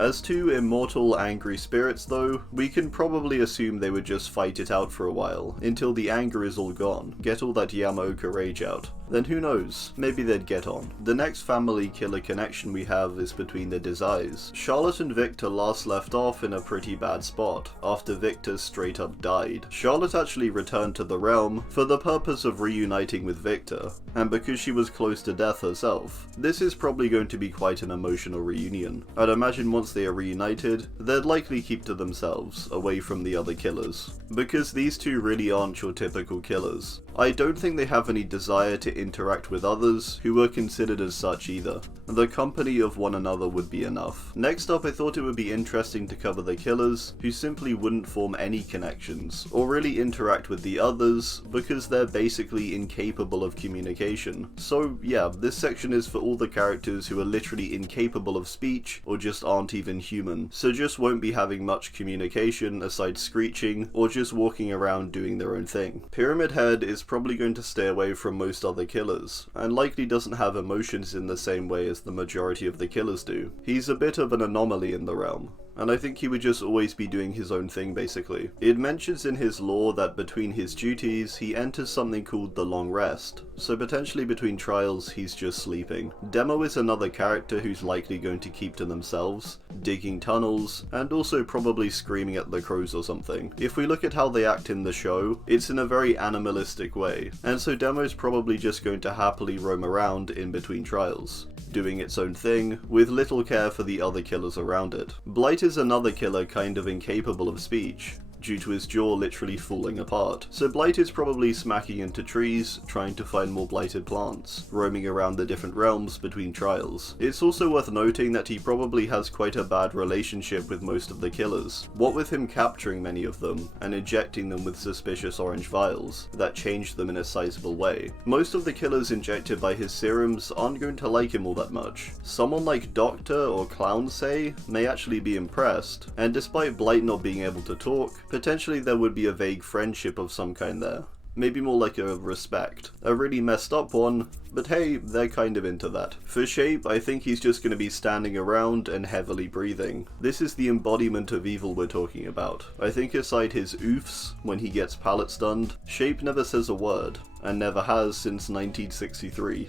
As two immortal, angry spirits though, we can probably assume they would just fight it out for a while, until the anger is all gone, get all that Yamaoka rage out. Then who knows, maybe they'd get on. The next family killer connection we have is between the Desires. Charlotte and Victor last left off in a pretty bad spot, after Victor straight up died. Charlotte actually returned to the realm for the purpose of reuniting with Victor, and because she was close to death herself. This is probably going to be quite an emotional reunion. I'd imagine once they are reunited, they'd likely keep to themselves, away from the other killers. Because these two really aren't your typical killers. I don't think they have any desire to interact with others who were considered as such either. The company of one another would be enough. Next up, I thought it would be interesting to cover the killers who simply wouldn't form any connections, or really interact with the others, because they're basically incapable of communication. So yeah, this section is for all the characters who are literally incapable of speech, or just aren't even human, so just won't be having much communication aside screeching, or just walking around doing their own thing. Pyramid Head is probably going to stay away from most other killers, and likely doesn't have emotions in the same way as the majority of the killers do. He's a bit of an anomaly in the realm, and I think he would just always be doing his own thing basically. It mentions in his lore that between his duties, he enters something called the Long Rest, so potentially between trials he's just sleeping. Demo is another character who's likely going to keep to themselves, digging tunnels, and also probably screaming at the crows or something. If we look at how they act in the show, it's in a very animalistic way, and so Demo's probably just going to happily roam around in between trials, doing its own thing, with little care for the other killers around it. Blight is another killer kind of incapable of speech, due to his jaw literally falling apart. So Blight is probably smacking into trees, trying to find more blighted plants, roaming around the different realms between trials. It's also worth noting that he probably has quite a bad relationship with most of the killers, what with him capturing many of them, and injecting them with suspicious orange vials that change them in a sizable way. Most of the killers injected by his serums aren't going to like him all that much. Someone like Doctor or Clown say may actually be impressed, and despite Blight not being able to talk, potentially there would be a vague friendship of some kind there. Maybe more like a respect. A really messed up one, but hey, they're kind of into that. For Shape, I think he's just going to be standing around and heavily breathing. This is the embodiment of evil we're talking about. I think aside his oofs, when he gets pallet stunned, Shape never says a word, and never has since 1963.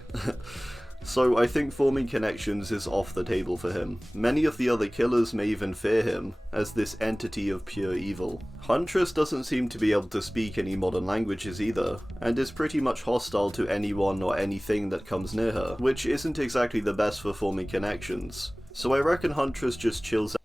So I think forming connections is off the table for him. Many of the other killers may even fear him, as this entity of pure evil. Huntress doesn't seem to be able to speak any modern languages either, and is pretty much hostile to anyone or anything that comes near her, which isn't exactly the best for forming connections. So I reckon Huntress just chills out.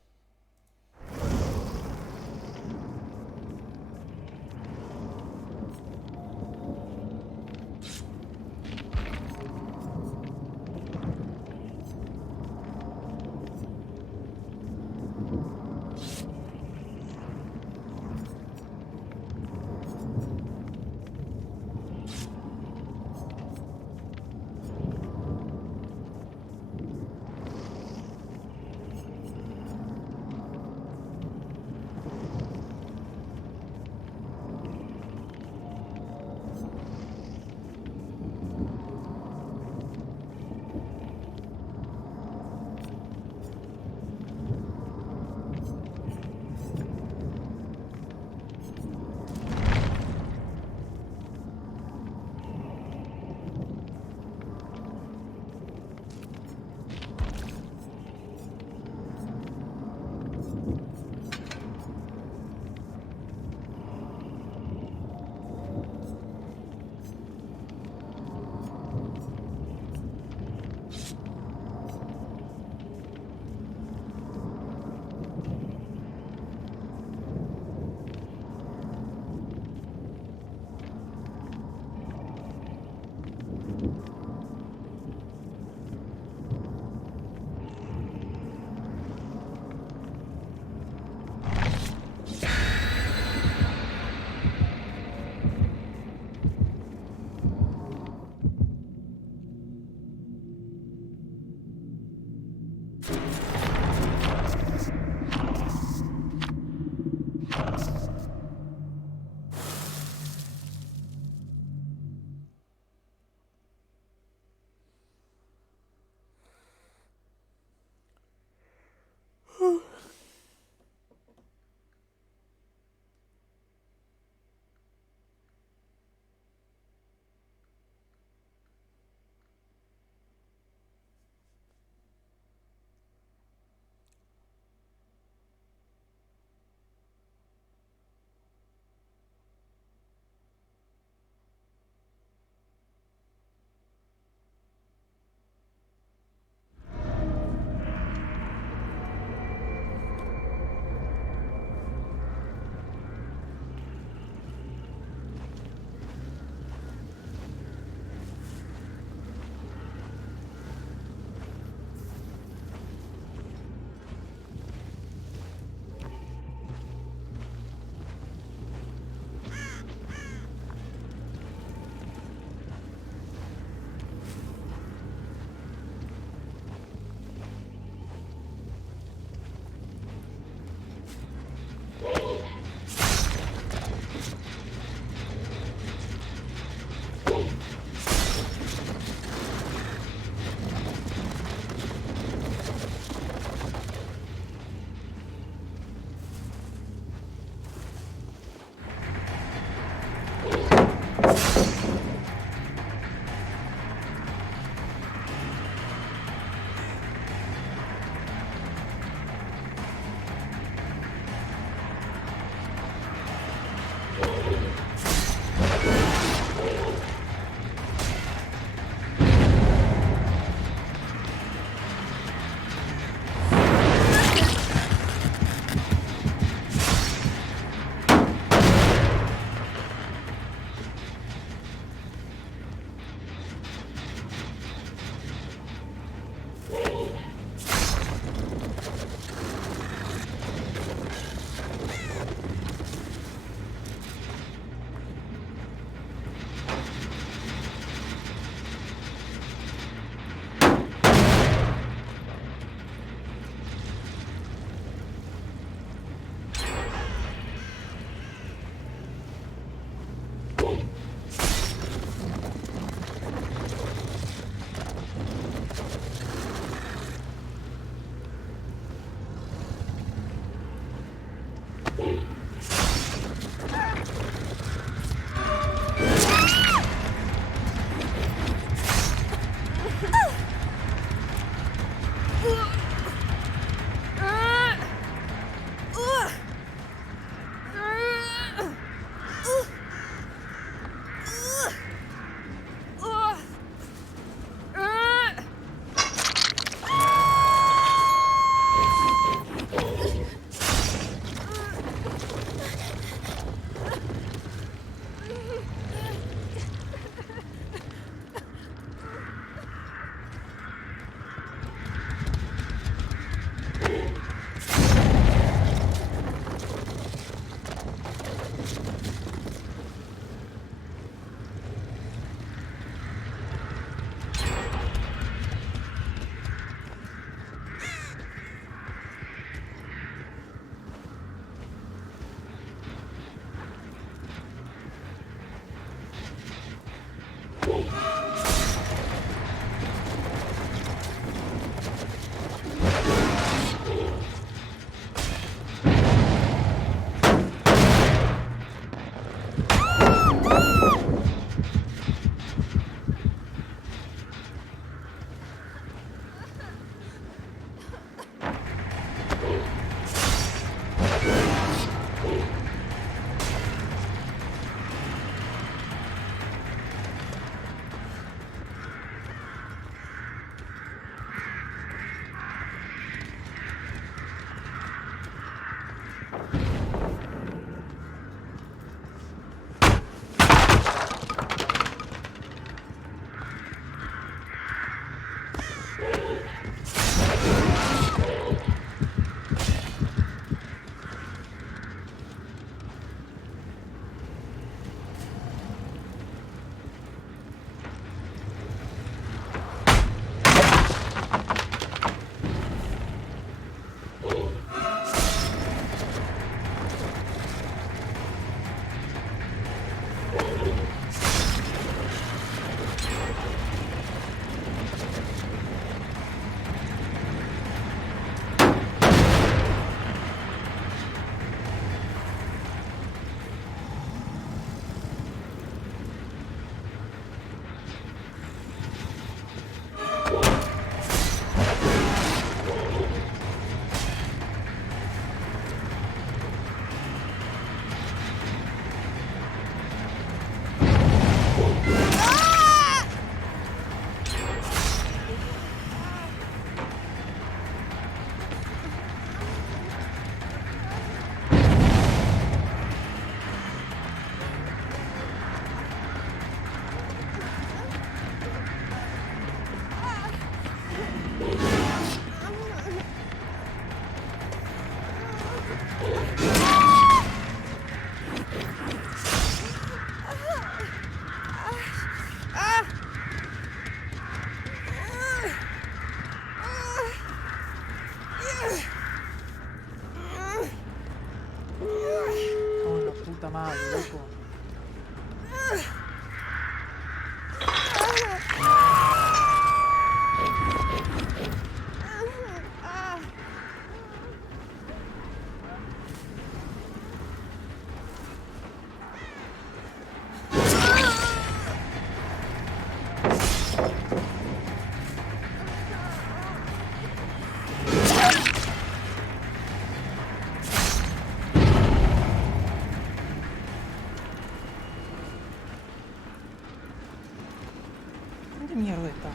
¿Dónde mierda está?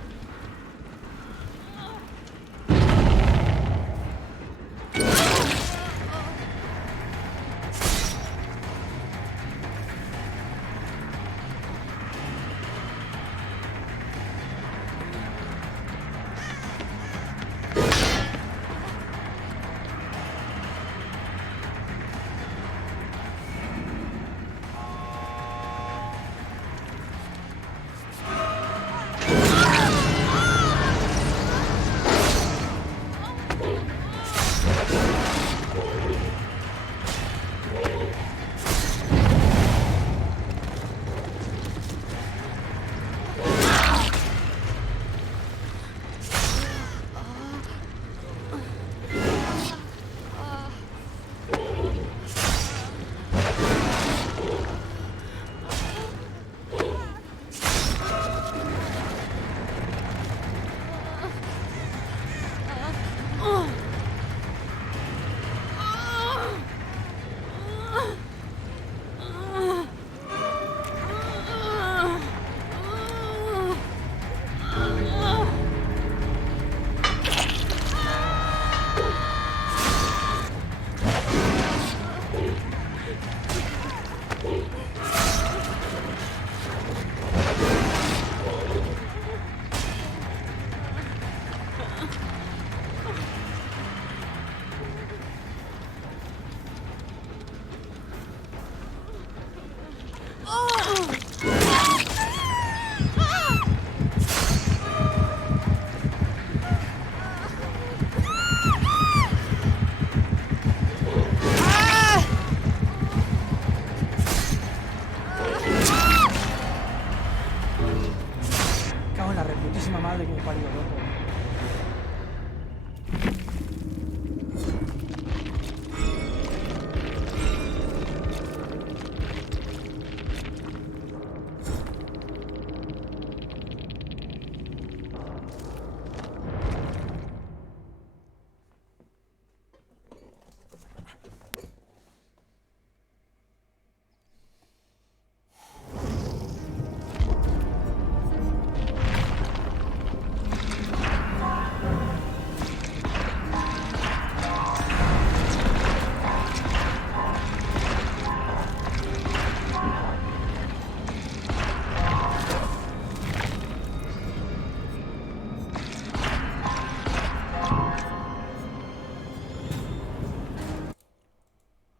Cago en la reputísima madre que me parió, loco.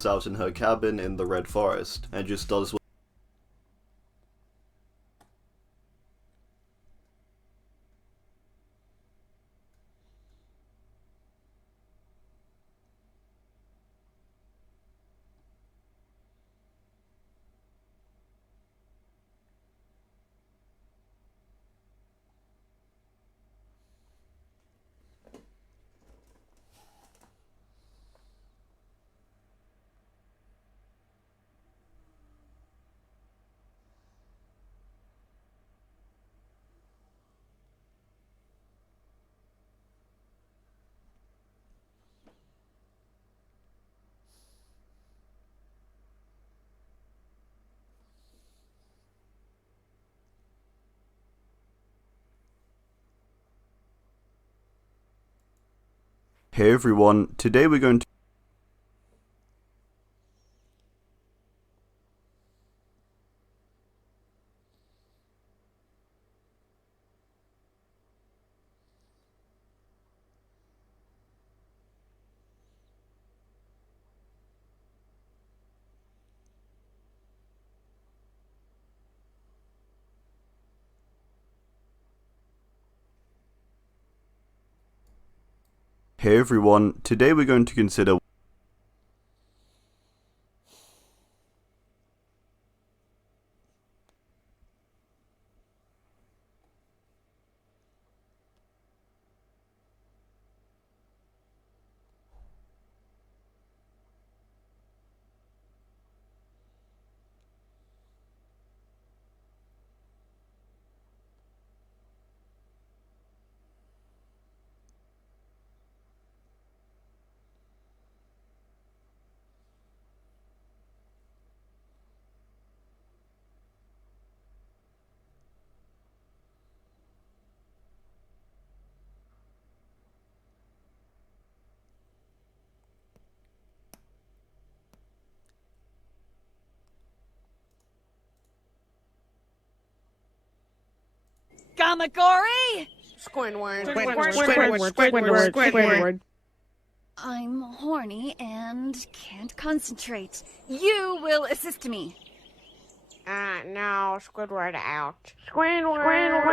Out in her cabin in the Red Forest and just does what Hey everyone, today we're going to Hey everyone, today we're going to consider Gamakori! Squidward. I'm horny and can't concentrate. You will assist me. No, Squidward out. Squidward.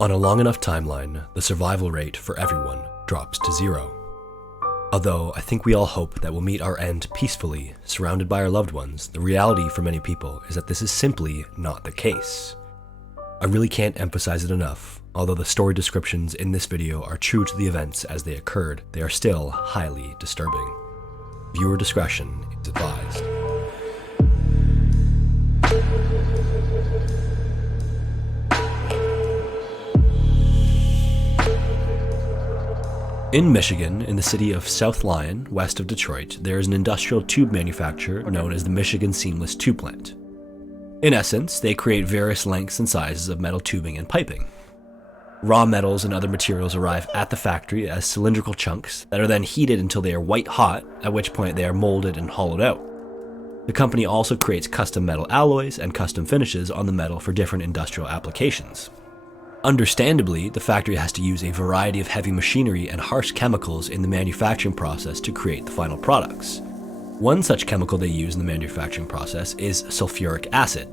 On a long enough timeline, the survival rate for everyone drops to 0. Although I think we all hope that we'll meet our end peacefully, surrounded by our loved ones, the reality for many people is that this is simply not the case. I really can't emphasize it enough. Although the story descriptions in this video are true to the events as they occurred, they are still highly disturbing. Viewer discretion is advised. In Michigan, in the city of South Lyon, west of Detroit, there is an industrial tube manufacturer known as the Michigan Seamless Tube Plant. In essence, they create various lengths and sizes of metal tubing and piping. Raw metals and other materials arrive at the factory as cylindrical chunks that are then heated until they are white hot, at which point they are molded and hollowed out. The company also creates custom metal alloys and custom finishes on the metal for different industrial applications. Understandably, the factory has to use a variety of heavy machinery and harsh chemicals in the manufacturing process to create the final products. One such chemical they use in the manufacturing process is sulfuric acid.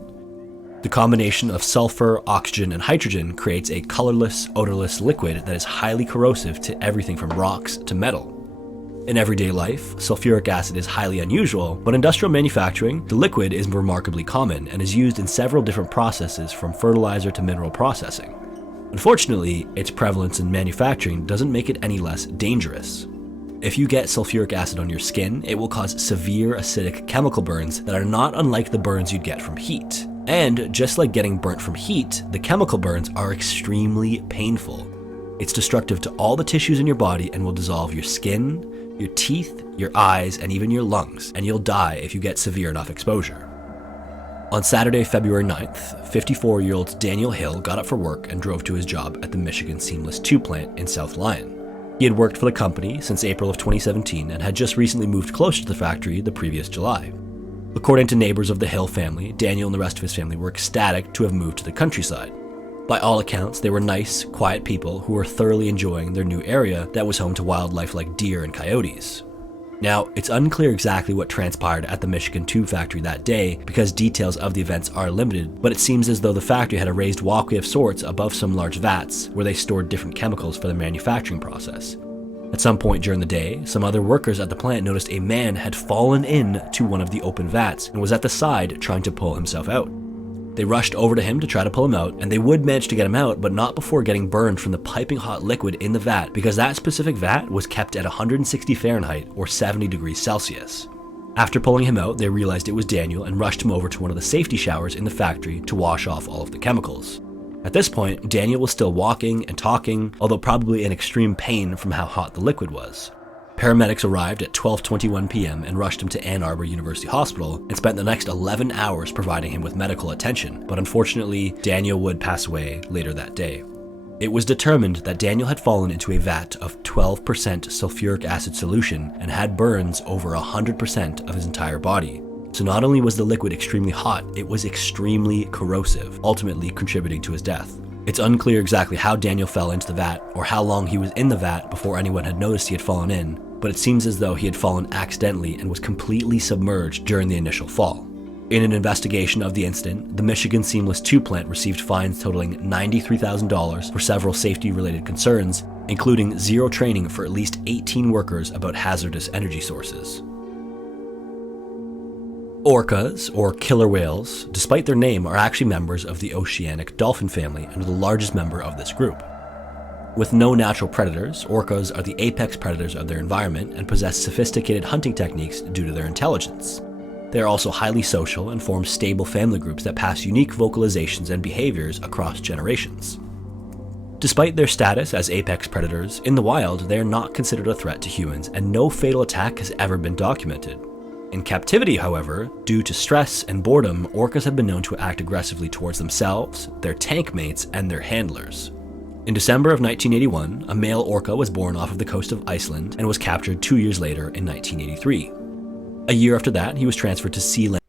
The combination of sulfur, oxygen, and hydrogen creates a colorless, odorless liquid that is highly corrosive to everything from rocks to metal. In everyday life, sulfuric acid is highly unusual, but in industrial manufacturing, the liquid is remarkably common and is used in several different processes from fertilizer to mineral processing. Unfortunately, its prevalence in manufacturing doesn't make it any less dangerous. If you get sulfuric acid on your skin, it will cause severe acidic chemical burns that are not unlike the burns you'd get from heat. And just like getting burnt from heat, the chemical burns are extremely painful. It's destructive to all the tissues in your body and will dissolve your skin, your teeth, your eyes, and even your lungs, and you'll die if you get severe enough exposure. On Saturday, February 9th, 54-year-old Daniel Hill got up for work and drove to his job at the Michigan Seamless Tube Plant in South Lyon. He had worked for the company since April of 2017 and had just recently moved closer to the factory the previous July. According to neighbors of the Hill family, Daniel and the rest of his family were ecstatic to have moved to the countryside. By all accounts, they were nice, quiet people who were thoroughly enjoying their new area that was home to wildlife like deer and coyotes. Now, it's unclear exactly what transpired at the Michigan Tube Factory that day because details of the events are limited, but it seems as though the factory had a raised walkway of sorts above some large vats where they stored different chemicals for the manufacturing process. At some point during the day, some other workers at the plant noticed a man had fallen into one of the open vats and was at the side trying to pull himself out. They rushed over to him to try to pull him out, and they would manage to get him out, but not before getting burned from the piping hot liquid in the vat because that specific vat was kept at 160 Fahrenheit or 70 degrees Celsius. After pulling him out, they realized it was Daniel and rushed him over to one of the safety showers in the factory to wash off all of the chemicals. At this point, Daniel was still walking and talking, although probably in extreme pain from how hot the liquid was. Paramedics arrived at 12:21 p.m. and rushed him to Ann Arbor University Hospital and spent the next 11 hours providing him with medical attention, but unfortunately, Daniel would pass away later that day. It was determined that Daniel had fallen into a vat of 12% sulfuric acid solution and had burns over 100% of his entire body. So not only was the liquid extremely hot, it was extremely corrosive, ultimately contributing to his death. It's unclear exactly how Daniel fell into the vat or how long he was in the vat before anyone had noticed he had fallen in, but it seems as though he had fallen accidentally and was completely submerged during the initial fall. In an investigation of the incident, the Michigan Seamless Tube Plant received fines totaling $93,000 for several safety-related concerns, including zero training for at least 18 workers about hazardous energy sources. Orcas, or killer whales, despite their name, are actually members of the oceanic dolphin family and are the largest member of this group. With no natural predators, orcas are the apex predators of their environment and possess sophisticated hunting techniques due to their intelligence. They are also highly social and form stable family groups that pass unique vocalizations and behaviors across generations. Despite their status as apex predators, in the wild they are not considered a threat to humans and no fatal attack has ever been documented. In captivity, however, due to stress and boredom, orcas have been known to act aggressively towards themselves, their tank mates, and their handlers. In December of 1981, a male orca was born off of the coast of Iceland and was captured 2 years later in 1983. A year after that, he was transferred to sea land.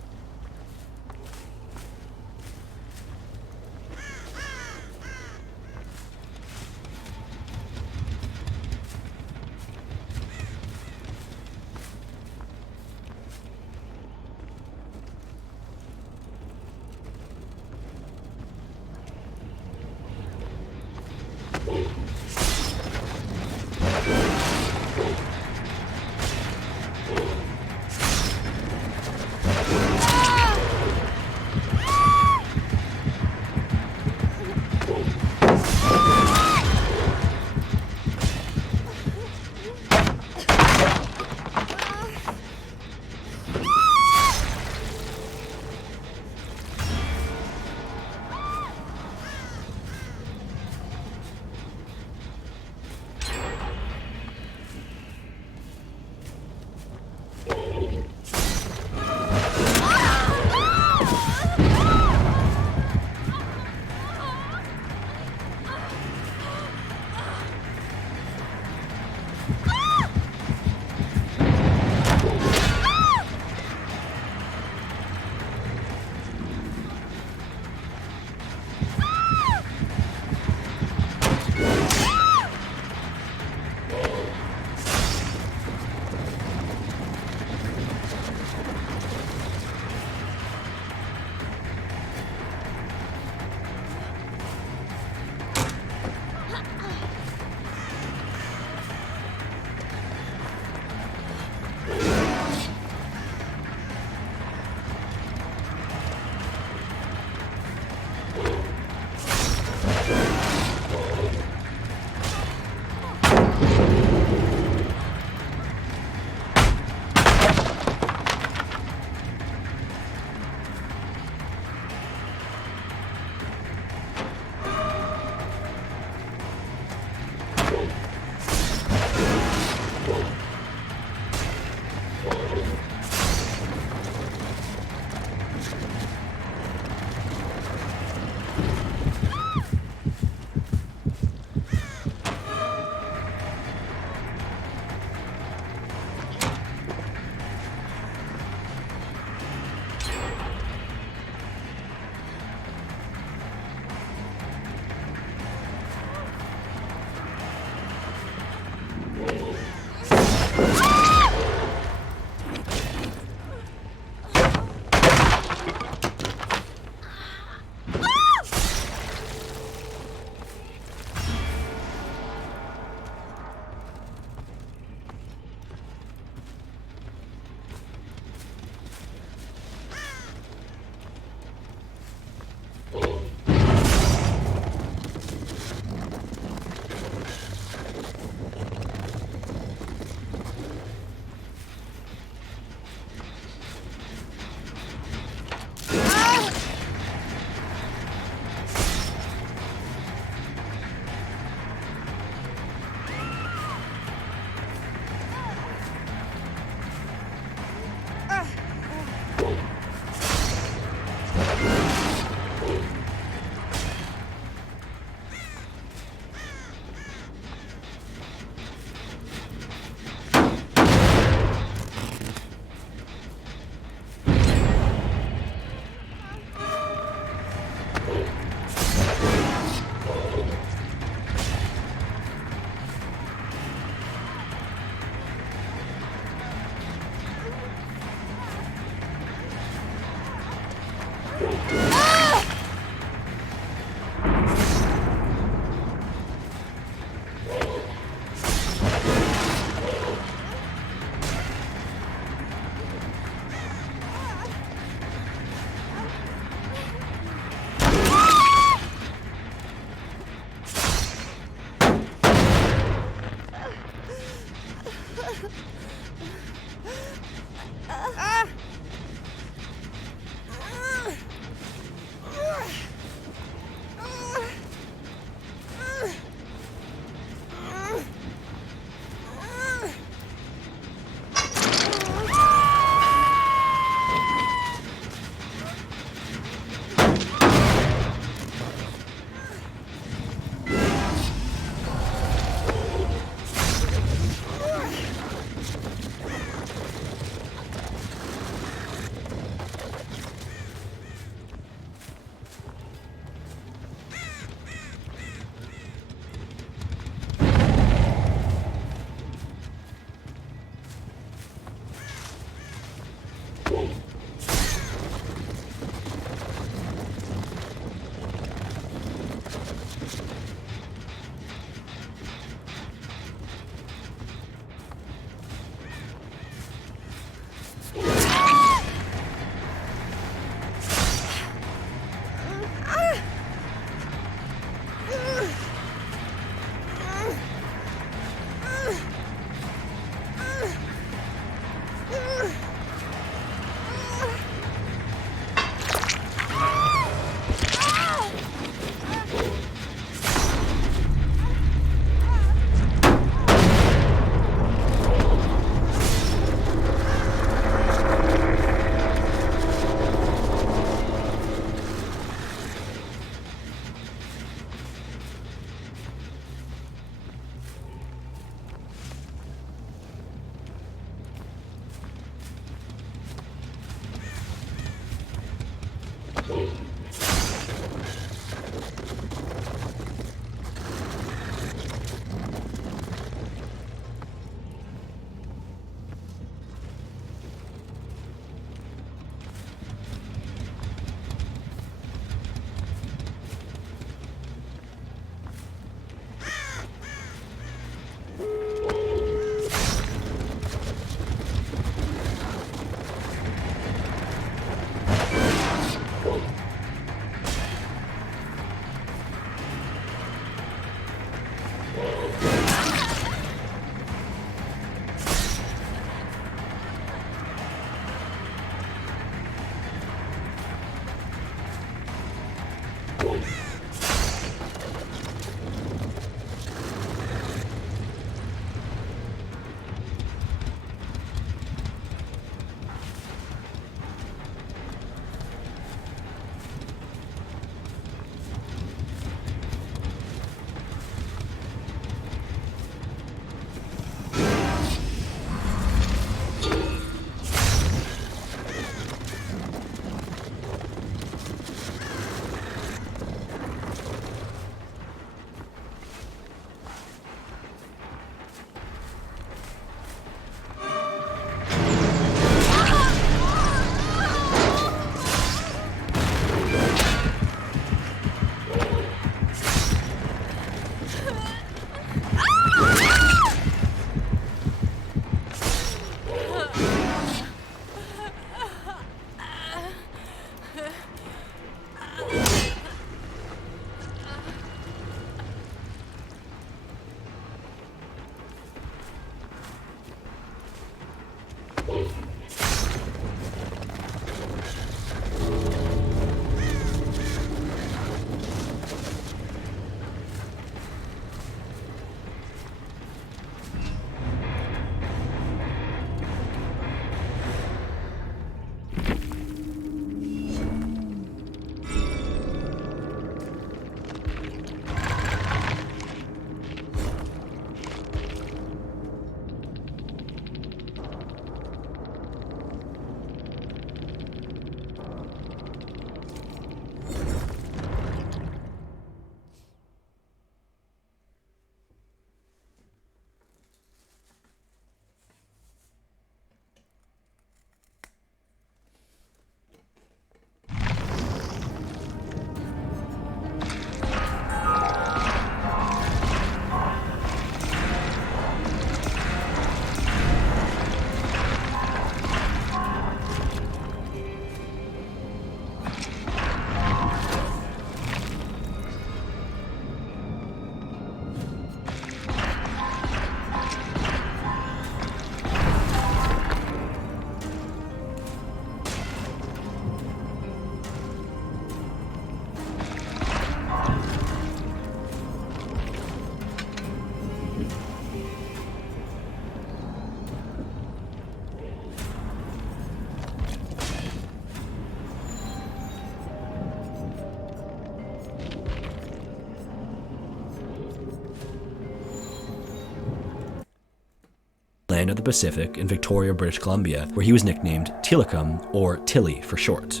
Land of the Pacific in Victoria, British Columbia, where he was nicknamed Tilikum, or Tilly for short.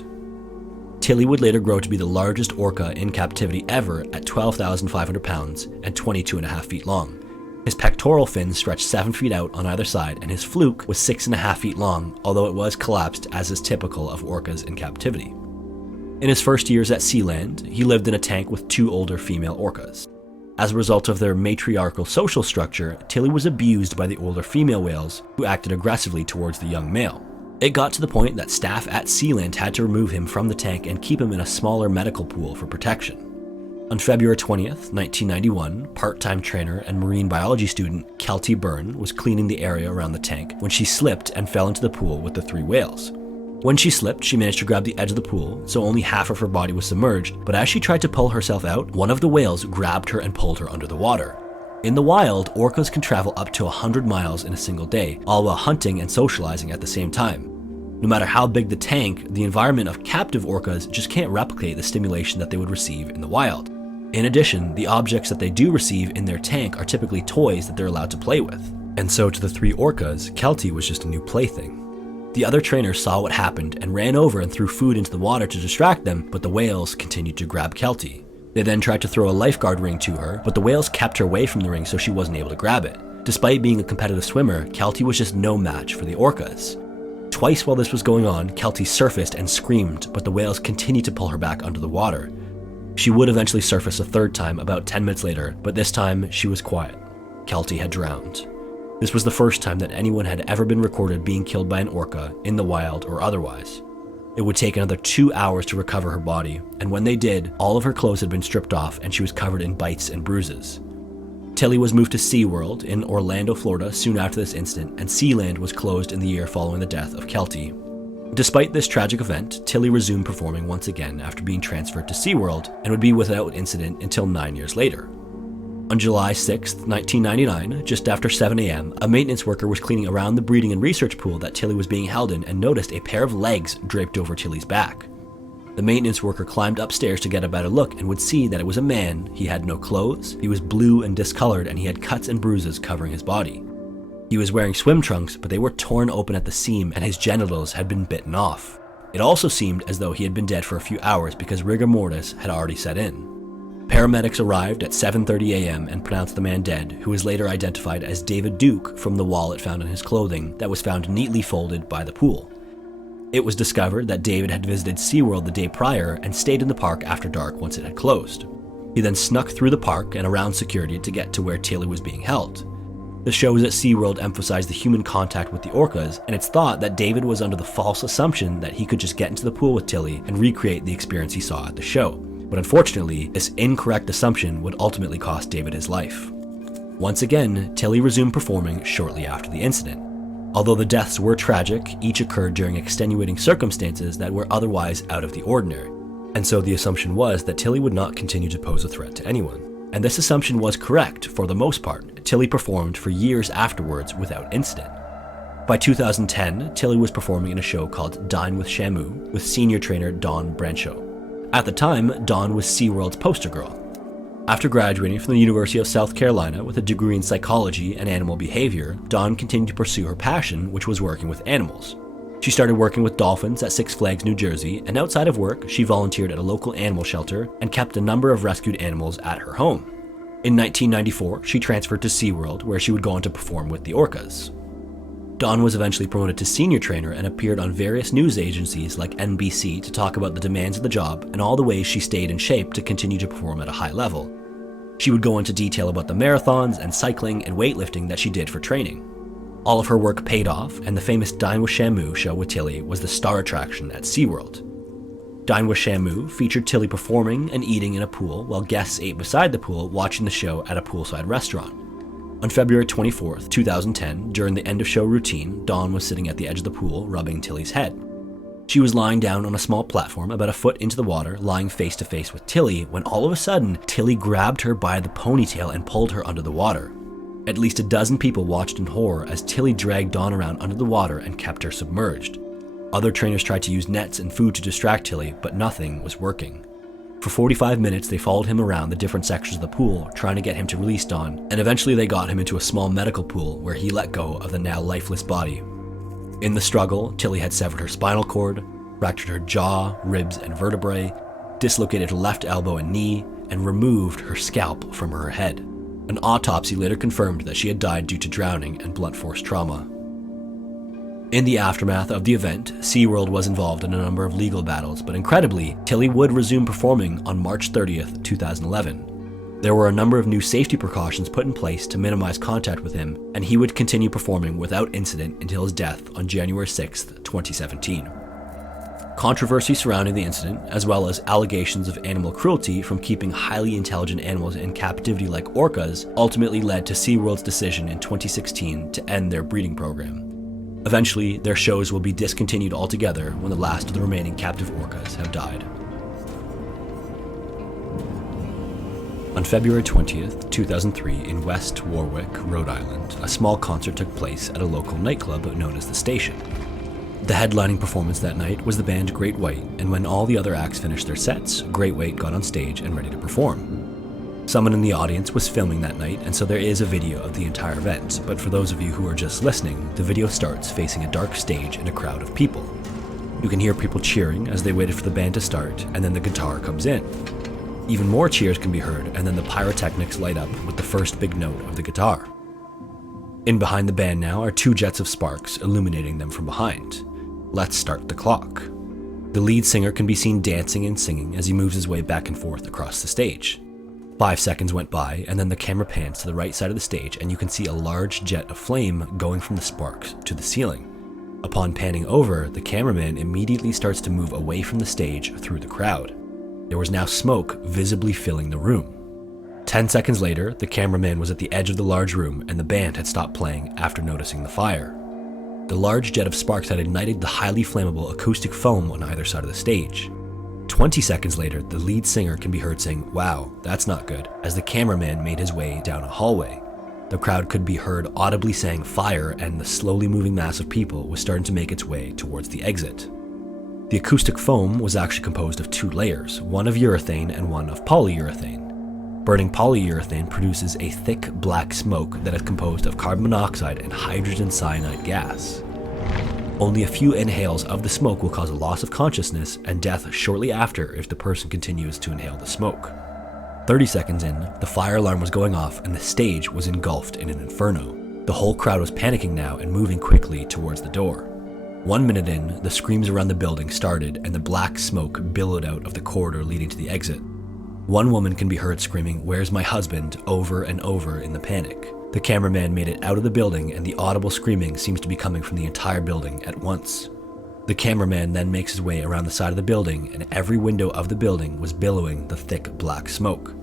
Tilly would later grow to be the largest orca in captivity ever at 12,500 pounds and 22.5 feet long. His pectoral fins stretched 7 feet out on either side, and his fluke was 6.5 feet long, although it was collapsed as is typical of orcas in captivity. In his first years at Sealand, he lived in a tank with 2 older female orcas. As a result of their matriarchal social structure, Tilly was abused by the older female whales, who acted aggressively towards the young male. It got to the point that staff at Sealand had to remove him from the tank and keep him in a smaller medical pool for protection. On February 20th, 1991, part-time trainer and marine biology student Kelty Byrne was cleaning the area around the tank when she slipped and fell into the pool with the 3 whales. When she slipped, she managed to grab the edge of the pool, so only half of her body was submerged, but as she tried to pull herself out, one of the whales grabbed her and pulled her under the water. In the wild, orcas can travel up to 100 miles in a single day, all while hunting and socializing at the same time. No matter how big the tank, the environment of captive orcas just can't replicate the stimulation that they would receive in the wild. In addition, the objects that they do receive in their tank are typically toys that they're allowed to play with. And so to the 3 orcas, Kelty was just a new plaything. The other trainers saw what happened and ran over and threw food into the water to distract them, but the whales continued to grab Kelty. They then tried to throw a lifeguard ring to her, but the whales kept her away from the ring so she wasn't able to grab it. Despite being a competitive swimmer, Kelty was just no match for the orcas. Twice while this was going on, Kelty surfaced and screamed, but the whales continued to pull her back under the water. She would eventually surface a 3rd time about 10 minutes later, but this time she was quiet. Kelty had drowned. This was the first time that anyone had ever been recorded being killed by an orca, in the wild or otherwise. It would take another 2 hours to recover her body, and when they did, all of her clothes had been stripped off and she was covered in bites and bruises. Tilly was moved to SeaWorld in Orlando, Florida soon after this incident, and Sealand was closed in the year following the death of Kelty. Despite this tragic event, Tilly resumed performing once again after being transferred to SeaWorld and would be without incident until 9 years later. On July 6, 1999, just after 7 a.m., a maintenance worker was cleaning around the breeding and research pool that Tilly was being held in and noticed a pair of legs draped over Tilly's back. The maintenance worker climbed upstairs to get a better look and would see that it was a man. He had no clothes, he was blue and discolored, and he had cuts and bruises covering his body. He was wearing swim trunks, but they were torn open at the seam and his genitals had been bitten off. It also seemed as though he had been dead for a few hours because rigor mortis had already set in. Paramedics arrived at 7:30 a.m. and pronounced the man dead, who was later identified as David Duke from the wallet found in his clothing that was found neatly folded by the pool. It was discovered that David had visited SeaWorld the day prior and stayed in the park after dark once it had closed. He then snuck through the park and around security to get to where Tilly was being held. The shows at SeaWorld emphasized the human contact with the orcas, and it's thought that David was under the false assumption that he could just get into the pool with Tilly and recreate the experience he saw at the show. But unfortunately, this incorrect assumption would ultimately cost David his life. Once again, Tilly resumed performing shortly after the incident. Although the deaths were tragic, each occurred during extenuating circumstances that were otherwise out of the ordinary. And so the assumption was that Tilly would not continue to pose a threat to anyone. And this assumption was correct for the most part. Tilly performed for years afterwards without incident. By 2010, Tilly was performing in a show called Dine with Shamu with senior trainer Dawn Brancho. At the time, Dawn was SeaWorld's poster girl. After graduating from the University of South Carolina with a degree in psychology and animal behavior, Dawn continued to pursue her passion, which was working with animals. She started working with dolphins at Six Flags, New Jersey, and outside of work, she volunteered at a local animal shelter and kept a number of rescued animals at her home. In 1994, she transferred to SeaWorld, where she would go on to perform with the orcas. Dawn was eventually promoted to senior trainer and appeared on various news agencies like NBC to talk about the demands of the job and all the ways she stayed in shape to continue to perform at a high level. She would go into detail about the marathons and cycling and weightlifting that she did for training. All of her work paid off, and the famous Dine with Shamu show with Tilly was the star attraction at SeaWorld. Dine with Shamu featured Tilly performing and eating in a pool while guests ate beside the pool watching the show at a poolside restaurant. On February 24, 2010, during the end-of-show routine, Dawn was sitting at the edge of the pool rubbing Tilly's head. She was lying down on a small platform about a foot into the water, lying face-to-face with Tilly, when all of a sudden, Tilly grabbed her by the ponytail and pulled her under the water. At least a dozen people watched in horror as Tilly dragged Dawn around under the water and kept her submerged. Other trainers tried to use nets and food to distract Tilly, but nothing was working. For 45 minutes, they followed him around the different sections of the pool, trying to get him to release Dawn, and eventually they got him into a small medical pool where he let go of the now lifeless body. In the struggle, Tilly had severed her spinal cord, fractured her jaw, ribs, and vertebrae, dislocated her left elbow and knee, and removed her scalp from her head. An autopsy later confirmed that she had died due to drowning and blunt force trauma. In the aftermath of the event, SeaWorld was involved in a number of legal battles, but incredibly, Tilly would resume performing on March 30th, 2011. There were a number of new safety precautions put in place to minimize contact with him, and he would continue performing without incident until his death on January 6th, 2017. Controversy surrounding the incident, as well as allegations of animal cruelty from keeping highly intelligent animals in captivity like orcas, ultimately led to SeaWorld's decision in 2016 to end their breeding program. Eventually, their shows will be discontinued altogether when the last of the remaining captive orcas have died. On February 20th, 2003, in West Warwick, Rhode Island, a small concert took place at a local nightclub known as The Station. The headlining performance that night was the band Great White, and when all the other acts finished their sets, Great White got on stage and ready to perform. Someone in the audience was filming that night, and so there is a video of the entire event, but for those of you who are just listening, the video starts facing a dark stage and a crowd of people. You can hear people cheering as they waited for the band to start, and then the guitar comes in. Even more cheers can be heard, and then the pyrotechnics light up with the first big note of the guitar. In behind the band now are two jets of sparks illuminating them from behind. Let's start the clock. The lead singer can be seen dancing and singing as he moves his way back and forth across the stage. 5 seconds went by, and then the camera pans to the right side of the stage, and you can see a large jet of flame going from the sparks to the ceiling. Upon panning over, the cameraman immediately starts to move away from the stage through the crowd. There was now smoke visibly filling the room. 10 seconds later, the cameraman was at the edge of the large room, and the band had stopped playing after noticing the fire. The large jet of sparks had ignited the highly flammable acoustic foam on either side of the stage. 20 seconds later, the lead singer can be heard saying, "Wow, that's not good," as the cameraman made his way down a hallway. The crowd could be heard audibly saying fire, and the slowly moving mass of people was starting to make its way towards the exit. The acoustic foam was actually composed of 2 layers, one of urethane and one of polyurethane. Burning polyurethane produces a thick black smoke that is composed of carbon monoxide and hydrogen cyanide gas. Only a few inhales of the smoke will cause a loss of consciousness and death shortly after if the person continues to inhale the smoke. 30 seconds in, the fire alarm was going off and the stage was engulfed in an inferno. The whole crowd was panicking now and moving quickly towards the door. 1 minute in, the screams around the building started and the black smoke billowed out of the corridor leading to the exit. One woman can be heard screaming, "Where's my husband?" over and over in the panic. The cameraman made it out of the building and the audible screaming seems to be coming from the entire building at once. The cameraman then makes his way around the side of the building and every window of the building was billowing the thick black smoke.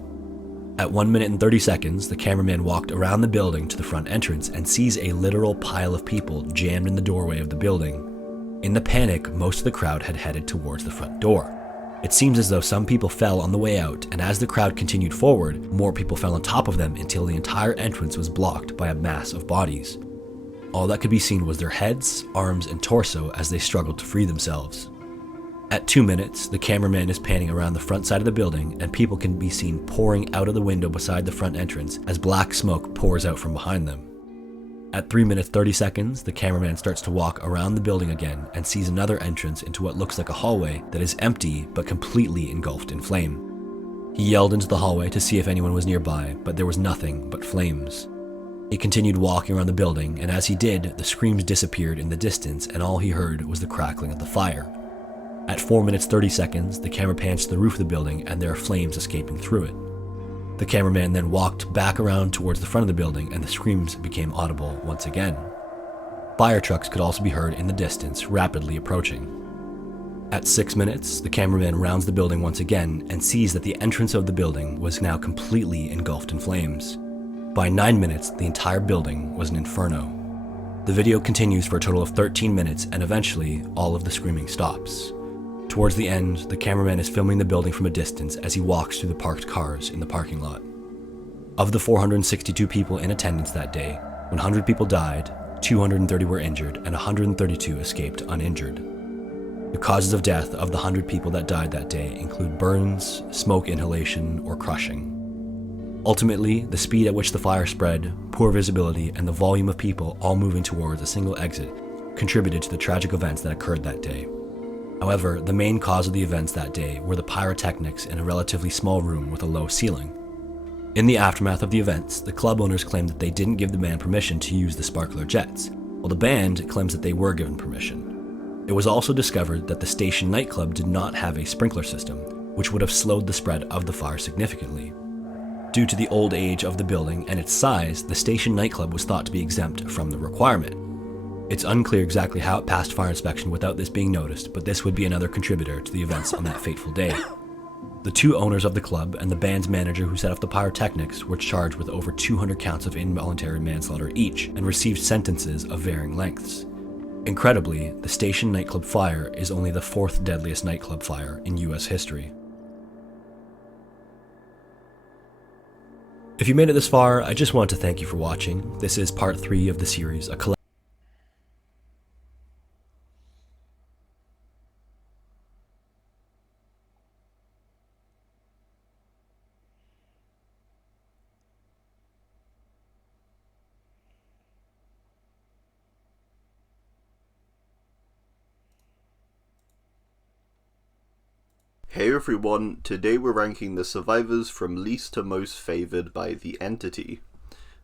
At 1 minute and 30 seconds, the cameraman walked around the building to the front entrance and sees a literal pile of people jammed in the doorway of the building. In the panic, most of the crowd had headed towards the front door. It seems as though some people fell on the way out, and as the crowd continued forward, more people fell on top of them until the entire entrance was blocked by a mass of bodies. All that could be seen was their heads, arms, and torso as they struggled to free themselves. At 2 minutes, the cameraman is panning around the front side of the building, and people can be seen pouring out of the window beside the front entrance as black smoke pours out from behind them. At 3 minutes 30 seconds, the cameraman starts to walk around the building again and sees another entrance into what looks like a hallway that is empty but completely engulfed in flame. He yelled into the hallway to see if anyone was nearby, but there was nothing but flames. He continued walking around the building, and as he did, the screams disappeared in the distance and all he heard was the crackling of the fire. At 4 minutes 30 seconds, the camera pans to the roof of the building and there are flames escaping through it. The cameraman then walked back around towards the front of the building and the screams became audible once again. Fire trucks could also be heard in the distance, rapidly approaching. At 6 minutes, the cameraman rounds the building once again and sees that the entrance of the building was now completely engulfed in flames. By 9 minutes, the entire building was an inferno. The video continues for a total of 13 minutes and eventually, all of the screaming stops. Towards the end, the cameraman is filming the building from a distance as he walks through the parked cars in the parking lot. Of the 462 people in attendance that day, 100 people died, 230 were injured, and 132 escaped uninjured. The causes of death of the 100 people that died that day include burns, smoke inhalation, or crushing. Ultimately, the speed at which the fire spread, poor visibility, and the volume of people all moving towards a single exit contributed to the tragic events that occurred that day. However, the main cause of the events that day were the pyrotechnics in a relatively small room with a low ceiling. In the aftermath of the events, the club owners claimed that they didn't give the band permission to use the sparkler jets, while the band claims that they were given permission. It was also discovered that the station nightclub did not have a sprinkler system, which would have slowed the spread of the fire significantly. Due to the old age of the building and its size, the station nightclub was thought to be exempt from the requirement. It's unclear exactly how it passed fire inspection without this being noticed, but this would be another contributor to the events on that fateful day. The 2 owners of the club and the band's manager who set off the pyrotechnics were charged with over 200 counts of involuntary manslaughter each and received sentences of varying lengths. Incredibly, the station nightclub fire is only the 4th deadliest nightclub fire in US history. If you made it this far, I just want to thank you for watching. This is part 3 of the series, a collection. Hey everyone, today we're ranking the survivors from least to most favoured by the Entity.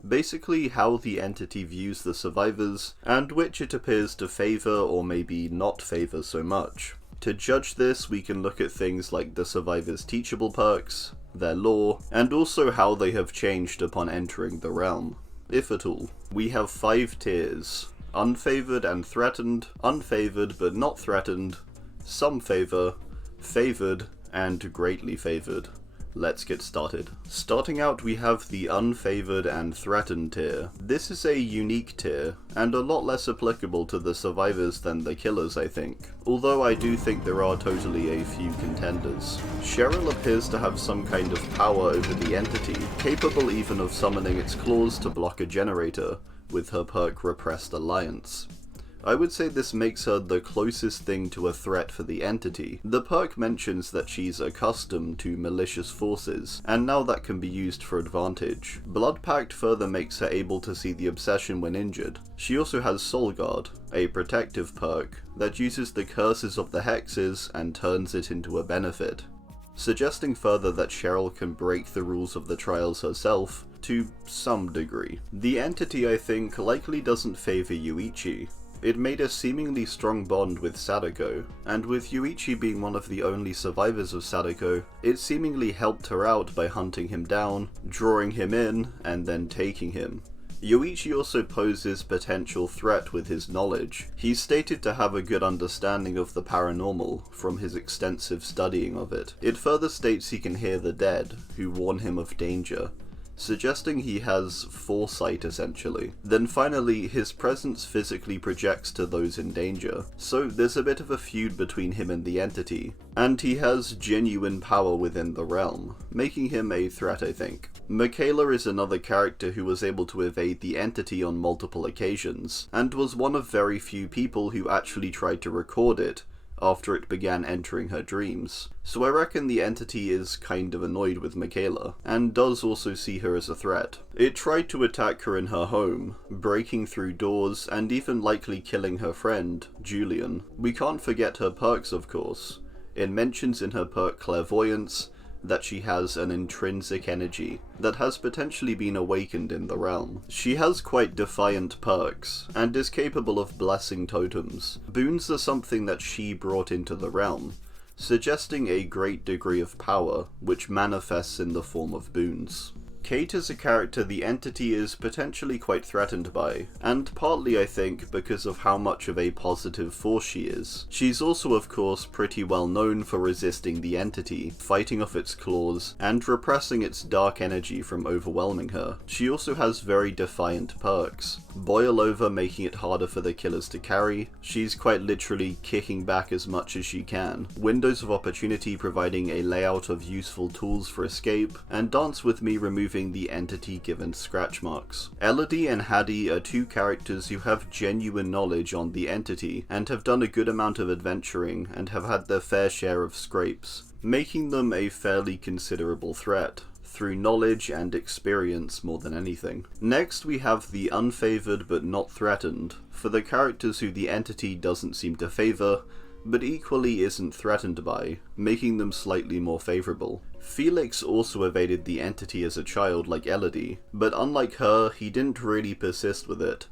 Basically how the Entity views the survivors, and which it appears to favour or maybe not favour so much. To judge this, we can look at things like the survivors' teachable perks, their lore, and also how they have changed upon entering the realm, if at all. We have 5 tiers: unfavoured and threatened, unfavoured but not threatened, some favour, favoured, and greatly favoured. Let's get started. Starting out, we have the Unfavored and Threatened tier. This is a unique tier, and a lot less applicable to the survivors than the killers, I think. Although I do think there are totally a few contenders. Cheryl appears to have some kind of power over the entity, capable even of summoning its claws to block a generator, with her perk Repressed Alliance. I would say this makes her the closest thing to a threat for the entity. The perk mentions that she's accustomed to malicious forces, and now that can be used for advantage. Blood Pact further makes her able to see the obsession when injured. She also has Soul Guard, a protective perk that uses the curses of the hexes and turns it into a benefit, suggesting further that Cheryl can break the rules of the trials herself, to some degree. The entity, I think, likely doesn't favour Yuichi. It made a seemingly strong bond with Sadako, and with Yuichi being one of the only survivors of Sadako, it seemingly helped her out by hunting him down, drawing him in, and then taking him. Yuichi also poses potential threat with his knowledge. He's stated to have a good understanding of the paranormal from his extensive studying of it. It further states he can hear the dead, who warn him of danger, suggesting he has foresight essentially. Then finally, his presence physically projects to those in danger, so there's a bit of a feud between him and the entity, and he has genuine power within the realm, making him a threat, I think. Michaela is another character who was able to evade the entity on multiple occasions, and was one of very few people who actually tried to record it after it began entering her dreams. So I reckon the entity is kind of annoyed with Michaela, and does also see her as a threat. It tried to attack her in her home, breaking through doors and even likely killing her friend, Julian. We can't forget her perks, of course. It mentions in her perk Clairvoyance that she has an intrinsic energy that has potentially been awakened in the realm. She has quite defiant perks, and is capable of blessing totems. Boons are something that she brought into the realm, suggesting a great degree of power, which manifests in the form of boons. Kate is a character the entity is potentially quite threatened by, and partly I think because of how much of a positive force she is. She's also of course pretty well known for resisting the entity, fighting off its claws, and repressing its dark energy from overwhelming her. She also has very defiant perks. Boil Over making it harder for the killers to carry, she's quite literally kicking back as much as she can. Windows of Opportunity providing a layout of useful tools for escape, and Dance With Me removing the entity given scratch marks. Elodie and Haddie are two characters who have genuine knowledge on the entity, and have done a good amount of adventuring and have had their fair share of scrapes, making them a fairly considerable threat, through knowledge and experience more than anything. Next we have the Unfavored but Not Threatened, for the characters who the entity doesn't seem to favour, but equally isn't threatened by, making them slightly more favourable. Felix also evaded the entity as a child like Elodie, but unlike her, he didn't really persist with it,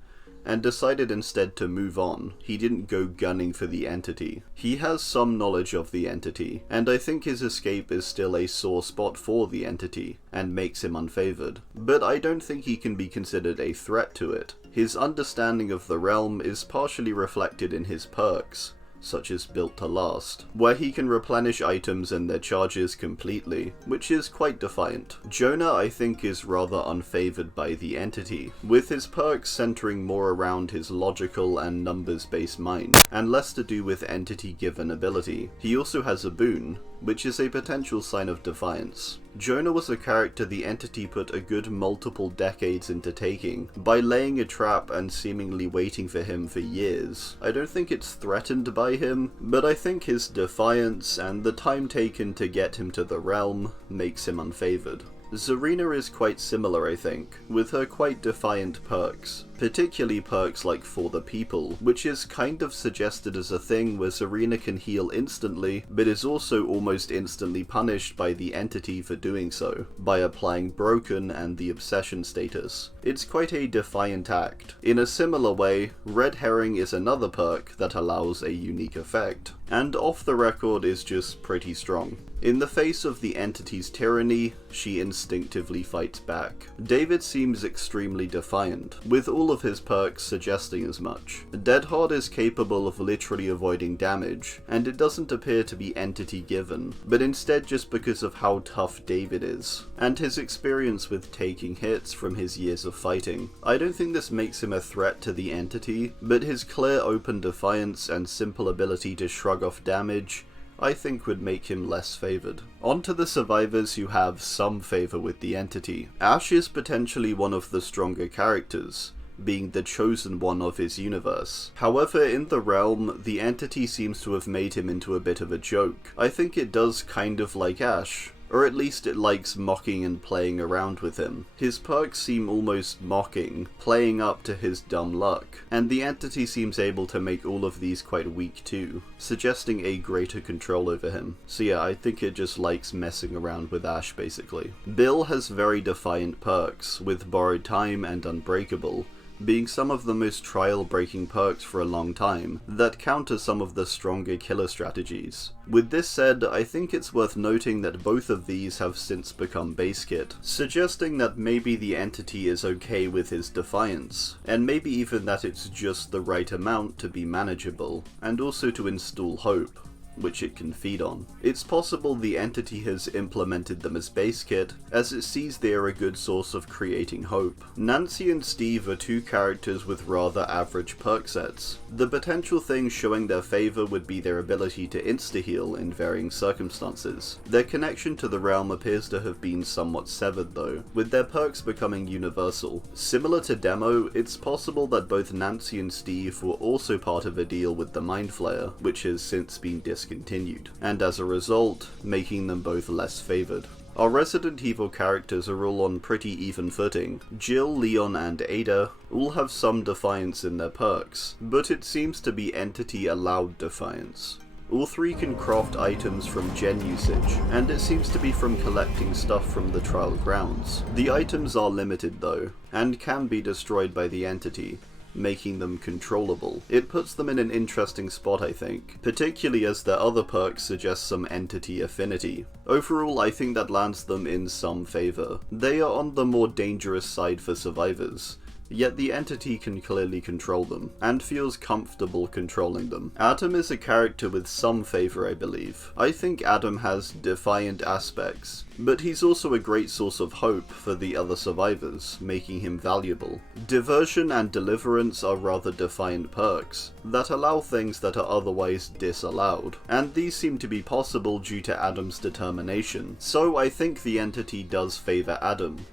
and decided instead to move on. He didn't go gunning for the entity. He has some knowledge of the entity, and I think his escape is still a sore spot for the entity, and makes him unfavored. But I don't think he can be considered a threat to it. His understanding of the realm is partially reflected in his perks, such as Built to Last, where he can replenish items and their charges completely, which is quite defiant. Jonah, I think, is rather unfavored by the entity, with his perks centering more around his logical and numbers-based mind, and less to do with entity-given ability. He also has a boon, which is a potential sign of defiance. Jonah was a character the entity put a good multiple decades into taking, by laying a trap and seemingly waiting for him for years. I don't think it's threatened by him, but I think his defiance and the time taken to get him to the realm makes him unfavored. Zarina is quite similar, I think, with her quite defiant perks, particularly perks like For the People, which is kind of suggested as a thing where Zarina can heal instantly, but is also almost instantly punished by the entity for doing so, by applying Broken and the Obsession status. It's quite a defiant act. In a similar way, Red Herring is another perk that allows a unique effect, and Off the Record is just pretty strong. In the face of the entity's tyranny, she instinctively fights back. David seems extremely defiant, with all of his perks suggesting as much. Deadhard is capable of literally avoiding damage, and it doesn't appear to be entity given, but instead just because of how tough David is, and his experience with taking hits from his years of fighting. I don't think this makes him a threat to the entity, but his clear open defiance and simple ability to shrug off damage I think would make him less favoured. On to the survivors who have some favour with the entity. Ash is potentially one of the stronger characters, being the chosen one of his universe. However, in the realm, the entity seems to have made him into a bit of a joke. I think it does kind of like Ash, or at least it likes mocking and playing around with him. His perks seem almost mocking, playing up to his dumb luck, and the entity seems able to make all of these quite weak too, suggesting a greater control over him. So yeah, I think it just likes messing around with Ash basically. Bill has very defiant perks, with Borrowed Time and Unbreakable being some of the most trial-breaking perks for a long time, that counter some of the stronger killer strategies. With this said, I think it's worth noting that both of these have since become base kit, suggesting that maybe the entity is okay with his defiance, and maybe even that it's just the right amount to be manageable, and also to install hope, which it can feed on. It's possible the entity has implemented them as base kit, as it sees they are a good source of creating hope. Nancy and Steve are two characters with rather average perk sets. The potential thing showing their favour would be their ability to insta-heal in varying circumstances. Their connection to the realm appears to have been somewhat severed though, with their perks becoming universal. Similar to Demo, it's possible that both Nancy and Steve were also part of a deal with the Mind Flayer, which has since been discontinued, and as a result, making them both less favoured. Our Resident Evil characters are all on pretty even footing. Jill, Leon, and Ada all have some defiance in their perks, but it seems to be entity-allowed defiance. All three can craft items from gen usage, and it seems to be from collecting stuff from the trial grounds. The items are limited though, and can be destroyed by the entity, making them controllable. It puts them in an interesting spot, I think, particularly as their other perks suggest some entity affinity. Overall, I think that lands them in some favour. They are on the more dangerous side for survivors, yet the entity can clearly control them, and feels comfortable controlling them. Adam is a character with some favour, I believe. I think Adam has defiant aspects, but he's also a great source of hope for the other survivors, making him valuable. Diversion and Deliverance are rather defiant perks, that allow things that are otherwise disallowed, and these seem to be possible due to Adam's determination. So I think the entity does favour Adam,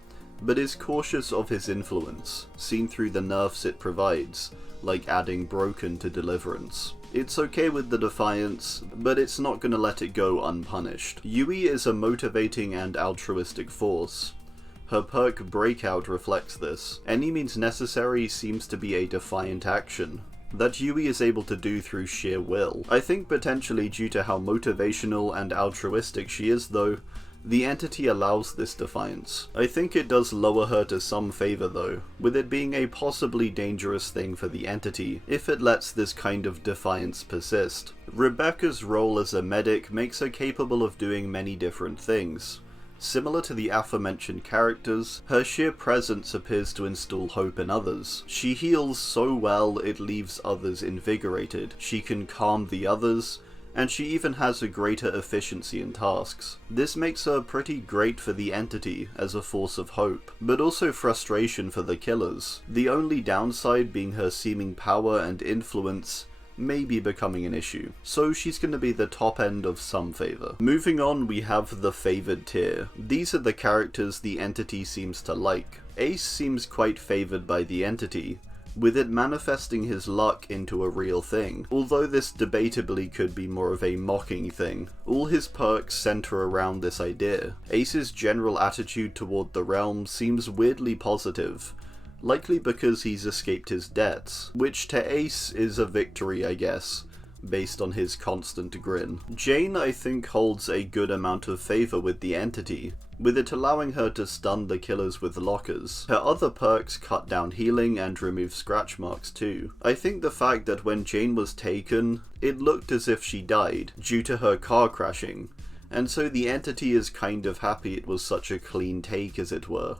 but is cautious of his influence, seen through the nerfs it provides, like adding Broken to Deliverance. It's okay with the defiance, but it's not gonna let it go unpunished. Yui is a motivating and altruistic force. Her perk Breakout reflects this. Any means necessary seems to be a defiant action that Yui is able to do through sheer will. I think potentially due to how motivational and altruistic she is though, the entity allows this defiance. I think it does lower her to some favour though, with it being a possibly dangerous thing for the entity, if it lets this kind of defiance persist. Rebecca's role as a medic makes her capable of doing many different things. Similar to the aforementioned characters, her sheer presence appears to install hope in others. She heals so well it leaves others invigorated. She can calm the others, and she even has a greater efficiency in tasks. This makes her pretty great for the entity as a force of hope, but also frustration for the killers. The only downside being her seeming power and influence may be becoming an issue, so she's going to be the top end of some favour. Moving on, we have the favoured tier. These are the characters the entity seems to like. Ace seems quite favoured by the entity, with it manifesting his luck into a real thing, although this debatably could be more of a mocking thing. All his perks centre around this idea. Ace's general attitude toward the realm seems weirdly positive, likely because he's escaped his debts, which to Ace is a victory, I guess, based on his constant grin. Jane, I think, holds a good amount of favour with the entity, with it allowing her to stun the killers with lockers. Her other perks cut down healing and remove scratch marks too. I think the fact that when Jane was taken, it looked as if she died due to her car crashing, and so the entity is kind of happy it was such a clean take, as it were,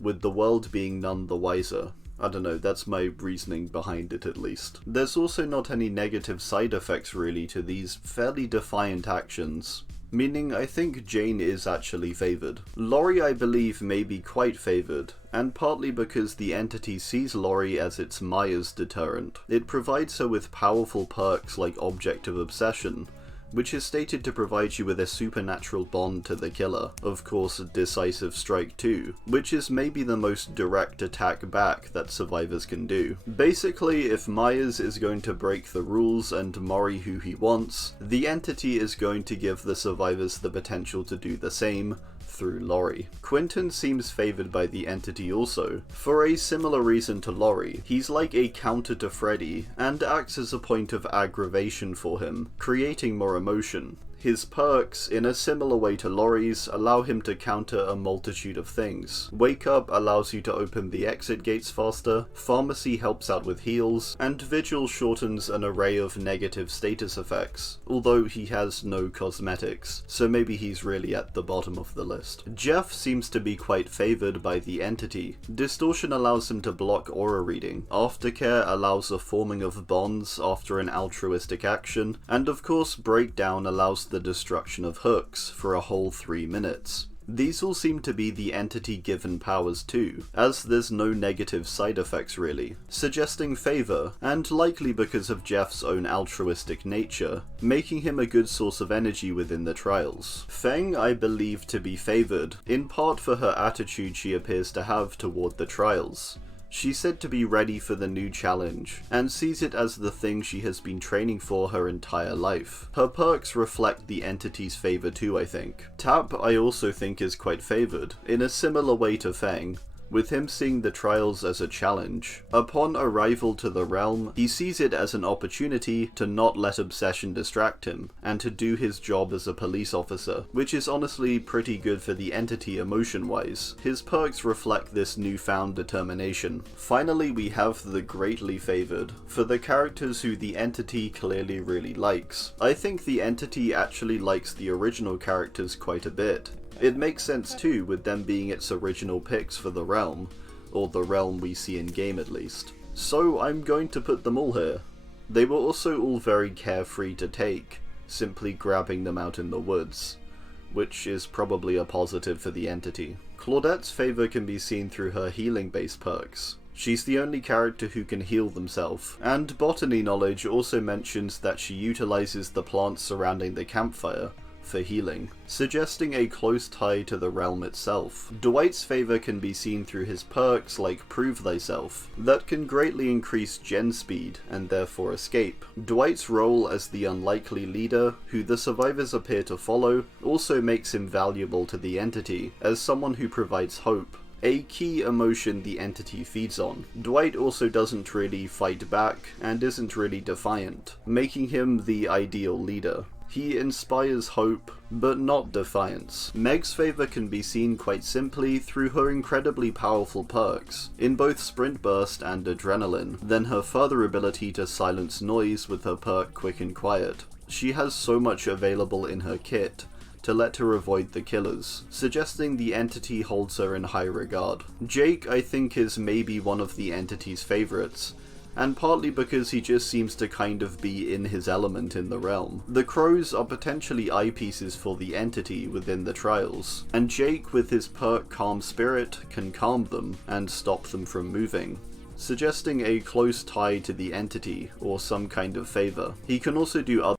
with the world being none the wiser. I don't know, that's my reasoning behind it at least. There's also not any negative side effects really to these fairly defiant actions, meaning I think Jane is actually favoured. Laurie, I believe, may be quite favoured, and partly because the entity sees Laurie as its Maya's deterrent. It provides her with powerful perks like Object of Obsession, which is stated to provide you with a supernatural bond to the killer. Of course, Decisive Strike too, which is maybe the most direct attack back that survivors can do. Basically, if Myers is going to break the rules and marry who he wants, the entity is going to give the survivors the potential to do the same, through Laurie. Quentin seems favoured by the entity also, for a similar reason to Laurie. He's like a counter to Freddy, and acts as a point of aggravation for him, creating more emotion. His perks, in a similar way to Laurie's, allow him to counter a multitude of things. Wake Up allows you to open the exit gates faster, Pharmacy helps out with heals, and Vigil shortens an array of negative status effects, although he has no cosmetics, so maybe he's really at the bottom of the list. Jeff seems to be quite favoured by the entity. Distortion allows him to block aura reading, Aftercare allows the forming of bonds after an altruistic action, and of course Breakdown allows the destruction of hooks for a whole 3 minutes. These all seem to be the entity given powers too, as there's no negative side effects really, suggesting favour, and likely because of Jeff's own altruistic nature, making him a good source of energy within the trials. Feng I believe to be favoured, in part for her attitude she appears to have toward the trials. She's said to be ready for the new challenge, and sees it as the thing she has been training for her entire life. Her perks reflect the entity's favour too, I think. Tap I also think is quite favoured, in a similar way to Feng, with him seeing the trials as a challenge. Upon arrival to the realm, he sees it as an opportunity to not let obsession distract him, and to do his job as a police officer, which is honestly pretty good for the entity emotion-wise. His perks reflect this newfound determination. Finally, we have the greatly favoured, for the characters who the entity clearly really likes. I think the entity actually likes the original characters quite a bit. It makes sense too, with them being its original picks for the realm, or the realm we see in game at least. So I'm going to put them all here. They were also all very carefree to take, simply grabbing them out in the woods, which is probably a positive for the entity. Claudette's favour can be seen through her healing based perks. She's the only character who can heal themselves, and botany knowledge also mentions that she utilises the plants surrounding the campfire for healing, suggesting a close tie to the realm itself. Dwight's favour can be seen through his perks like Prove Thyself, that can greatly increase gen speed and therefore escape. Dwight's role as the unlikely leader, who the survivors appear to follow, also makes him valuable to the entity, as someone who provides hope, a key emotion the entity feeds on. Dwight also doesn't really fight back, and isn't really defiant, making him the ideal leader. He inspires hope, but not defiance. Meg's favour can be seen quite simply through her incredibly powerful perks, in both Sprint Burst and Adrenaline, then her further ability to silence noise with her perk Quick and Quiet. She has so much available in her kit to let her avoid the killers, suggesting the entity holds her in high regard. Jake, I think, is maybe one of the entity's favourites, and partly because he just seems to kind of be in his element in the realm. The crows are potentially eyepieces for the entity within the trials, and Jake with his perk Calm Spirit can calm them and stop them from moving, suggesting a close tie to the entity or some kind of favour. He can also do other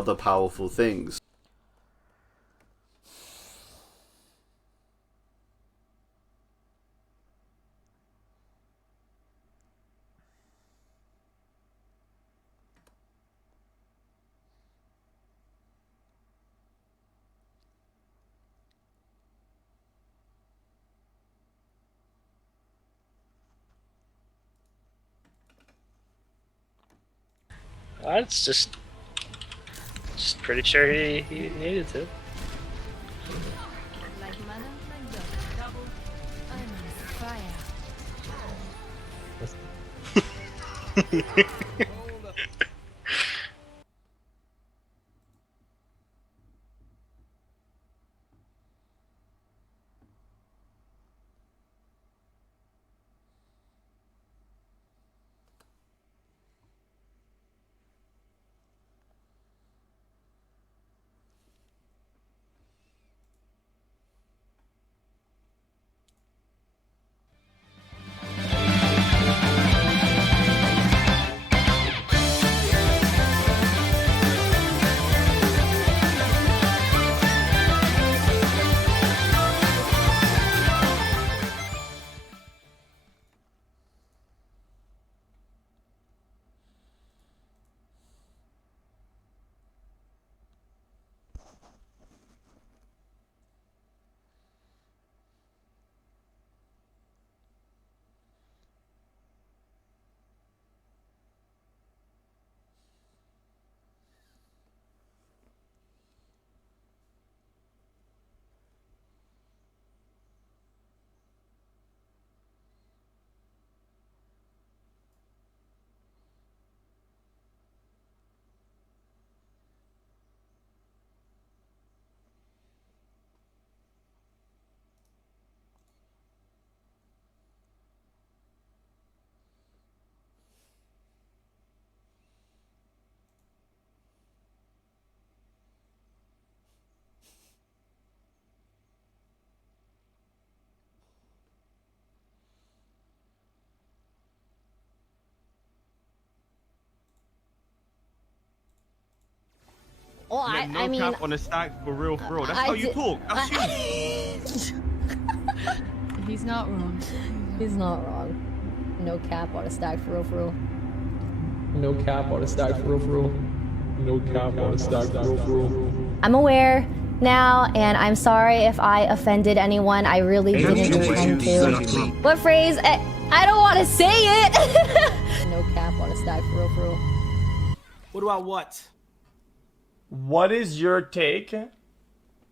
other powerful things. That's just pretty sure he needed to. Like mother, like daughter. Double. I'm on fire. Oh, no I mean, cap on the stack for real, for real. That's how you talk. That's you. He's not wrong. He's not wrong. No cap on a stack for real, for real. No cap on a stack for real, for real. No cap on a stack for real, for real. I'm aware now, and I'm sorry if I offended anyone. I really didn't intend to. What phrase? I don't want to say it. No cap on a stack for real, for real. What about what? What is your take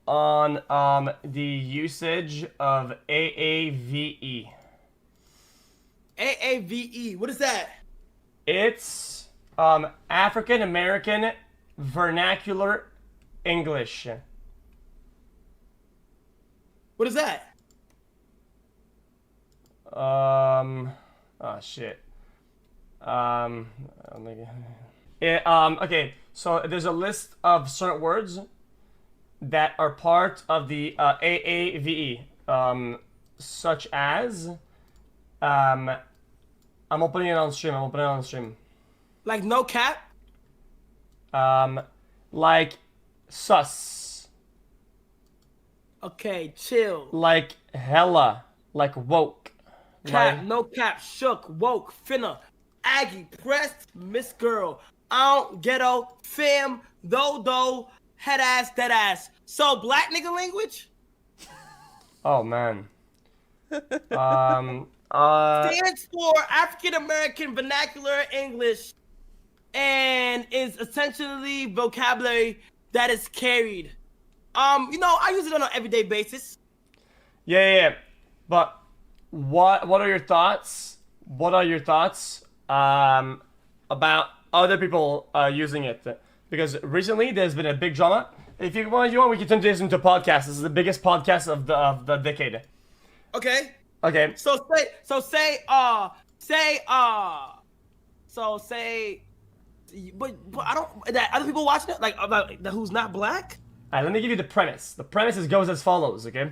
on the usage of AAVE? AAVE, what is that? It's African American Vernacular English. What is that? Oh shit. Okay, so there's a list of certain words that are part of the AAVE, such as, I'm opening it on stream, Like no cap? Like sus. Okay, chill. Like hella. Like woke. Cap, Like, no cap, shook, woke, finna, Aggie, pressed, Miss Girl, out, ghetto, fam, do, head ass, dead ass. So black nigga language? oh man. Stands for African American Vernacular English and is essentially vocabulary that is carried. I use it on an everyday basis. Yeah. But what are your thoughts? What are your thoughts about other people using it? Because recently there's been a big drama. If you want, we can turn this into a podcast. This is the biggest podcast of the decade. Okay. Okay. So but I don't. That other people watching it, like about who's not black. Alright, let me give you the premise. The premise goes as follows. Okay.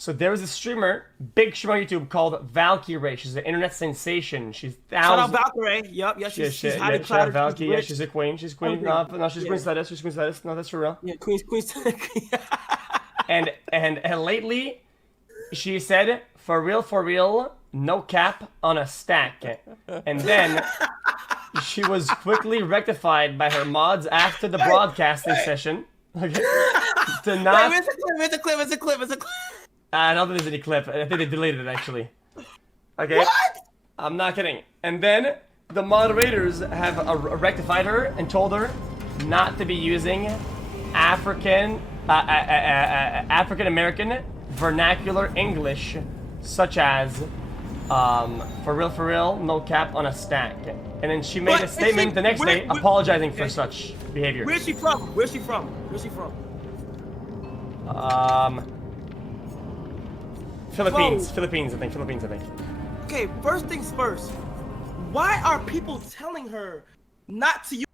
So there was a streamer, big streamer on YouTube called Valkyrie. She's an internet sensation. She's Shout out thousands. Valkyrie. Yup, yeah, she's highly shout out clouded. Valky. Yeah, rich. she's a queen. She's queen. No, she's queen status. She's queen status. No, that's for real. Yeah, queen. and lately, she said, for real, no cap on a stack. And then she was quickly rectified by her mods after the broadcasting session. Okay. To not. Wait, where's the clip? I don't think there's any clip. I think they deleted it actually. Okay. What? I'm not kidding. And then the moderators have rectified her and told her not to be using African American vernacular English, such as for real, no cap on a stack. And then she made a statement the next day apologizing for such behavior. Where's she from? Philippines, I think. Okay, first things first. Why are people telling her not to use?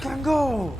Fucking go!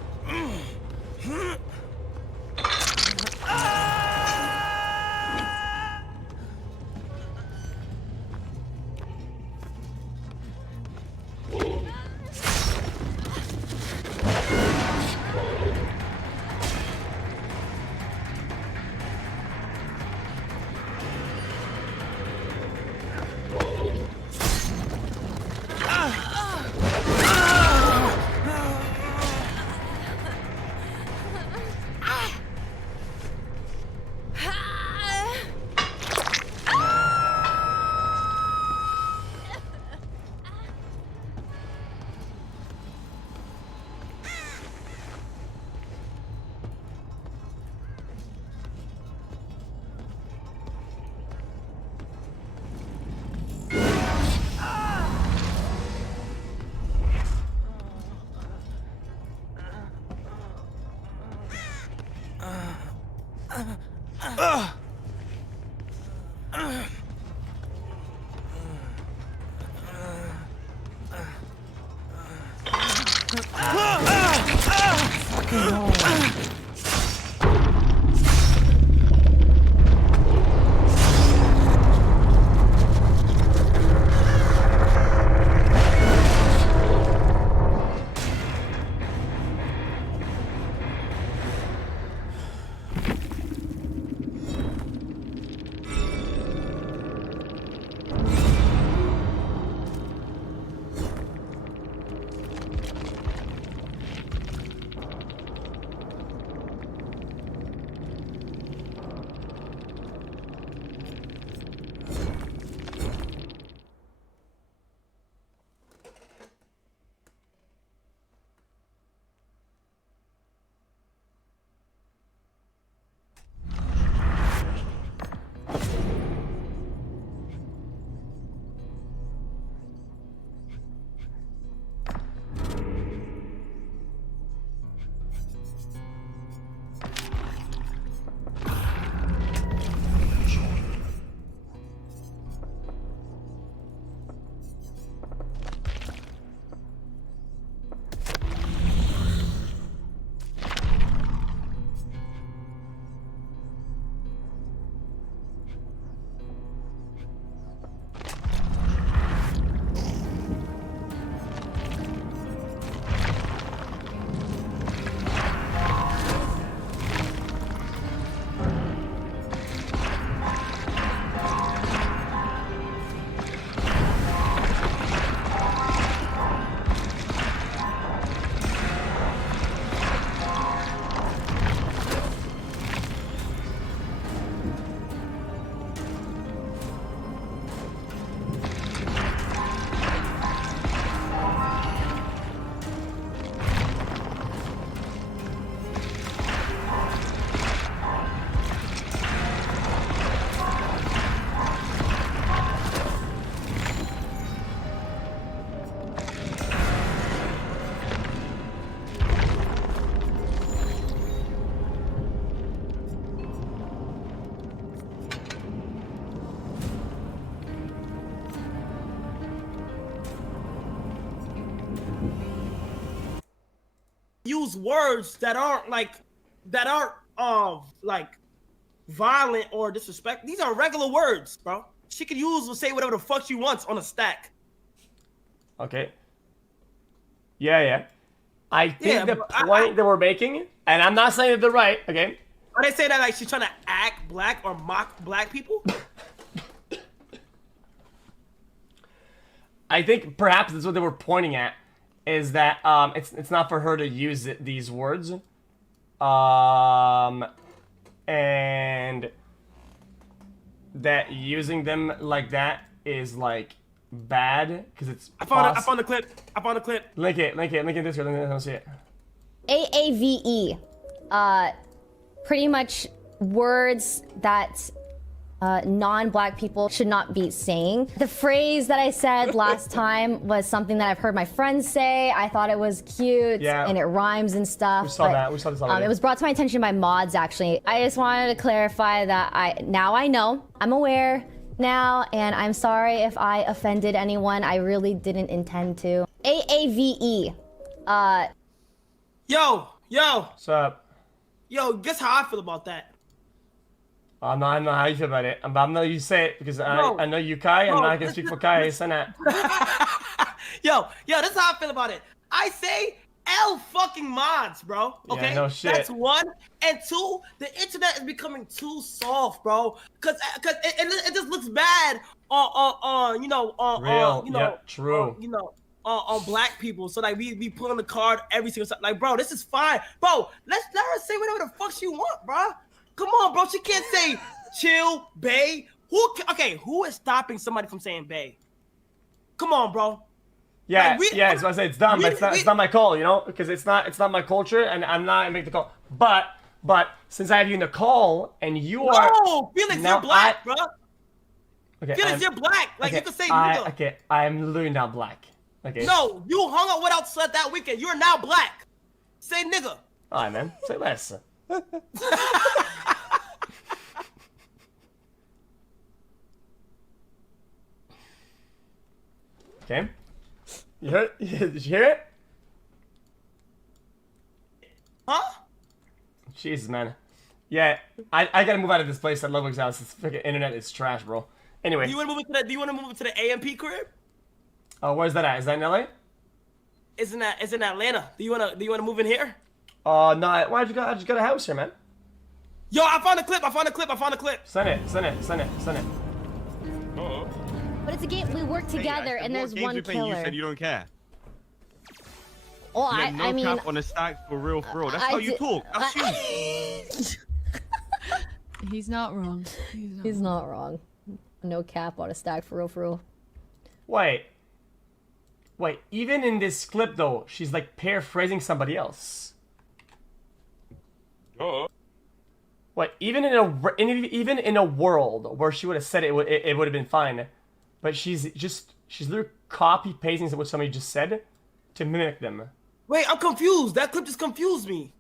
Use words that aren't like violent or disrespect. These are regular words, bro. She could use or say whatever the fuck she wants on a stack. Okay. Yeah. I think the point that we're making, and I'm not saying that they're right, okay? Are they say that like she's trying to act black or mock black people? I think perhaps that's what they were pointing at, is that it's not for her to use these words, and that using them like that is like bad because it's. I found the clip. Link it in Discord. I don't see it. AAVE, pretty much words that non-black people should not be saying. The phrase that I said last time was something that I've heard my friends say. I thought it was cute and it rhymes and stuff. We saw that. We saw this already. It was brought to my attention by mods, actually. I just wanted to clarify that now I know, I'm aware now, and I'm sorry if I offended anyone. I really didn't intend to. AAVE. Yo. What's up? Yo, guess how I feel about that? I know how you feel about it. But I'm not you say it because I know you Kai, and I can speak for Kai. Send that. Yo, this is how I feel about it. I say L fucking mods, bro. Okay, yeah, no shit. That's one. And two, the internet is becoming too soft, bro. Cause it just looks bad on true. On black people. So like we put on the card every single time. Like, bro, this is fine, bro. Let her say whatever the fuck she want, bro. Come on, bro. She can't say chill, bae. Who is stopping somebody from saying bae? Come on, bro. Yeah, that's what I say. It's dumb. It's not my call, you know, because it's not my culture, and I'm not making the call. But since I have you in the call, and you are Felix, you're black, bro. Okay, Felix, you're black. Like you can say nigga. Okay, I'm literally not black. Okay. No, you hung out without sweat that weekend. You're now black. Say nigga. Alright, man. Say less. Okay. You heard? Did you hear it? Huh? Jesus, man. Yeah, I gotta move out of this place at Ludwig's house. This freaking internet is trash, bro. Anyway. Do you wanna move to the AMP crib? Oh, where's that at? Is that in LA? It's in Atlanta. Do you wanna move in here? No. Why I just got a house here, man. Yo, I found a clip. Send it. Uh-oh. But it's a game. We work together, and there's one killer. You said you don't care. Well, I mean, cap on a stack for real. That's how you talk. That's you. He's not wrong. He's not wrong. No cap on a stack for real. Wait, even in this clip though, she's like paraphrasing somebody else. Wait, even in a world where she would have said it would have been fine, but she's literally copy pasting what somebody just said to mimic them. Wait, I'm confused. That clip just confused me.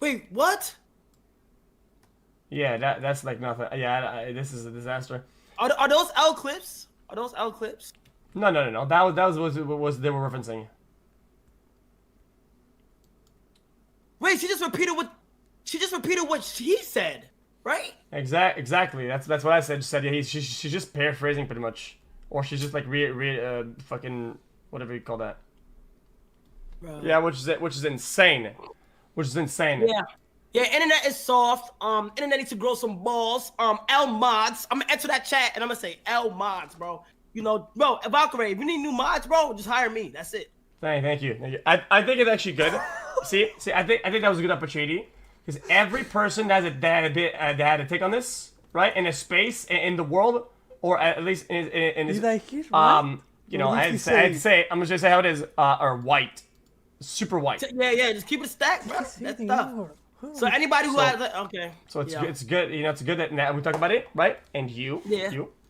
Wait, what? Yeah, that's like nothing. Yeah, this is a disaster. Are those L clips? No. That was they were referencing. Wait, she just repeated what she said, right? Exactly. That's what I said. She said she's just paraphrasing pretty much, or she's just like fucking whatever you call that. Bro. Yeah, which is insane. Yeah, internet is soft. Internet needs to grow some balls. L mods. I'm gonna enter that chat and I'm gonna say L mods, bro. You know, bro, Valkyrie, if you need new mods, bro, just hire me. That's it. Thank you. I think it's actually good. See, I think that was a good opportunity because every person that had a take on this, right, in a space in the world, or at least in this, you know, I had to say, I'm just gonna say how it is, are white, super white. Yeah, just keep it stacked, bro. That's tough. So anybody who has okay. So it's good. You know, it's good that now we talk about it, right? And you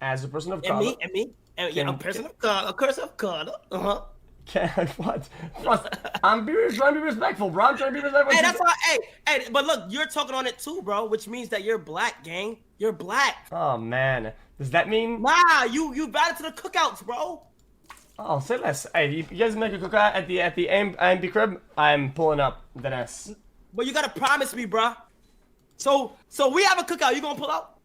as a person of color, and me, a person of color, What? I'm trying to be respectful, bro. I'm trying to be respectful. Hey, that's why. Hey, but look, you're talking on it too, bro. Which means that you're black, gang. You're black. Oh man, does that mean? Nah, you invited to the cookouts, bro. Oh, say less. Hey, you guys make a cookout at the AMP crib? I'm pulling up the nest. But you gotta promise me, bro. So we have a cookout. You gonna pull up?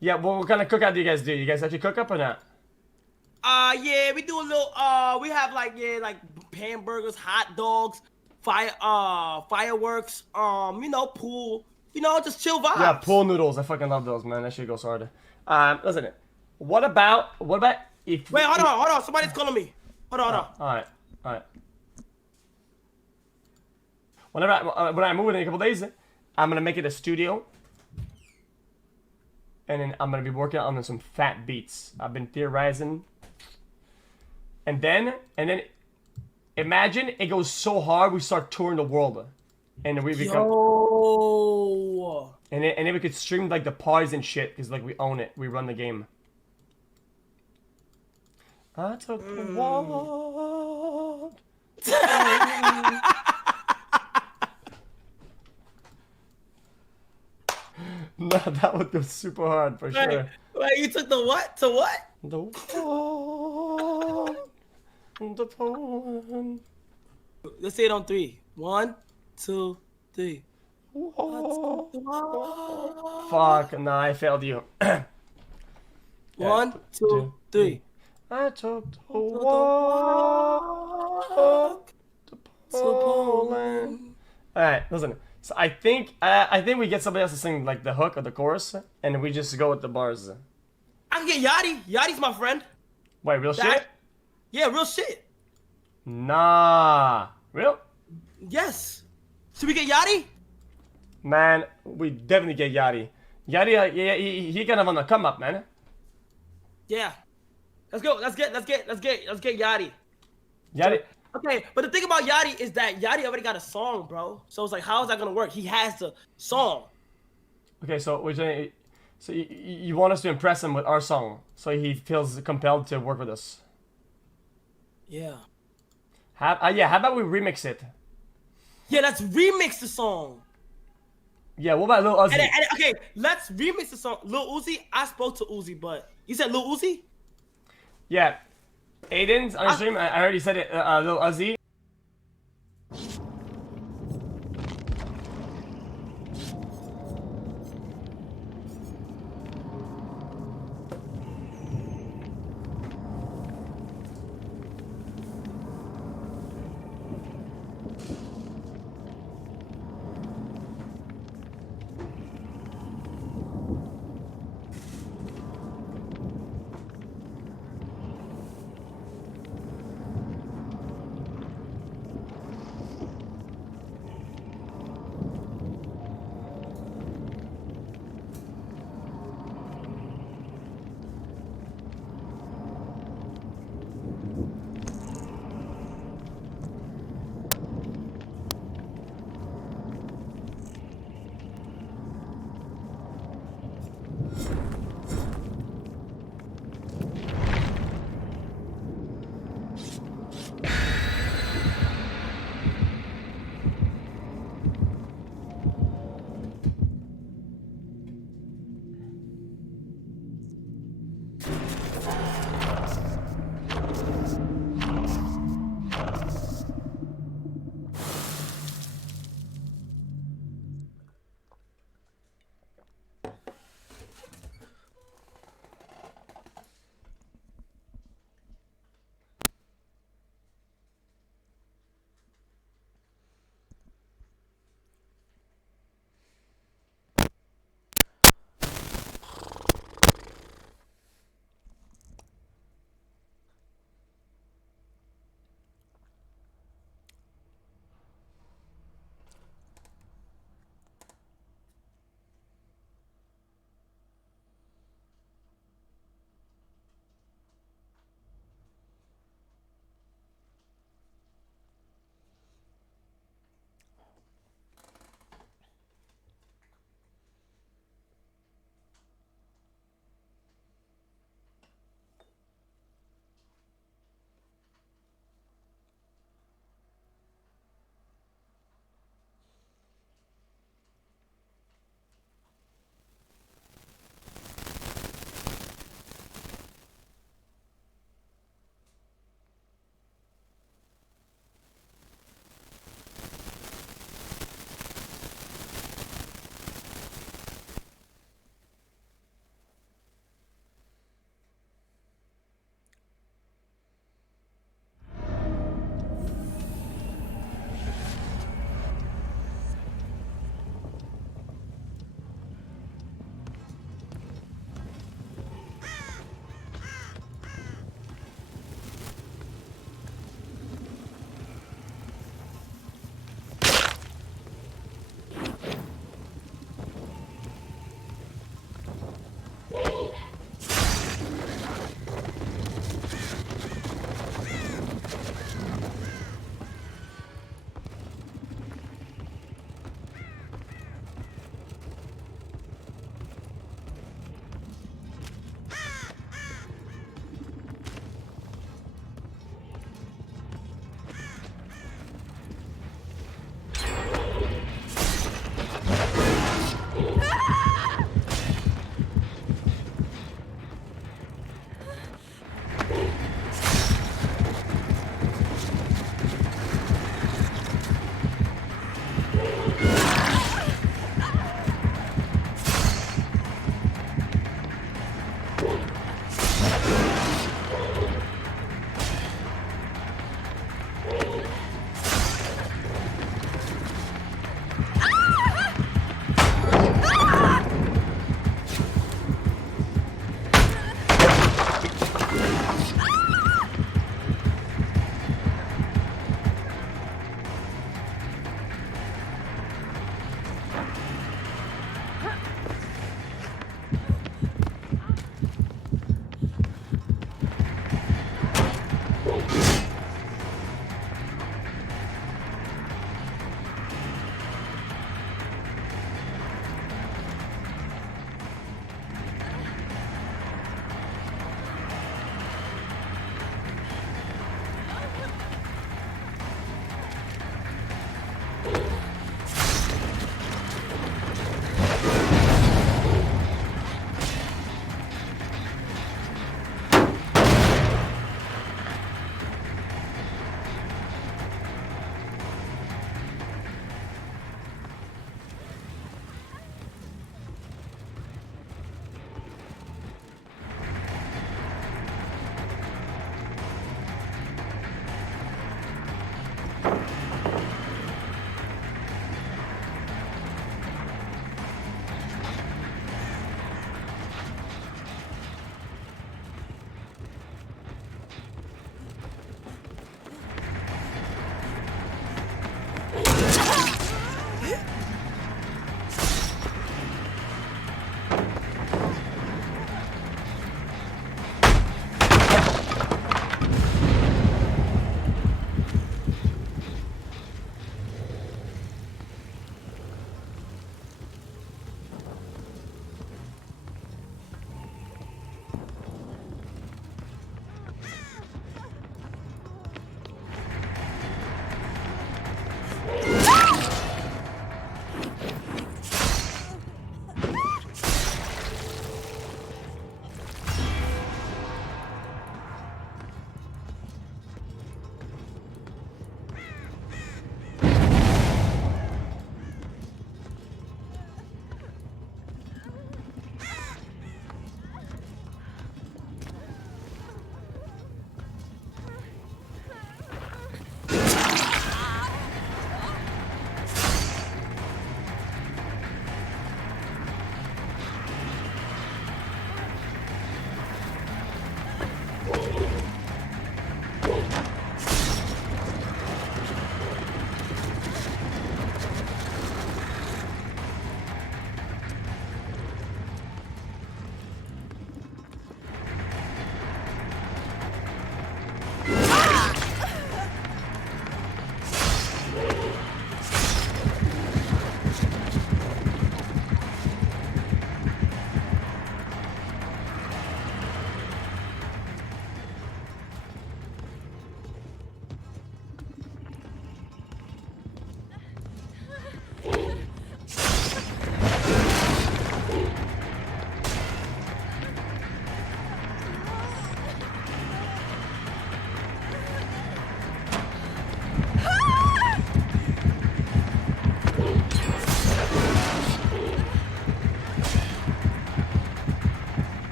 Yeah. Well, what kind of cookout do you guys do? You guys actually cook up or not? Yeah, we do a little. We have like hamburgers, hot dogs, fireworks. You know, pool. You know, just chill vibes. Yeah, pool noodles. I fucking love those, man. That shit goes hard. Listen. What about if? Wait, hold on. Somebody's calling me. Hold on. All right. When I move in a couple days, I'm gonna make it a studio, and then I'm gonna be working on some fat beats. I've been theorizing, and then imagine it goes so hard we start touring the world, and we become. Yo. And then we could stream like the parties and shit because like we own it, we run the game. I took a walk. No, that would go super hard for sure. Wait, you took the what? To what? The one. The one. Let's say it on 3. 1, 2, 3. Fuck, nah, I failed you. 1, 2, 3. I took the walk to Poland. Alright, listen. So I think we get somebody else to sing like the hook or the chorus, and we just go with the bars. I can get Yachty. Yachty's my friend. Wait, real shit? Yeah, real shit. Nah. Real? Yes. Should we get Yachty? Man, we definitely get Yachty. Yachty, he kind of on the come up, man. Yeah. Let's go. Let's get Yachty. Yachty. Okay, but the thing about Yachty is that Yachty already got a song, bro. So it's like, how is that gonna work? He has the song. Okay, so you want us to impress him with our song, so he feels compelled to work with us. Yeah. How about we remix it? Yeah, let's remix the song. Yeah, what about Lil Uzi? Okay, let's remix the song. Lil Uzi, I spoke to Uzi, but you said Lil Uzi? Yeah. Aiden's on stream, I already said it, Lil Uzi.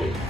Hey.